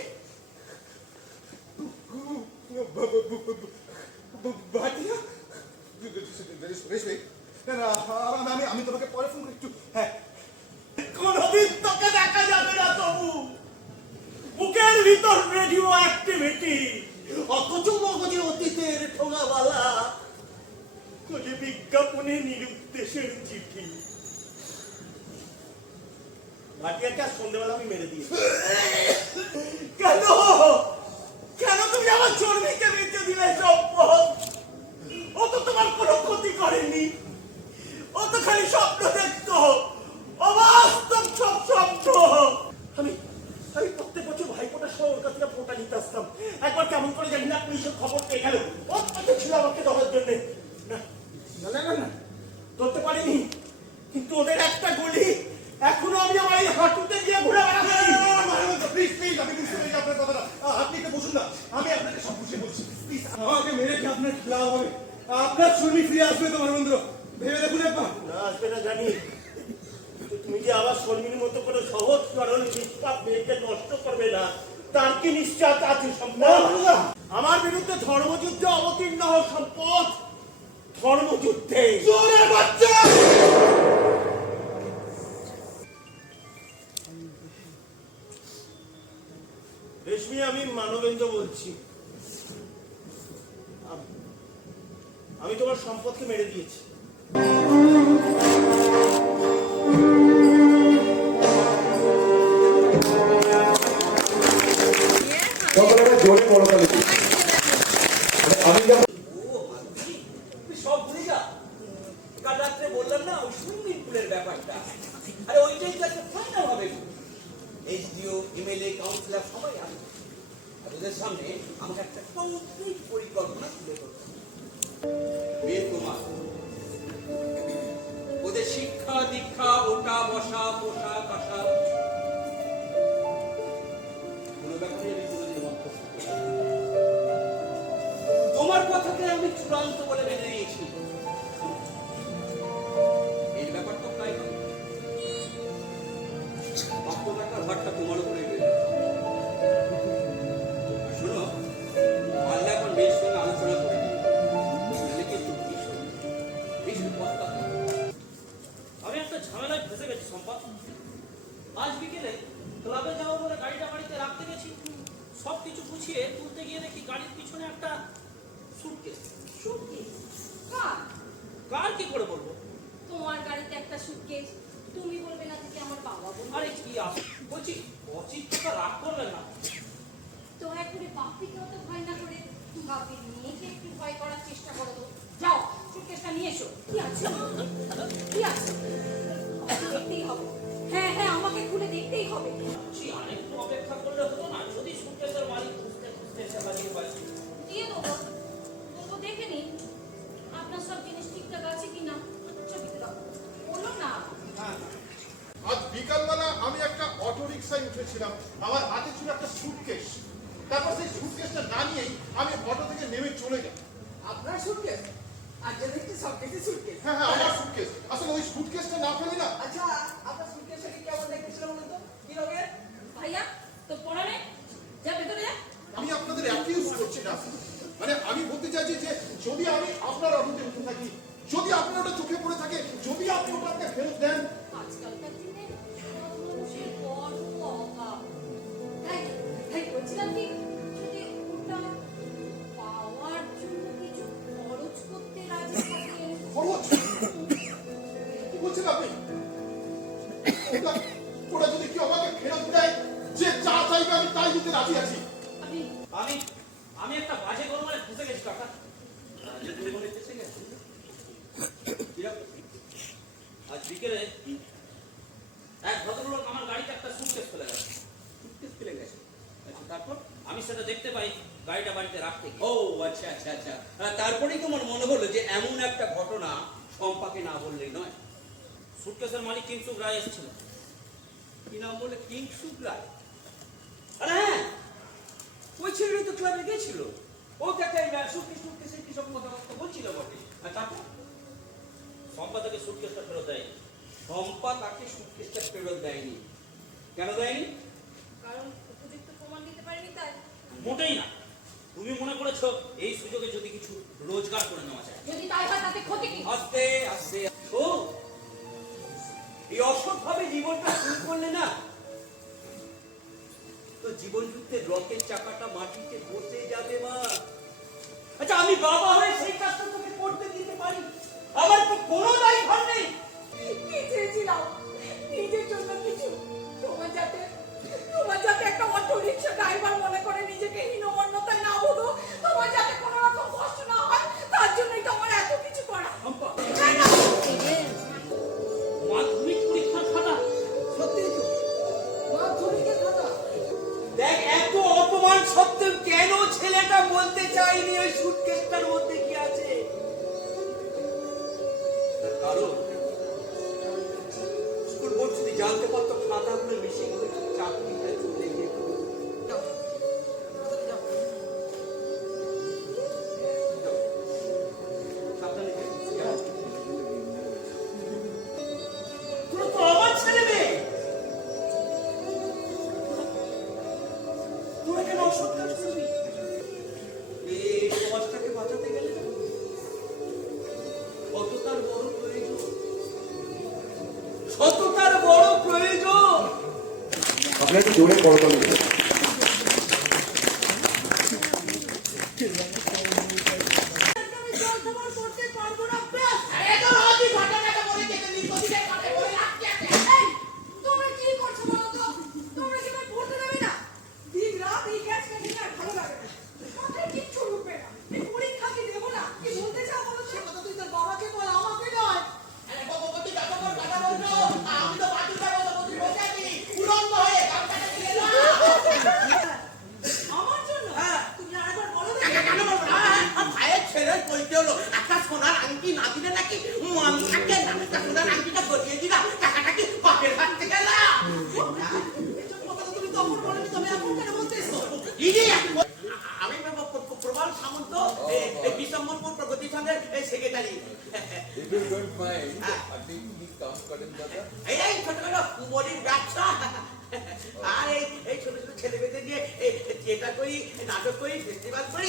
ভাটিয়া? রেশমি, না না, আমি তোমাকে পরে ফোন করি একটু। হ্যাঁ, কোনদিন তোকে দেখা যাবে না তবু বুকের ভিতর রেডিও অ্যাক্টিভিটি, অথচ মগজে অতীতের ঠোঙাওয়ালা, খোঁজে বিজ্ঞাপনে নিরুদ্দেশের চিঠি। ভাটিয়াকে আর সন্ধ্যেবেলা আমি মেরে দিয়েছি। কেন কেন তুমি আমার চর্বিকে বেঁচে দিলে? সম্পদ ও তো তোমার কোনো ক্ষতি করেনি, ও তো খালি স্বপ্ন দেখতো, অবাস্তব সব স্বপ্ন। আমি প্রত্যেক বছর ভাইফোঁটার সময় ওর কাছ থেকে ফোঁটা নিতে আসতাম। একবার কেমন করে জানি না পুলিশের খবর পেয়ে গেল, ও ছিল আমাকে ধরার জন্যে। না না না না, ধরতে পারিনি, কিন্তু ওদের একটা গুলি এখনো আমি আমার এই হাঁটুতে গিয়ে ঘুরে বেড়াচ্ছি। প্লিজ প্লিজ, আমি বুঝতে পেরেছি আপনার কথাটা। আপনি একটু বসুন না, আমি আপনাকে সব বুঝিয়ে বলছি। প্লিজ, আমাকে মেরে কি আপনার লাভ হবে? আপনার শ্রমিক ফিরে আসবে তো মানবেন্দ্র, ভেবে দেখুন একবার। না, আসবে না জানি, তুমি যে আবার শর্মির মতো করে সহজ সরল নিষ্পাপ মেয়েকে নষ্ট করবে না, তার কি নিশ্চয় আছে? সম্পদ আমার বিরুদ্ধে ধর্মযুদ্ধে অবতীর্ণ হোক, সম্পদ ধর্মযুদ্ধে। জোরে বাচ্চা! রেশমি, আমি মানবেন্দ্র বলছি। মেরে দিয়েছে। সকলেরা জোরে করতালি দিন। আমি যখন তুই সব ভুলে যা। কাল রাত্রে বললাম না ওই সুইমিং পুলের ব্যাপারটা, আরে ওইটাই তো একটা ফাইনাল হবে। এসডিও, এমএলএ, কাউন্সিলর সবাই আসবে, আর ওদের সামনে আমাকে একটা কমপ্লিট পরিকল্পনা তুলে ধরতে হবে। মেয়ে তোমার ওদের শিক্ষা দীক্ষা, ওটা বসা, পোশাক আশাক কোনো ব্যাপারে আমি কোনোদিন মন্তব্য করি না। তোমার কথাকে আমি চূড়ান্ত বলে মেনে নিয়েছি। এই ব্যাপারটা প্রায় হবে। পাঁচশো টাকার ভারটা তোমার উপরে রয়েছে। শোনো, আল্লাহ এখন মেয়ের সঙ্গে আলোচনা করে নিই, কিন্তু ভীষণ কথা। আমি একটা ঝামেলায় ফেসে গেছি সম্পা। আজ বিকেলে ক্লাবে যাবো বলে গাড়িটা বাড়িতে রাখতে গেছি, সবকিছু গুছিয়ে তুলতে গিয়ে দেখি গাড়ির পিছনে একটা সুটকেস। সুটকেস? কার? কার কি করে বলবো? তোমার গাড়িতে একটা সুটকেস, তুমি বলবে না যে আমার বাবা বলবে? আরে কি বলছি, অচিন্তা রাগ করবে না। দয়া করে বাপিকেও তো ভয় না করে বাপির মেয়েকে একটু ভয় করার চেষ্টা করো তো। যাও সুটকেসটা নিয়ে এসো। কি আছে? কি আছে? আমাকে দেখতেই হবে। হ্যাঁ হ্যাঁ, আমাকে খুলে দেখতেই হবে। আরেকটু অপেক্ষা করলে হতো না? যদি সুটকেসের মালিক খুঁজতে খুঁজতে এসে বাড়িয়ে পাচ্ছি। দিয়ে দেবো, তবু দেখে নিন আপনার সব জিনিস ঠিকঠাক আছে কিনা। ছবিতে দাও, বললো না। আজ বিকালবেলা আমি একটা অটো রিক্সায় উঠেছিলাম, আমার হাতে ছিল একটা সুটকেস। তারপর সেই সুটকেসটা না নিয়েই আমি অটো থেকে নেমে চলে যাই। আপনার সুটকেস? আচ্ছা দেখছি সব কিছু সুটকেস। হ্যাঁ হ্যাঁ, আমার সুটকেস। আসলে ওই সুটকেসটা না পেলে না। আচ্ছা আপনার সুটকেসটা কি কেমন দেখতেছিল বলুন তো? কি রঙের? ভাইয়া তো পড়া নেই, যা ভেতরে যা। আমি আপনাদের অ্যাকিউজ করছি না, মানে আমি বলতে চাইছি যে যদি আমি আপনার অটোতে উঠে থাকি, যদি আপনার ওটা চোখে পড়ে থাকে, যদি আপনি ওটাকে ফেরত দেন। আজকালকার দিনে সব মানুষের বড় অভাব। তাই তাই বলছিলাম কি, যদি ওটা পাওয়ার জন্য কিছু খরচ করতে রাজি থাকেন। খরচ? কি বলছেন আপনি? ওটা যদি কেউ আমাকে ফেরত দেয়, যে যা চাইবে আমি তাই দিতে রাজি আছি। আমি একটা বাজে গরমালে ফেসে গেছি কাকা। ফেসে গেছি আজ বিকেলে এক ভদ্রলোক আমার গাড়িতে একটা সুটকেস ফেলে গেছে। সুটকেস ফেলে গেছে? আচ্ছা, তারপর আমি সেটা দেখতে পাই গাড়িটা বাড়িতে রাখতে গিয়ে। ও আচ্ছা আচ্ছা আচ্ছা, তারপরেই তোমার মনে হলো যে এমন একটা ঘটনা সম্পাকে না বললেই নয়। সুটকেসের মালিক কিংসুক রায় এসেছিল। কি নাম বলে? কিংসুক রায়? আরে হ্যাঁ, ওই ছেলেটাই তো ক্লাবে গেছিল। ও তো একটা সুটকেসের কি সব কথাবার্তা বলছিল বটে। আর তারপর সম্পা তাকে সুটকেসটা ফেরত দেয়। শম্পা তাকে সুটকেসটা ফেরত দেয়নি। কেন দেয়নি? কারণ উপযুক্ত প্রমাণ দিতে পারেনি তাই। মোটেই না। তুমি মনে করেছো এই সুযোগে যদি কিছু রোজগার করে নেওয়া যায়। যদি তাই হয় তাতে ক্ষতি কি? আস্তে আস্তে এই অসৎভাবে জীবনটা শুরু করলে না, তো জীবন যুদ্ধের রকেট চাকাটা মাটিতে বসে যাবে মা। আচ্ছা, আমি বাবা হয়ে সেই কাজটা তোকে করতে দিতে পারি? আমার তো কোনো দায়ভার নেই। কি চেয়েছিলাম? নিজের জন্য কিছু। তোমার যাতে একটা অটো রিক্সা ড্রাইভার মনে করে নিজেকে হীনমন্যতায় না ভোগো, তোমার যাতে কোনো রকম কষ্ট না হয়, তার জন্যই তো আমার এত কিছু করা। মাধ্যমিক পরীক্ষার খাতা? সত্যি তো মাধ্যমিকের খাতা। দেখ, এত অপমান সত্ত্বেও কেন ছেলেটা বলতে চাইনি ওই সুটকেসটার মধ্যে কি আছে? কারণ স্কুল বোর্ড যদি জানতে পারতো খাতাগুলো মিশিং হয়েছে, চাকরিটা চলে যেত। আমার ছেলে মেয়ে, তোরা কেন অসৎ কাজ করবি? এই সমাজটাকে বাঁচাতে গেলে সততার বড় প্রয়োজন। সততার বড় প্রয়োজন। আপনাকে জোরে করতালি দিন। করতে পারবো না। সোনার আংটিটা গলিয়ে দিলাম, টাকাটা কি বাপের হাত থেকে এলাম? তুমি তখন বলনি, তবে এখন কেন বলতেছো? আমি প্রবল সামন্ত, বিশ্বম্বরপুর প্রগতি সংঘের সেক্রেটারি। আপনি কি কাজ করেন দাদা? এই ছোটখাটো কুমোরির ব্যবসা, আর এই ছোট ছোট ছেলে মেয়েদের নিয়ে থিয়েটার করি, নাটক করি, ফেস্টিভ্যাল করি।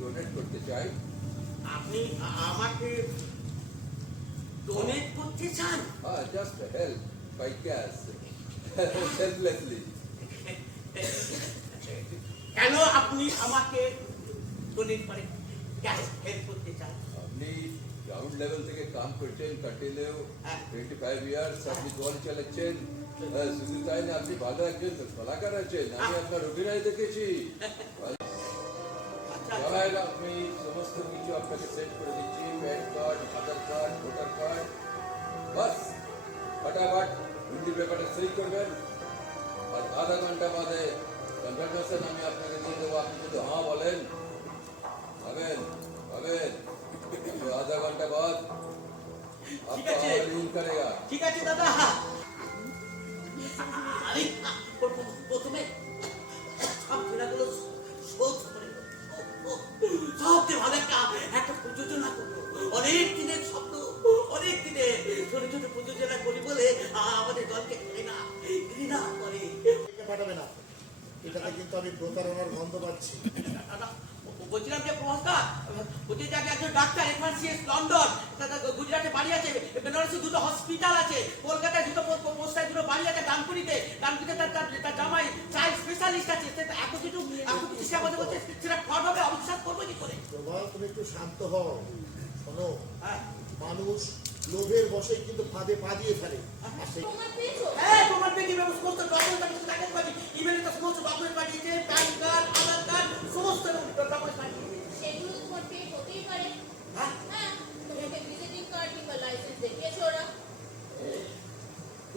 ডোনেট করতে চাই। আপনি আমাকে ডোনেট করতে চান? Just help by cash, selflessly. কেন আপনি আমাকে ডোনেট করেন, ক্যাশ হেল্প করতে চান? আপনি গ্রাউন্ড লেভেল থেকে কাম করছেন, কাটিলেও 25 ইয়ার্স আপনি দল চালাচ্ছেন। শুধু তাই না, আপনি ভালো একজন কলাকার আছেন, আমি আপনার অভিনয় দেখেছি। আমি সমস্ত কিছু আপনাকে সেট করে দিচ্ছি, প্যান কার্ড, আধার কার্ড, ভোটার কার্ড, বাস ফটাফট হিন্দি পেপারে সই করবেন, আর আধা ঘন্টা বাদে কনফার্মেশন আমি আপনাকে দিয়ে দেবো। আপনি যদি হ্যাঁ বলেন, হবেন হবেন, আধা ঘন্টা বাদ आपका लिंक करेगा। ঠিক আছে দাদা, আমি প্রথমে সব জেলাগুলো সবচেয়ে ভালো একটা প্রযোজনা করবো। অনেক দিনের স্বপ্ন, অনেক দিনের ছোট ছোট প্রযোজনা করি বলে আমাদের দলকে ঘৃণা করে। পাঠাবে না, এটাতে কিন্তু আমি প্রতারণার গন্ধ পাচ্ছি। বলছিলাম যে প্রভাসদা, বলছি যে একজন ডাক্তার এফআরসিএস লন্ডন, গুজরাটে বাড়ি আছে, বেনারসে দুটো হসপিটাল আছে, কলকাতায় দুটো পোস্টায় দুটো বাড়ি আছে, ডানকুনিতে তার জামাই চাইল্ড স্পেশালিস্ট আছে। এত কিছু সে আমাদের বলছে, সেটা ফ্রড হবে, অবিশ্বাস করবো কি করে? প্রভাস, তুমি একটু শান্ত হও। শোনো, মানুষ লোভের বসে কিন্তু ফাঁদে পা দিয়ে ফেলে। তোমার পেয়ে কিভাবে সমস্ত ডকুমেন্ট দেখেন পারি, ইমেলে তো সমস্ত ডকুমেন্ট পাঠিয়েছে, প্যান কার্ড, আধার কার্ড, সমস্ত ডকুমেন্ট পাঠিয়েছে। সেগুলো তোমার পেয়ে হতেই পারে। হ্যাঁ, তোমাকে ভিজিটিং কার্ড কিংবা লাইসেন্স দেখিয়েছে ওরা?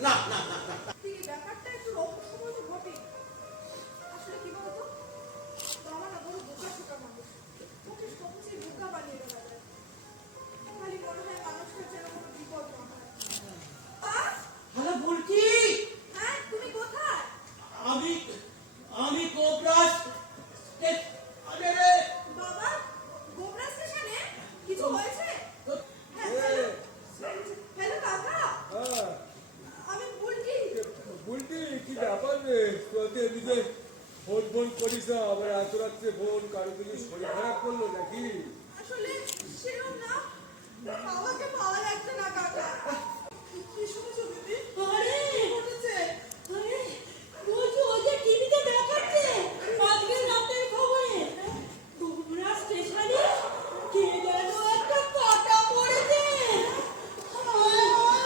না না না না, ব্যাপারটা একটু রহস্যময় তো বটে। আসলে কি বলতো, বাবা না বড় বোকা ছোটা মানুষ, ওকে সবচেয়ে বোকা বানিয়ে দেওয়া যায়। খালি মনে হয় মানুষটা যেন কোনো বিপদ না হয়। হ্যালো বুলকি, হ্যাঁ তুমি কোথায়? আমি কোবরাস। বাবা, গোবরা স্টেশনে কিছু হয়েছে? হ্যালো কাকা, আমি বুলকি। বুলটি, কি ব্যাপার রে? তুই এদিকে ফোন ফোন করিস না, আবার এত রাত্রে ফোন, কারো কিছু শরীর খারাপ করলো নাকি? আসলে সেরকম না, বাবাকে পাওয়া যাচ্ছে না কাকা। কি শুনেছো দিদি? আরে ঘটেছে, আরে বলছি ও যে টিভিতে দেখাচ্ছে আজকে রাতের খবরে গোবরা স্টেশনে কে যেন একটা কাটা পড়েছে।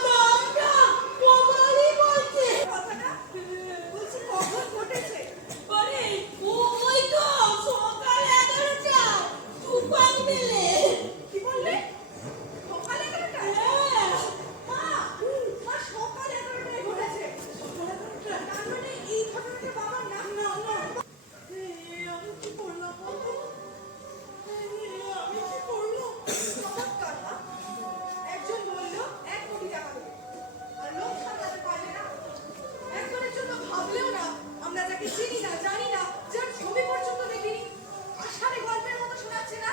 নামটা কমালি বলছে। কথাটা বলছি কখন ঘটেছে? আরে ওই তো সকাল 11টা দুপাং মেলে। কি বললে? সকাল 11টা? হ্যাঁ মা, সকাল 11টায় ঘটেছে। সকাল 11টা? তার মানে এই ঘটনাটা বাবার নাম? না না, আমি কি করলাম বলতো? আমি কি করলাম? চমৎকার মা। একজন বললো 1 কোটি টাকা দেবে, আর লোক সামলাতে পারবে না। একজনের জন্য ভাবলেও না, আমরা যাকে চিনি না, জানি না, যার ছবি পর্যন্ত দেখিনি, আষাঢ়ে গল্পের মতো শোনাচ্ছে না,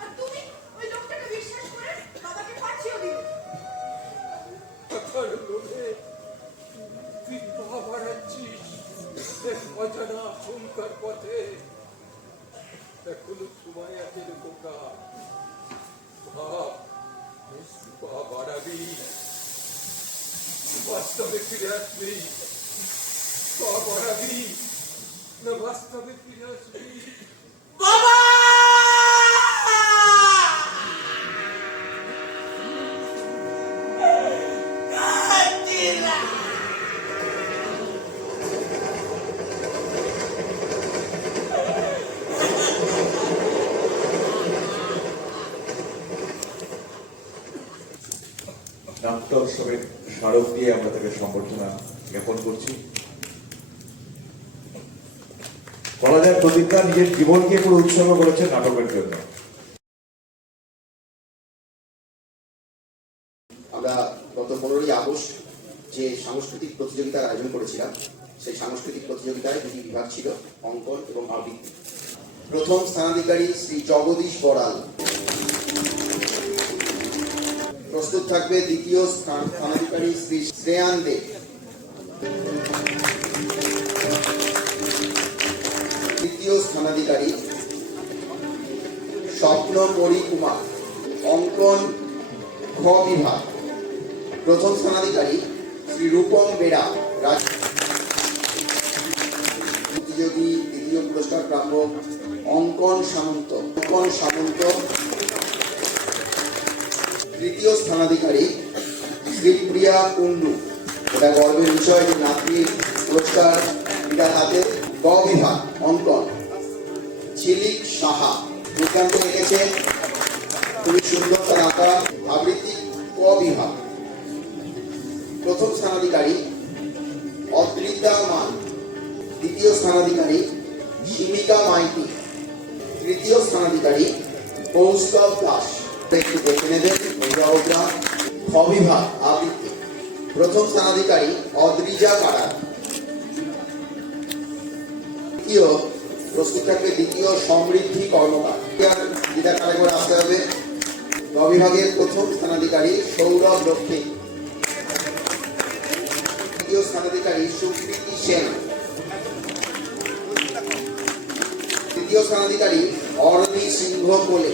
আর তুমি ওই লোকটাকে বিশ্বাস করে বাবাকে পাঠিয়েও দিলে। লোভে তুই পা বাড়াচ্ছিস অজানা আশঙ্কার পথে। এখনো সময় আছে রে বোকা, ভাব, পা বাড়াবি, বাস্তবে ফিরে আসবি। পা বাড়াবি না বাস্তবে ফিরে আসবি? বাবা! নাট্য উৎসবের স্মারক দিয়ে আমরা তাকে সম্বর্ধনা জ্ঞাপন করছি। বলা যায় প্রদীপদা নিজের জীবনকে পুরো উৎসর্গ করেছেন নাটকের জন্য। আমরা গত 15ই আগস্ট যে সাংস্কৃতিক প্রতিযোগিতার আয়োজন করেছিলাম, সেই সাংস্কৃতিক প্রতিযোগিতায় দুটি বিভাগ ছিল, অঙ্কন এবং আবৃত্তি। প্রথম স্থানাধিকারী শ্রী জগদীশ বড়াল। প্রস্তুত থাকবে দ্বিতীয় স্থানাধিকারী শ্রী শ্রেয়ান দেব। তৃতীয় স্থানাধিকারী স্বপ্নপরী কুমার, অঙ্কন খ বিভাগ। প্রথম স্থানাধিকারী শ্রী রূপম বেড়া। প্রতিযোগী দ্বিতীয় পুরস্কার প্রাপক অঙ্কন সামন্ত। তৃতীয় স্থানাধিকারী শ্রীপ্রিয়া কুন্ডু। এটা গর্বের বিষয় যে নাতৃ পুরস্কার এটার হাতে। গ বিভাগ অঙ্কন ঝিলিক সাহা, দুর্দান্ত এঁকেছেন, খুবই সুন্দর তার আঁকা। আবৃত্তি ক বিভাগ। প্রথম স্থানাধিকারী অদ্রিতা মান। দ্বিতীয় স্থানাধিকারী শিমিকা মাইতি। তৃতীয় স্থানাধিকারী কৌস্তব দাস। একটু দেখে নেবেন অভিভাবকরা। খ বিভাগ আবৃত্তি। প্রথম স্থানাধিকারী অদ্রিজা পাড়া। দ্বিতীয় প্রস্তুত থাকবে দ্বিতীয় সমৃদ্ধি কর্মকার। যেটা কালে করে আসতে হবে। গ বিভাগের প্রথম স্থানাধিকারী সৌরভ লক্ষ্মী। দ্বিতীয় স্থানাধিকারী সুকৃতি সেন। তৃতীয় স্থানাধিকারী অরবি সিংহ কোলে।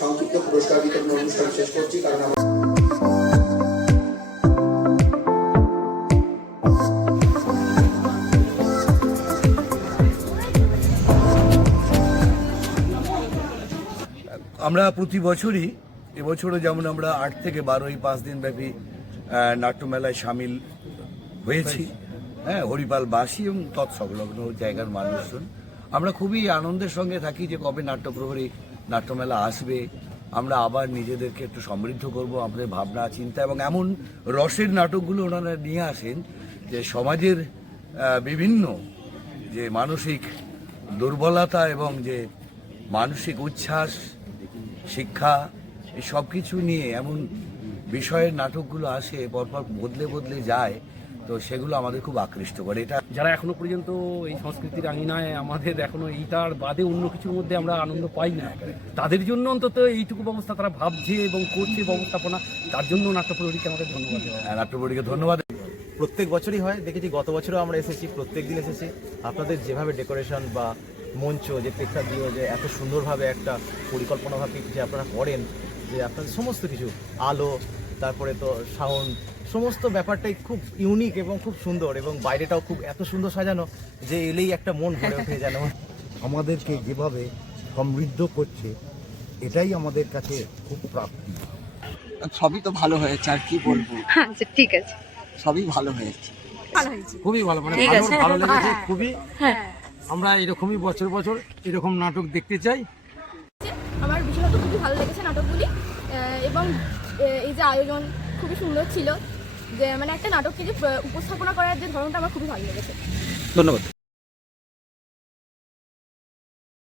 সংক্ষিপ্ত পুরস্কার বিতরণ অনুষ্ঠান শেষ করছি, কারণ আমরা প্রতি বছরই, এবছরও যেমন আমরা 8 থেকে 12 এই 5 দিন ব্যাপী নাট্যমেলায় সামিল হয়েছি। হ্যাঁ, হরিপালবাসী এবং তৎসংলগ্ন জায়গার মানুষজন আমরা খুবই আনন্দের সঙ্গে থাকি যে কবে নাট্যপ্রহরী নাট্যমেলা আসবে, আমরা আবার নিজেদেরকে একটু সমৃদ্ধ করব, আমাদের ভাবনা চিন্তা এবং এমন রসের নাটকগুলো ওনারা নিয়ে আসেন যে সমাজের বিভিন্ন যে মানসিক দুর্বলতা এবং যে মানসিক উচ্ছ্বাস, শিক্ষা, এই সব কিছু নিয়ে এমন বিষয়ের নাটকগুলো আসে, পরপর বদলে বদলে যায়, তো সেগুলো আমাদের খুব আকৃষ্ট করে। এটা যারা এখনো পর্যন্ত এই সংস্কৃতির আঙিনায় আমাদের এখনো এইটার বাদে অন্য কিছুর মধ্যে আমরা আনন্দ পাই না, তাদের জন্য অন্তত এইটুকু ব্যবস্থা তারা ভাবছে এবং করছে ব্যবস্থাপনা, তার জন্য নাট্যপ্রহরীকে আমাদের ধন্যবাদ। নাট্যপ্রহরীকে ধন্যবাদ। প্রত্যেক বছরই হয়, দেখেছি গত বছরও আমরা এসেছি, প্রত্যেক দিন এসেছি। আপনাদের যেভাবে ডেকোরেশন বা মঞ্চ যে প্রেক্ষাগৃহ যে এত সুন্দরভাবে একটা পরিকল্পনাভাবে যে আপনারা করেন, যে আপনাদের সমস্ত কিছু আলো, তারপরে তো সাউন্ড, সমস্ত ব্যাপারটাই খুব ইউনিক এবং খুব সুন্দর, এবং বাইরেটাও খুব এত সুন্দর সাজানো যে এলেই একটা মন ভরে ওঠে যেন। আমাদেরকে যেভাবে সমৃদ্ধ করছে, এটাই আমাদের কাছে খুব প্রাপ্তি। সবই তো ভালো হয়েছে, আর কি বলবো। আচ্ছা ঠিক আছে, সবই ভালো হয়েছে, খুবই ভালো, মানে ভালো লেগেছে খুবই। আমরা এরকমই বছর বছর এরকম নাটক দেখতে চাই। আমার বিশেষত খুবই ভালো লেগেছে নাটকগুলি, এবং এই যে আয়োজন খুবই সুন্দর ছিল, যে মানে একটা নাটককে যে উপস্থাপনা করার যে ধরনটা আমার খুবই ভালো লেগেছে। ধন্যবাদ।